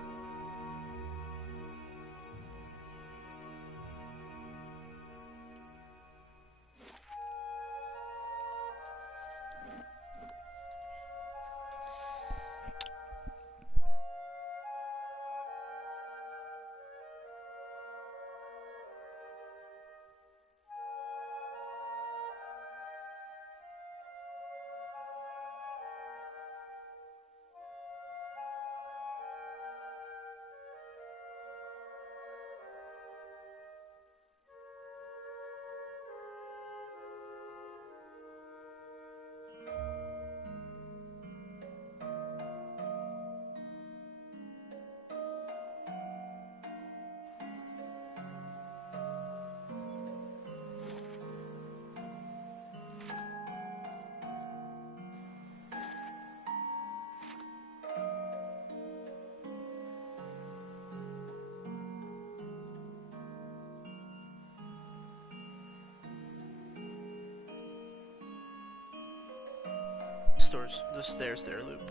The stairs there, loop.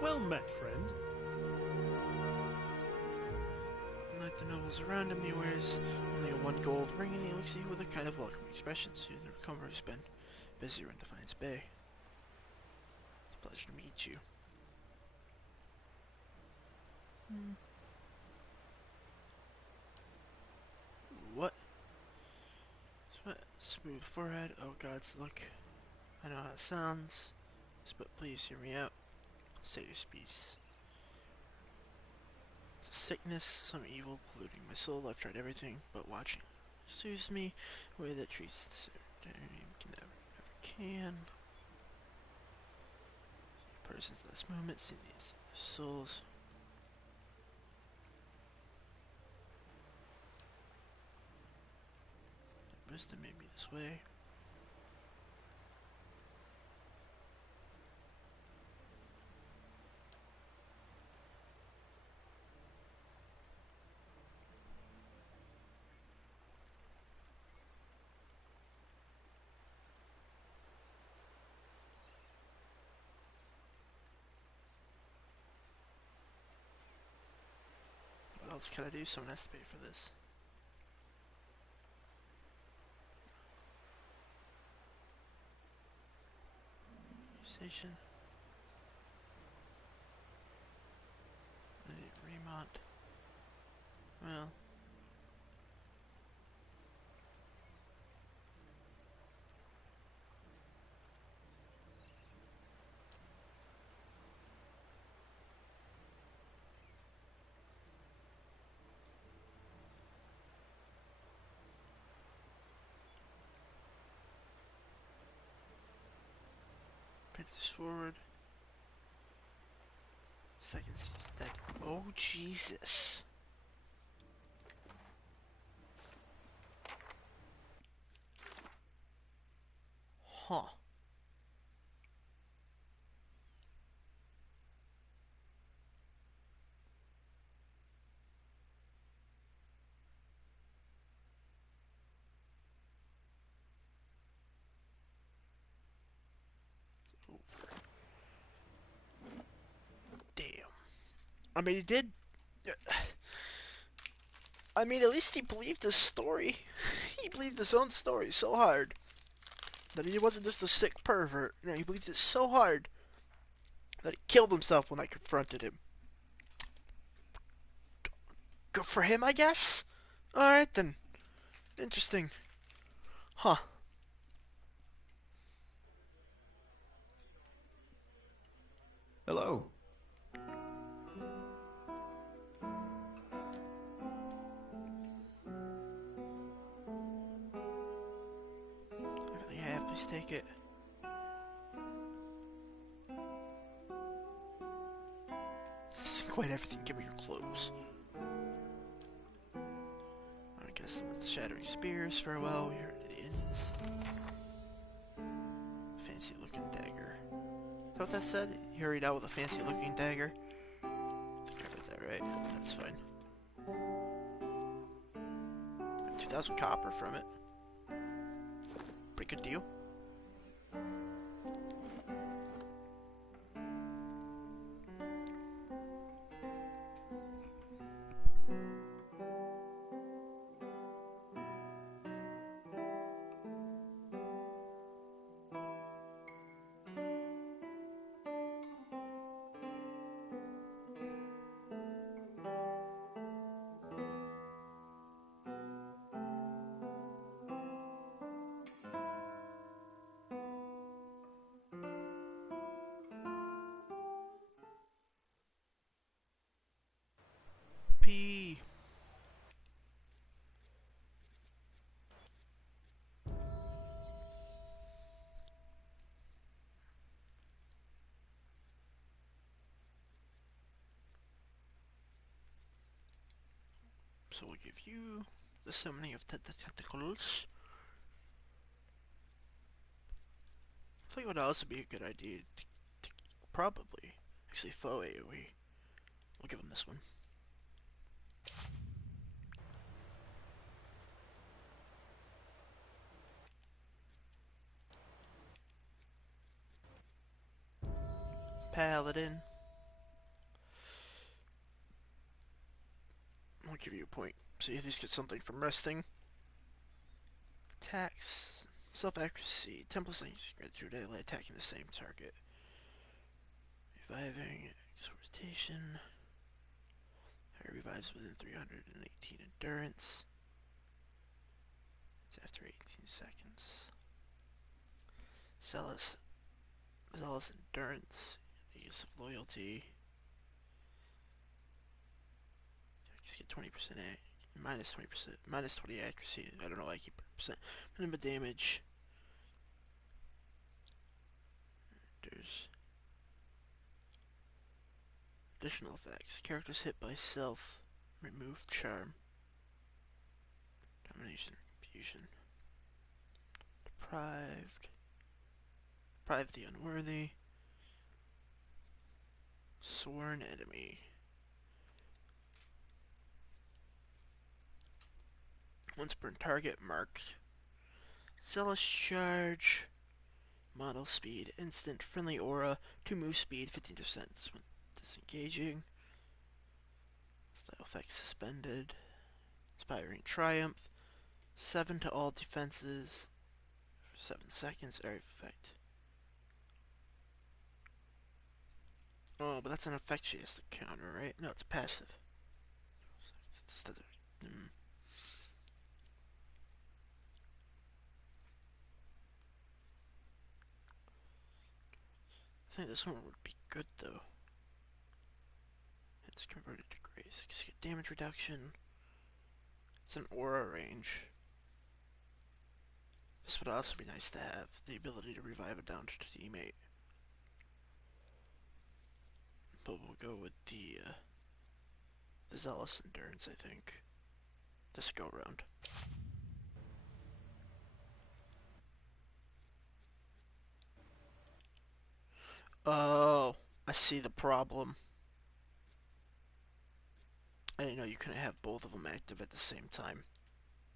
Well met, friend. Unlike the nobles around him, he wears only a 1 gold ring, and he looks at you with a kind of welcoming expression. Soon the newcomer has been busy around Defiance Bay. It's a pleasure to meet you. What? Smooth forehead. Oh God's look. I know how it sounds. Yes, but please hear me out. Say your piece. It's a sickness, some evil polluting my soul. I've tried everything but watching. Soothes me a way that treats never can. A person's last moments in these souls. Wisdom made me this way. What else can I do? Someone has to pay for this. Station. Remont. Well. Princess forward. Second sees dead. Oh Jesus. Huh. I mean, he did. I mean, at least he believed his story. He believed his own story so hard that he wasn't just a sick pervert. No, he believed it so hard that he killed himself when I confronted him. Good for him, I guess? Alright then. Interesting. Huh. Hello. Everything I have, please take it. This isn't quite everything. Give me your clothes. I guess with the shattering spears. Farewell, we heard the inns. Fancy looking dagger. Is that what that said? He hurried out with a fancy looking dagger. I think I read that right. That's fine. 2,000 copper from it. Pretty good deal. P. So we'll give you the summoning of the tentacles. I think it would also be a good idea to probably actually faux AoE. We'll give him this one. Paladin. I'll give you a point. So you at least get something from resting. Attacks. Self-accuracy. Temple Saints grant daily attacking the same target. Reviving. Exhortation. It revives within 318 endurance. It's after 18 seconds. Zealous endurance. Use of loyalty. Just get 20% minus 20%, minus 20 accuracy. I don't know why I keep percent. Minimum damage. There's additional effects. Characters hit by self. Remove charm. Domination. Confusion. Deprived. Deprive the unworthy. Sworn enemy. Once per target marked. Zealous charge. Model speed. Instant. Friendly aura. 2 move speed. 15% when disengaging. Style effects suspended. Inspiring triumph. 7 to all defenses. For 7 seconds. Area effect. Oh, but that's an effect she has to counter, right? No, it's passive. I think this one would be good, though. It's converted to grace. You get damage reduction. It's an aura range. This would also be nice to have. The ability to revive a downed teammate. But we'll go with the Zealous Endurance, I think. This go round. Oh, I see the problem. I didn't know you couldn't have both of them active at the same time.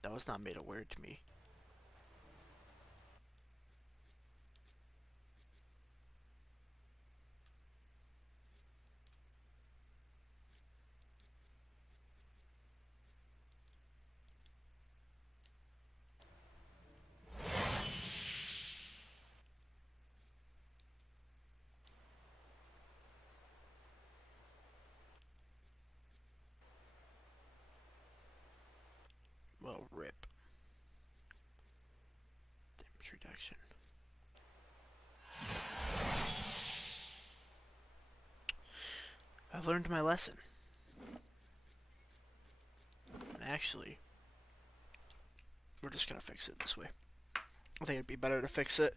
That was not made aware to me. Well, rip. Damage reduction. I've learned my lesson. And actually, we're just gonna fix it this way. I think it'd be better to fix it.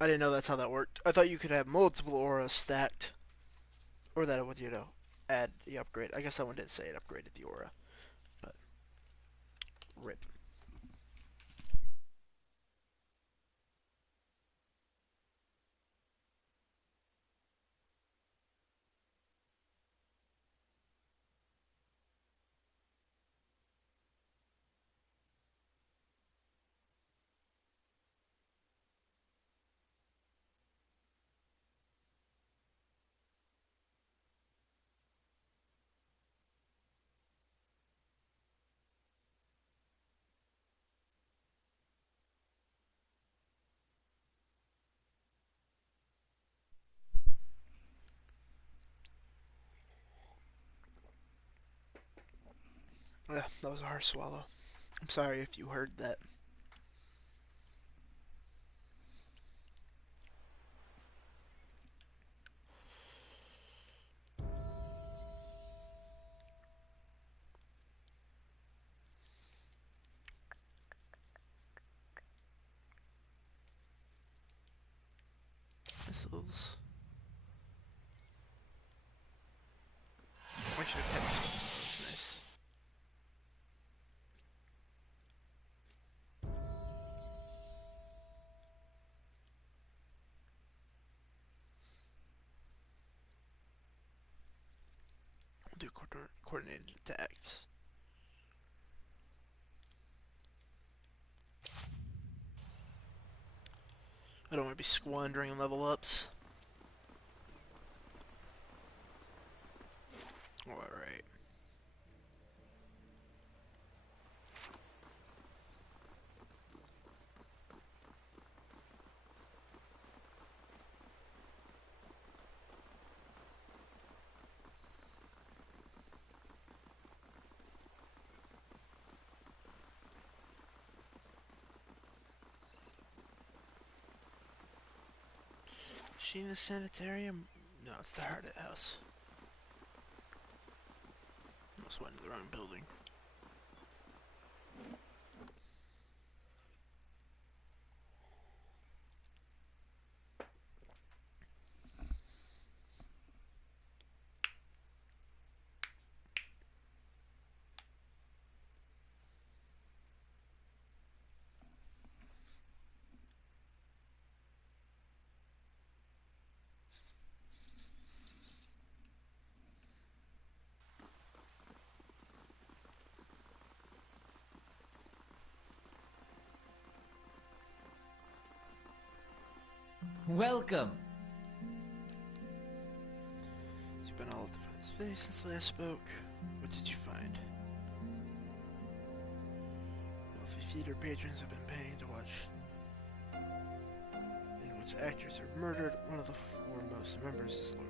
I didn't know that's how that worked. I thought you could have multiple auras stacked. Or that it would, you know, add the upgrade. I guess that one didn't say it upgraded the aura. But, rip. Yeah, that was a hard swallow. I'm sorry if you heard that. Missiles. Actually, Catacombs looks nice. We'll do coordinated attacks. I don't want to be squandering level ups. Alright. Sheena Sanitarium? No, it's the Hardet House. Almost went to the wrong building. Welcome. You've been all over the space since the last spoke. What did you find? Wealthy theater patrons have been paying to watch in which actors are murdered. One of the foremost members is Lord.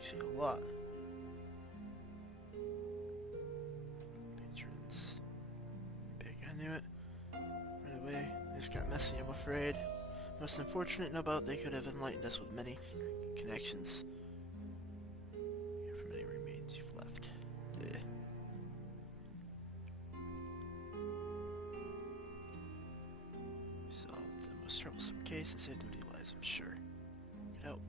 You see a lot. Patrons. Big, I knew it. Right away. This got messy, I'm afraid. Most unfortunate, no doubt they could have enlightened us with many connections. Here for many remains you've left. Solved the most troublesome case and saved many lives, I'm sure. Could help.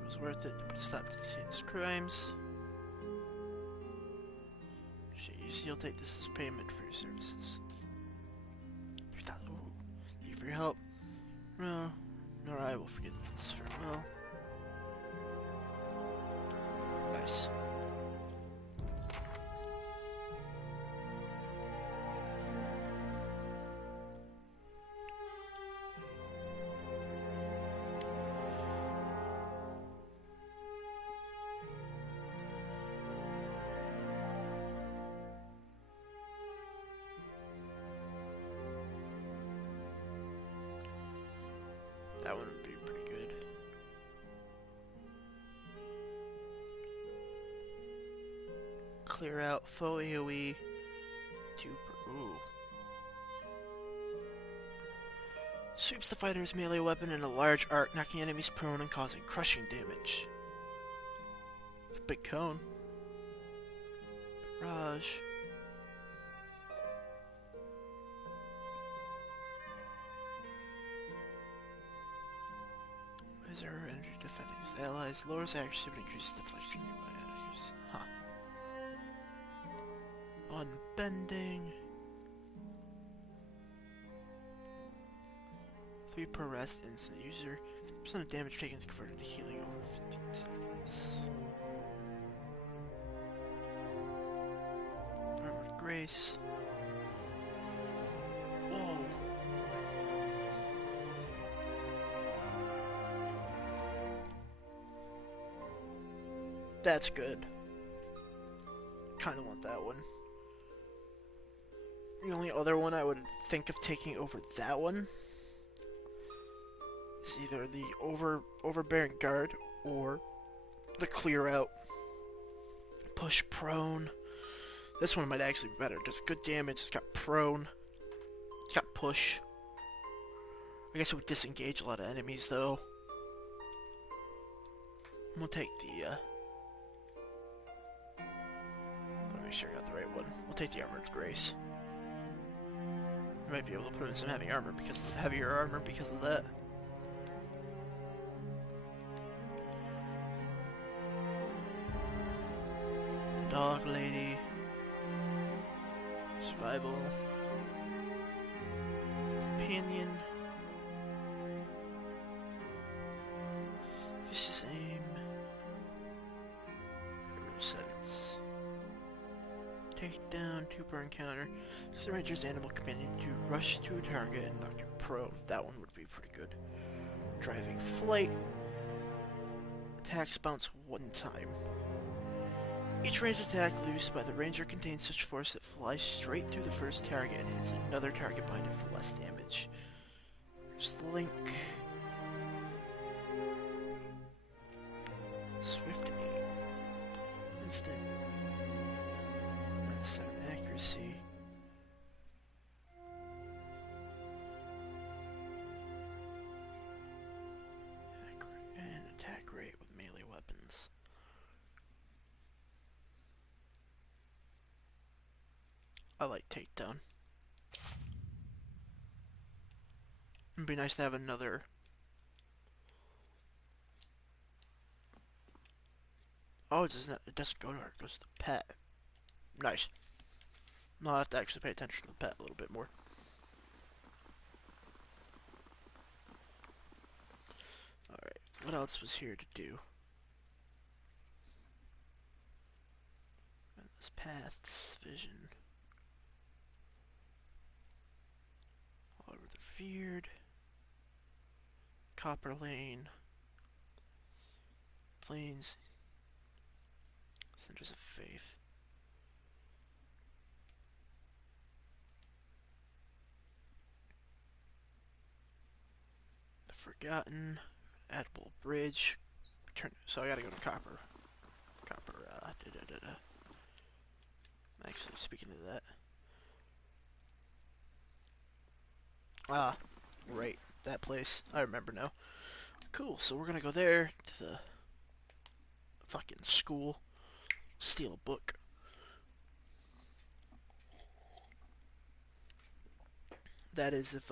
It was worth it to put a stop to these heinous crimes. You'll take this as payment for your services. 3,000. Thank you for your help. No, nor I will forget this farewell. Nice. That one would be pretty good. clear out foe AoE. Ooh. Sweeps the fighter's melee weapon in a large arc, knocking enemies prone and causing crushing damage. The big cone. Barrage. Is her energy defending his allies? Lowers accuracy but increases deflection nearby enemies. Huh. Unbending. 3 per rest instant user. 50% of damage taken is converted to healing over 15 seconds. Armored Grace. Whoa. That's good. Kinda want that one. The only other one I would think of taking over that one is either the overbearing guard or the clear out. Push prone. This one might actually be better. Does good damage. It's got prone. It's got push. I guess it would disengage a lot of enemies though. We'll take the let me make sure I got the right one. We'll take the Armored Grace. I might be able to put in some heavier armor because of that. Dog Lady. Survival. Companion. Vicious Aim. Hero Sense. Takedown, 2 per encounter. The Ranger's animal companion to rush to a target and knock it prone. That one would be pretty good. Driving Flight. Attacks bounce 1 time. Each ranged attack loosed by the ranger contains such force that flies straight through the first target and hits another target behind it for less damage. There's the link. Swift Aim. Instant. -7 accuracy. And attack rate with melee weapons. I like Takedown. It'd be nice to have another. Oh, it doesn't go to her, it goes to the pet. Nice. I'll have to actually pay attention to the pet a little bit more. Alright, what else was here to do? This paths, vision. All over the feared. Copper Lane. Plains. Centers of Faith. The Forgotten. Edible Bridge. So I gotta go to Copper. Actually, speaking of that. Right. That place. I remember now. Cool, so we're gonna go there to the fucking school. Steal a book. That is if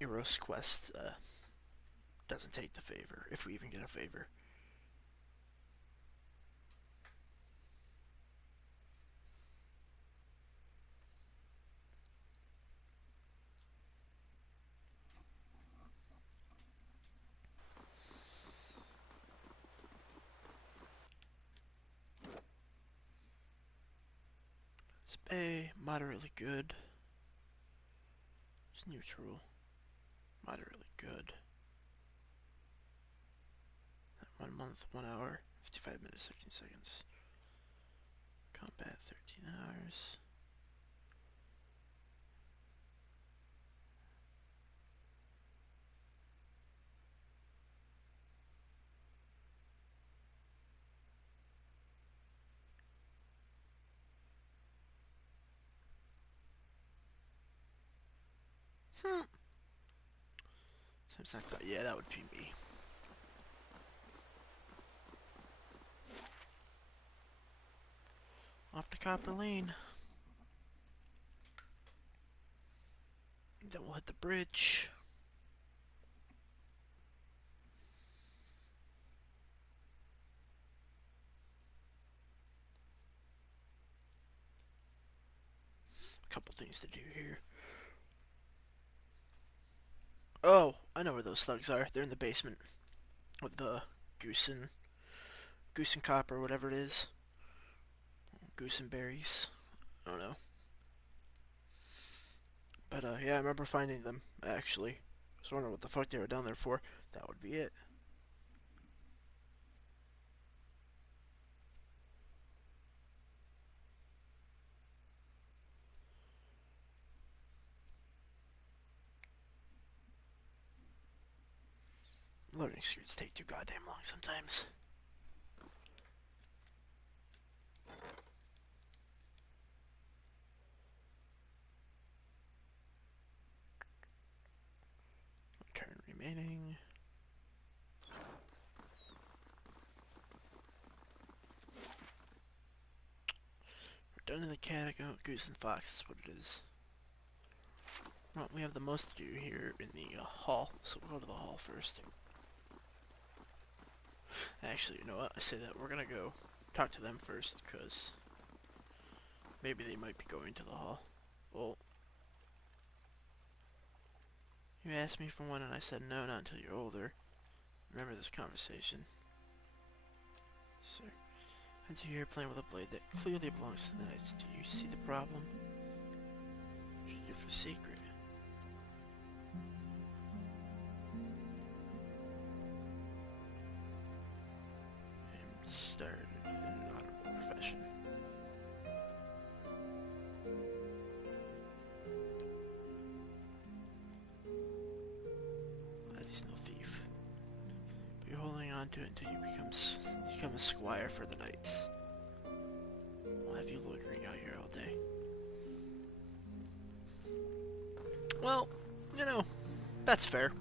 Eros Quest doesn't take the favor, if we even get a favor. It's A, moderately good. It's neutral. Moderately good. 1 month, 1 hour, 55 minutes, 13 seconds. Combat, 13 hours. Sometimes I thought, yeah, that would be me. Off to Copper Lane. Then we'll hit the bridge. A couple things to do here. Oh, I know where those thugs are. They're in the basement with the goose and copper, whatever it is. Goose and berries. I don't know. But yeah, I remember finding them actually. I was wondering what the fuck they were down there for. That would be it. Loading screens take too goddamn long sometimes. Turn remaining. We're done in the Catacombs. Goose and Fox is what it is. Well, we have the most to do here in the hall, so we'll go to the hall first. Actually, you know what? I say that we're gonna go talk to them first, because maybe they might be going to the hall. Well, you asked me for one, and I said no, not until you're older. Remember this conversation. Sir, until you're playing with a blade that clearly belongs to the Knights. Do you see the problem? Keep it for secret. I'm started in an honorable profession. That he's no thief. But you're holding on to it until you become a squire for the Knights. We'll have you loitering out here all day. Well, you know, that's fair.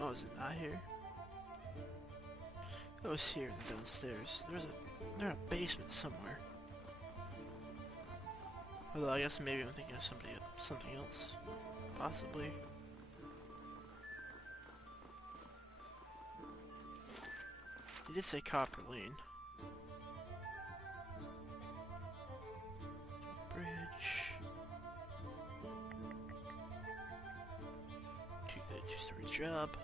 Oh, is it not here? It was here in the downstairs. There's a basement somewhere. Although I guess maybe I'm thinking of something else. Possibly. You did say Copper Lane. Bridge. Two-story job.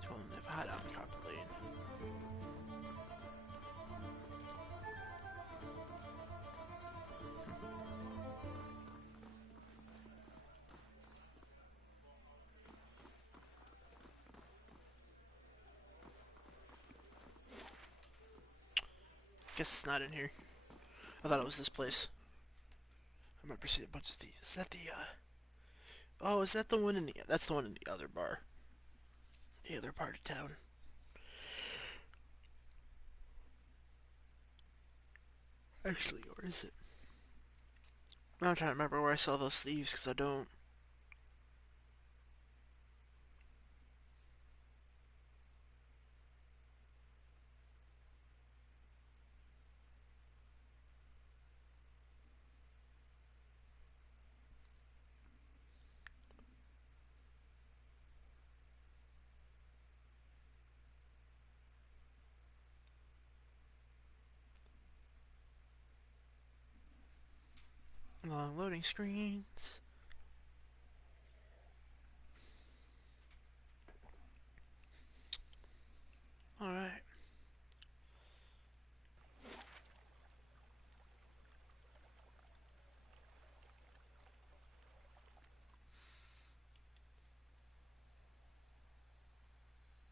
Told them they've had out in Copper Lane. Guess it's not in here. I thought it was this place. I remember seeing a bunch of these. Is that the, oh, is that the one in the... That's the one in the other bar. The other part of town. Actually, or is it? I'm trying to remember where I saw those thieves, because I don't. long loading screens. Alright.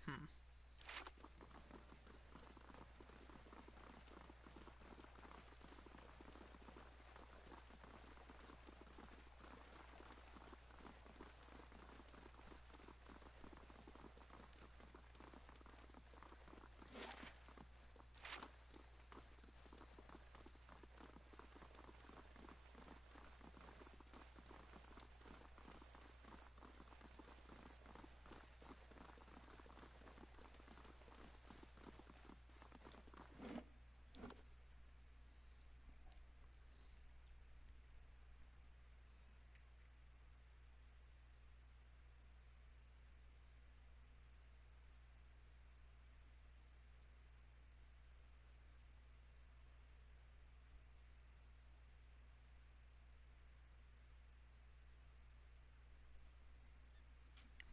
Hmm.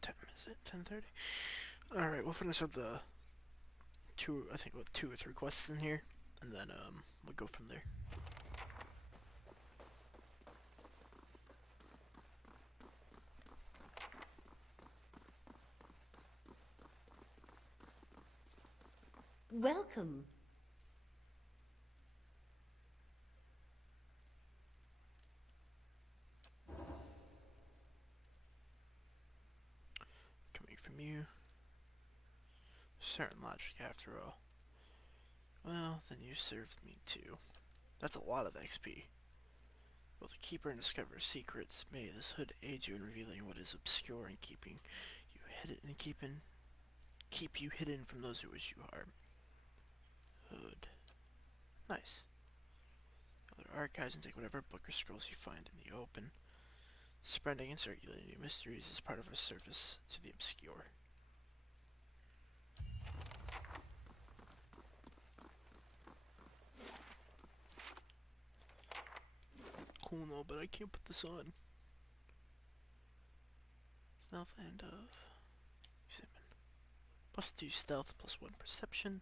Time is it? 10:30. All right, we'll finish up the two. I think about 2 or 3 quests in here, and then we'll go from there. Welcome. Coming from you. Certain logic, after all. Well, then you served me too. That's a lot of XP. Will the Keeper and discover secrets? May this hood aid you in revealing what is obscure and keeping you hidden and keep you hidden from those who wish you harm. Hood. Nice. Other archives and take whatever book or scrolls you find in the open. Spreading and circulating new mysteries is part of our service to the obscure. Cool, no, but I can't put this on. Stealth and examine. +2 stealth, +1 perception.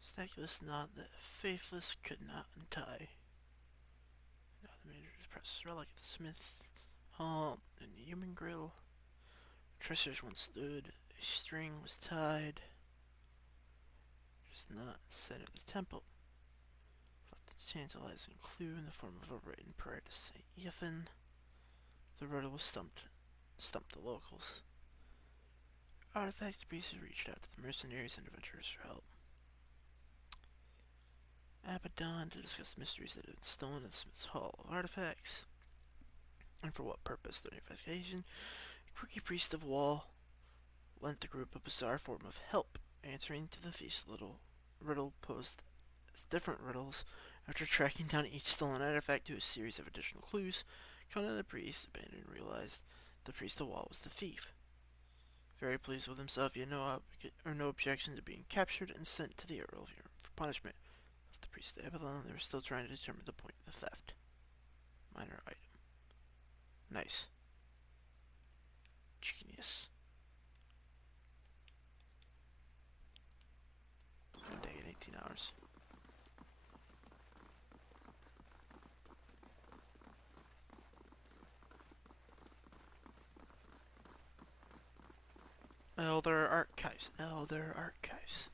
Staculous knot that faithless could not untie. Now the manager's precious relic at the smith hall and the human grill. Treasures once stood, a string was tied. Just not center of the temple. Left a tantalizing clue in the form of a written prayer to Saint Yefin. The riddle stumped the locals. Artifact priests reached out to the mercenaries and adventurers for help. Abaddon to discuss mysteries that had been stolen at the Smith's Hall of Artifacts. And for what purpose? During investigation, a quirky priest of Wall lent the group a bizarre form of help, answering to the thief's little riddle posed as different riddles. After tracking down each stolen artifact to a series of additional clues, Conan the priest abandoned and realized the priest of Wall was the thief. Very pleased with himself, he had no objection to being captured and sent to the Earl for punishment. Of the priest of Abaddon, they were still trying to determine the point of the theft. Minor item. Nice. Genius. 1 day and 18 hours. Elder Archives. Elder Archives.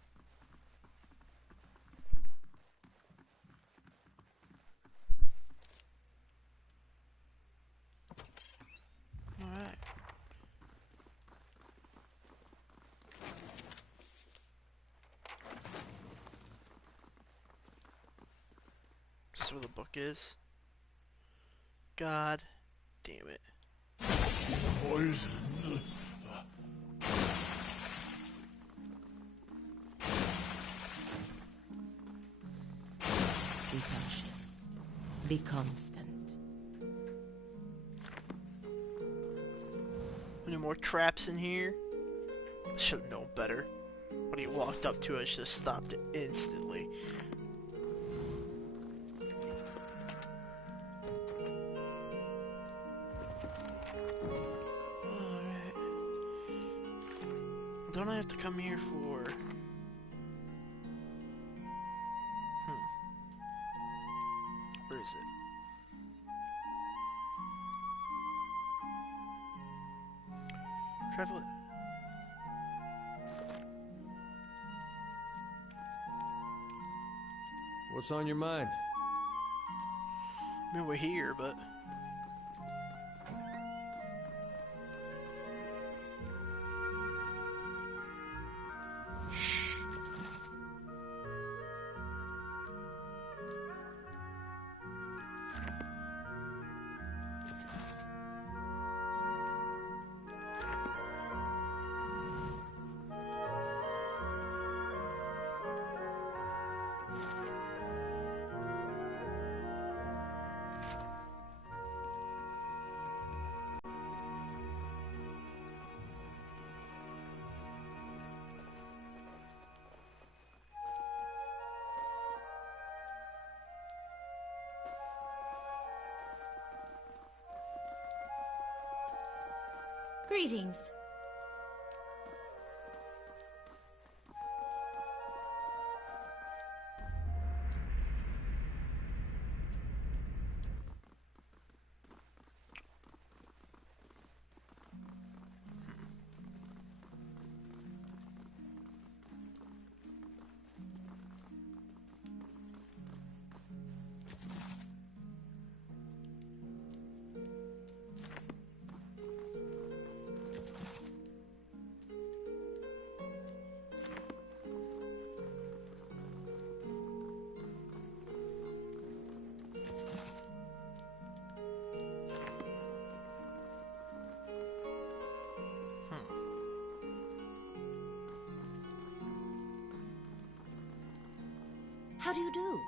Alright. Is this where the book is? God damn it. Poison. Be cautious. Be constant. Any more traps in here? Should have known better. When he walked up to it, I should have stopped it instantly. Alright. Don't I have to come here for... Where is it? Travel... What's on your mind? I mean, we're here, but... Shh. Greetings. How do you do?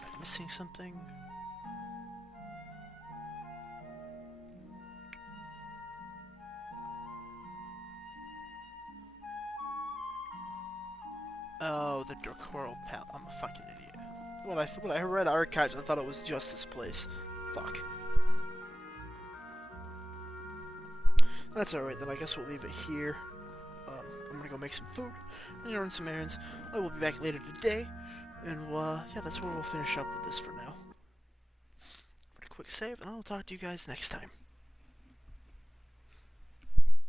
Am I missing something? Oh, the Dorcoral Pal. I'm a fucking idiot. When I read archives, I thought it was just this place. Fuck. That's alright then, I guess we'll leave it here. I'm gonna go make some food and run some errands. I will be back later today, and yeah, that's where we'll finish up with this for now. For a quick save, and I'll talk to you guys next time.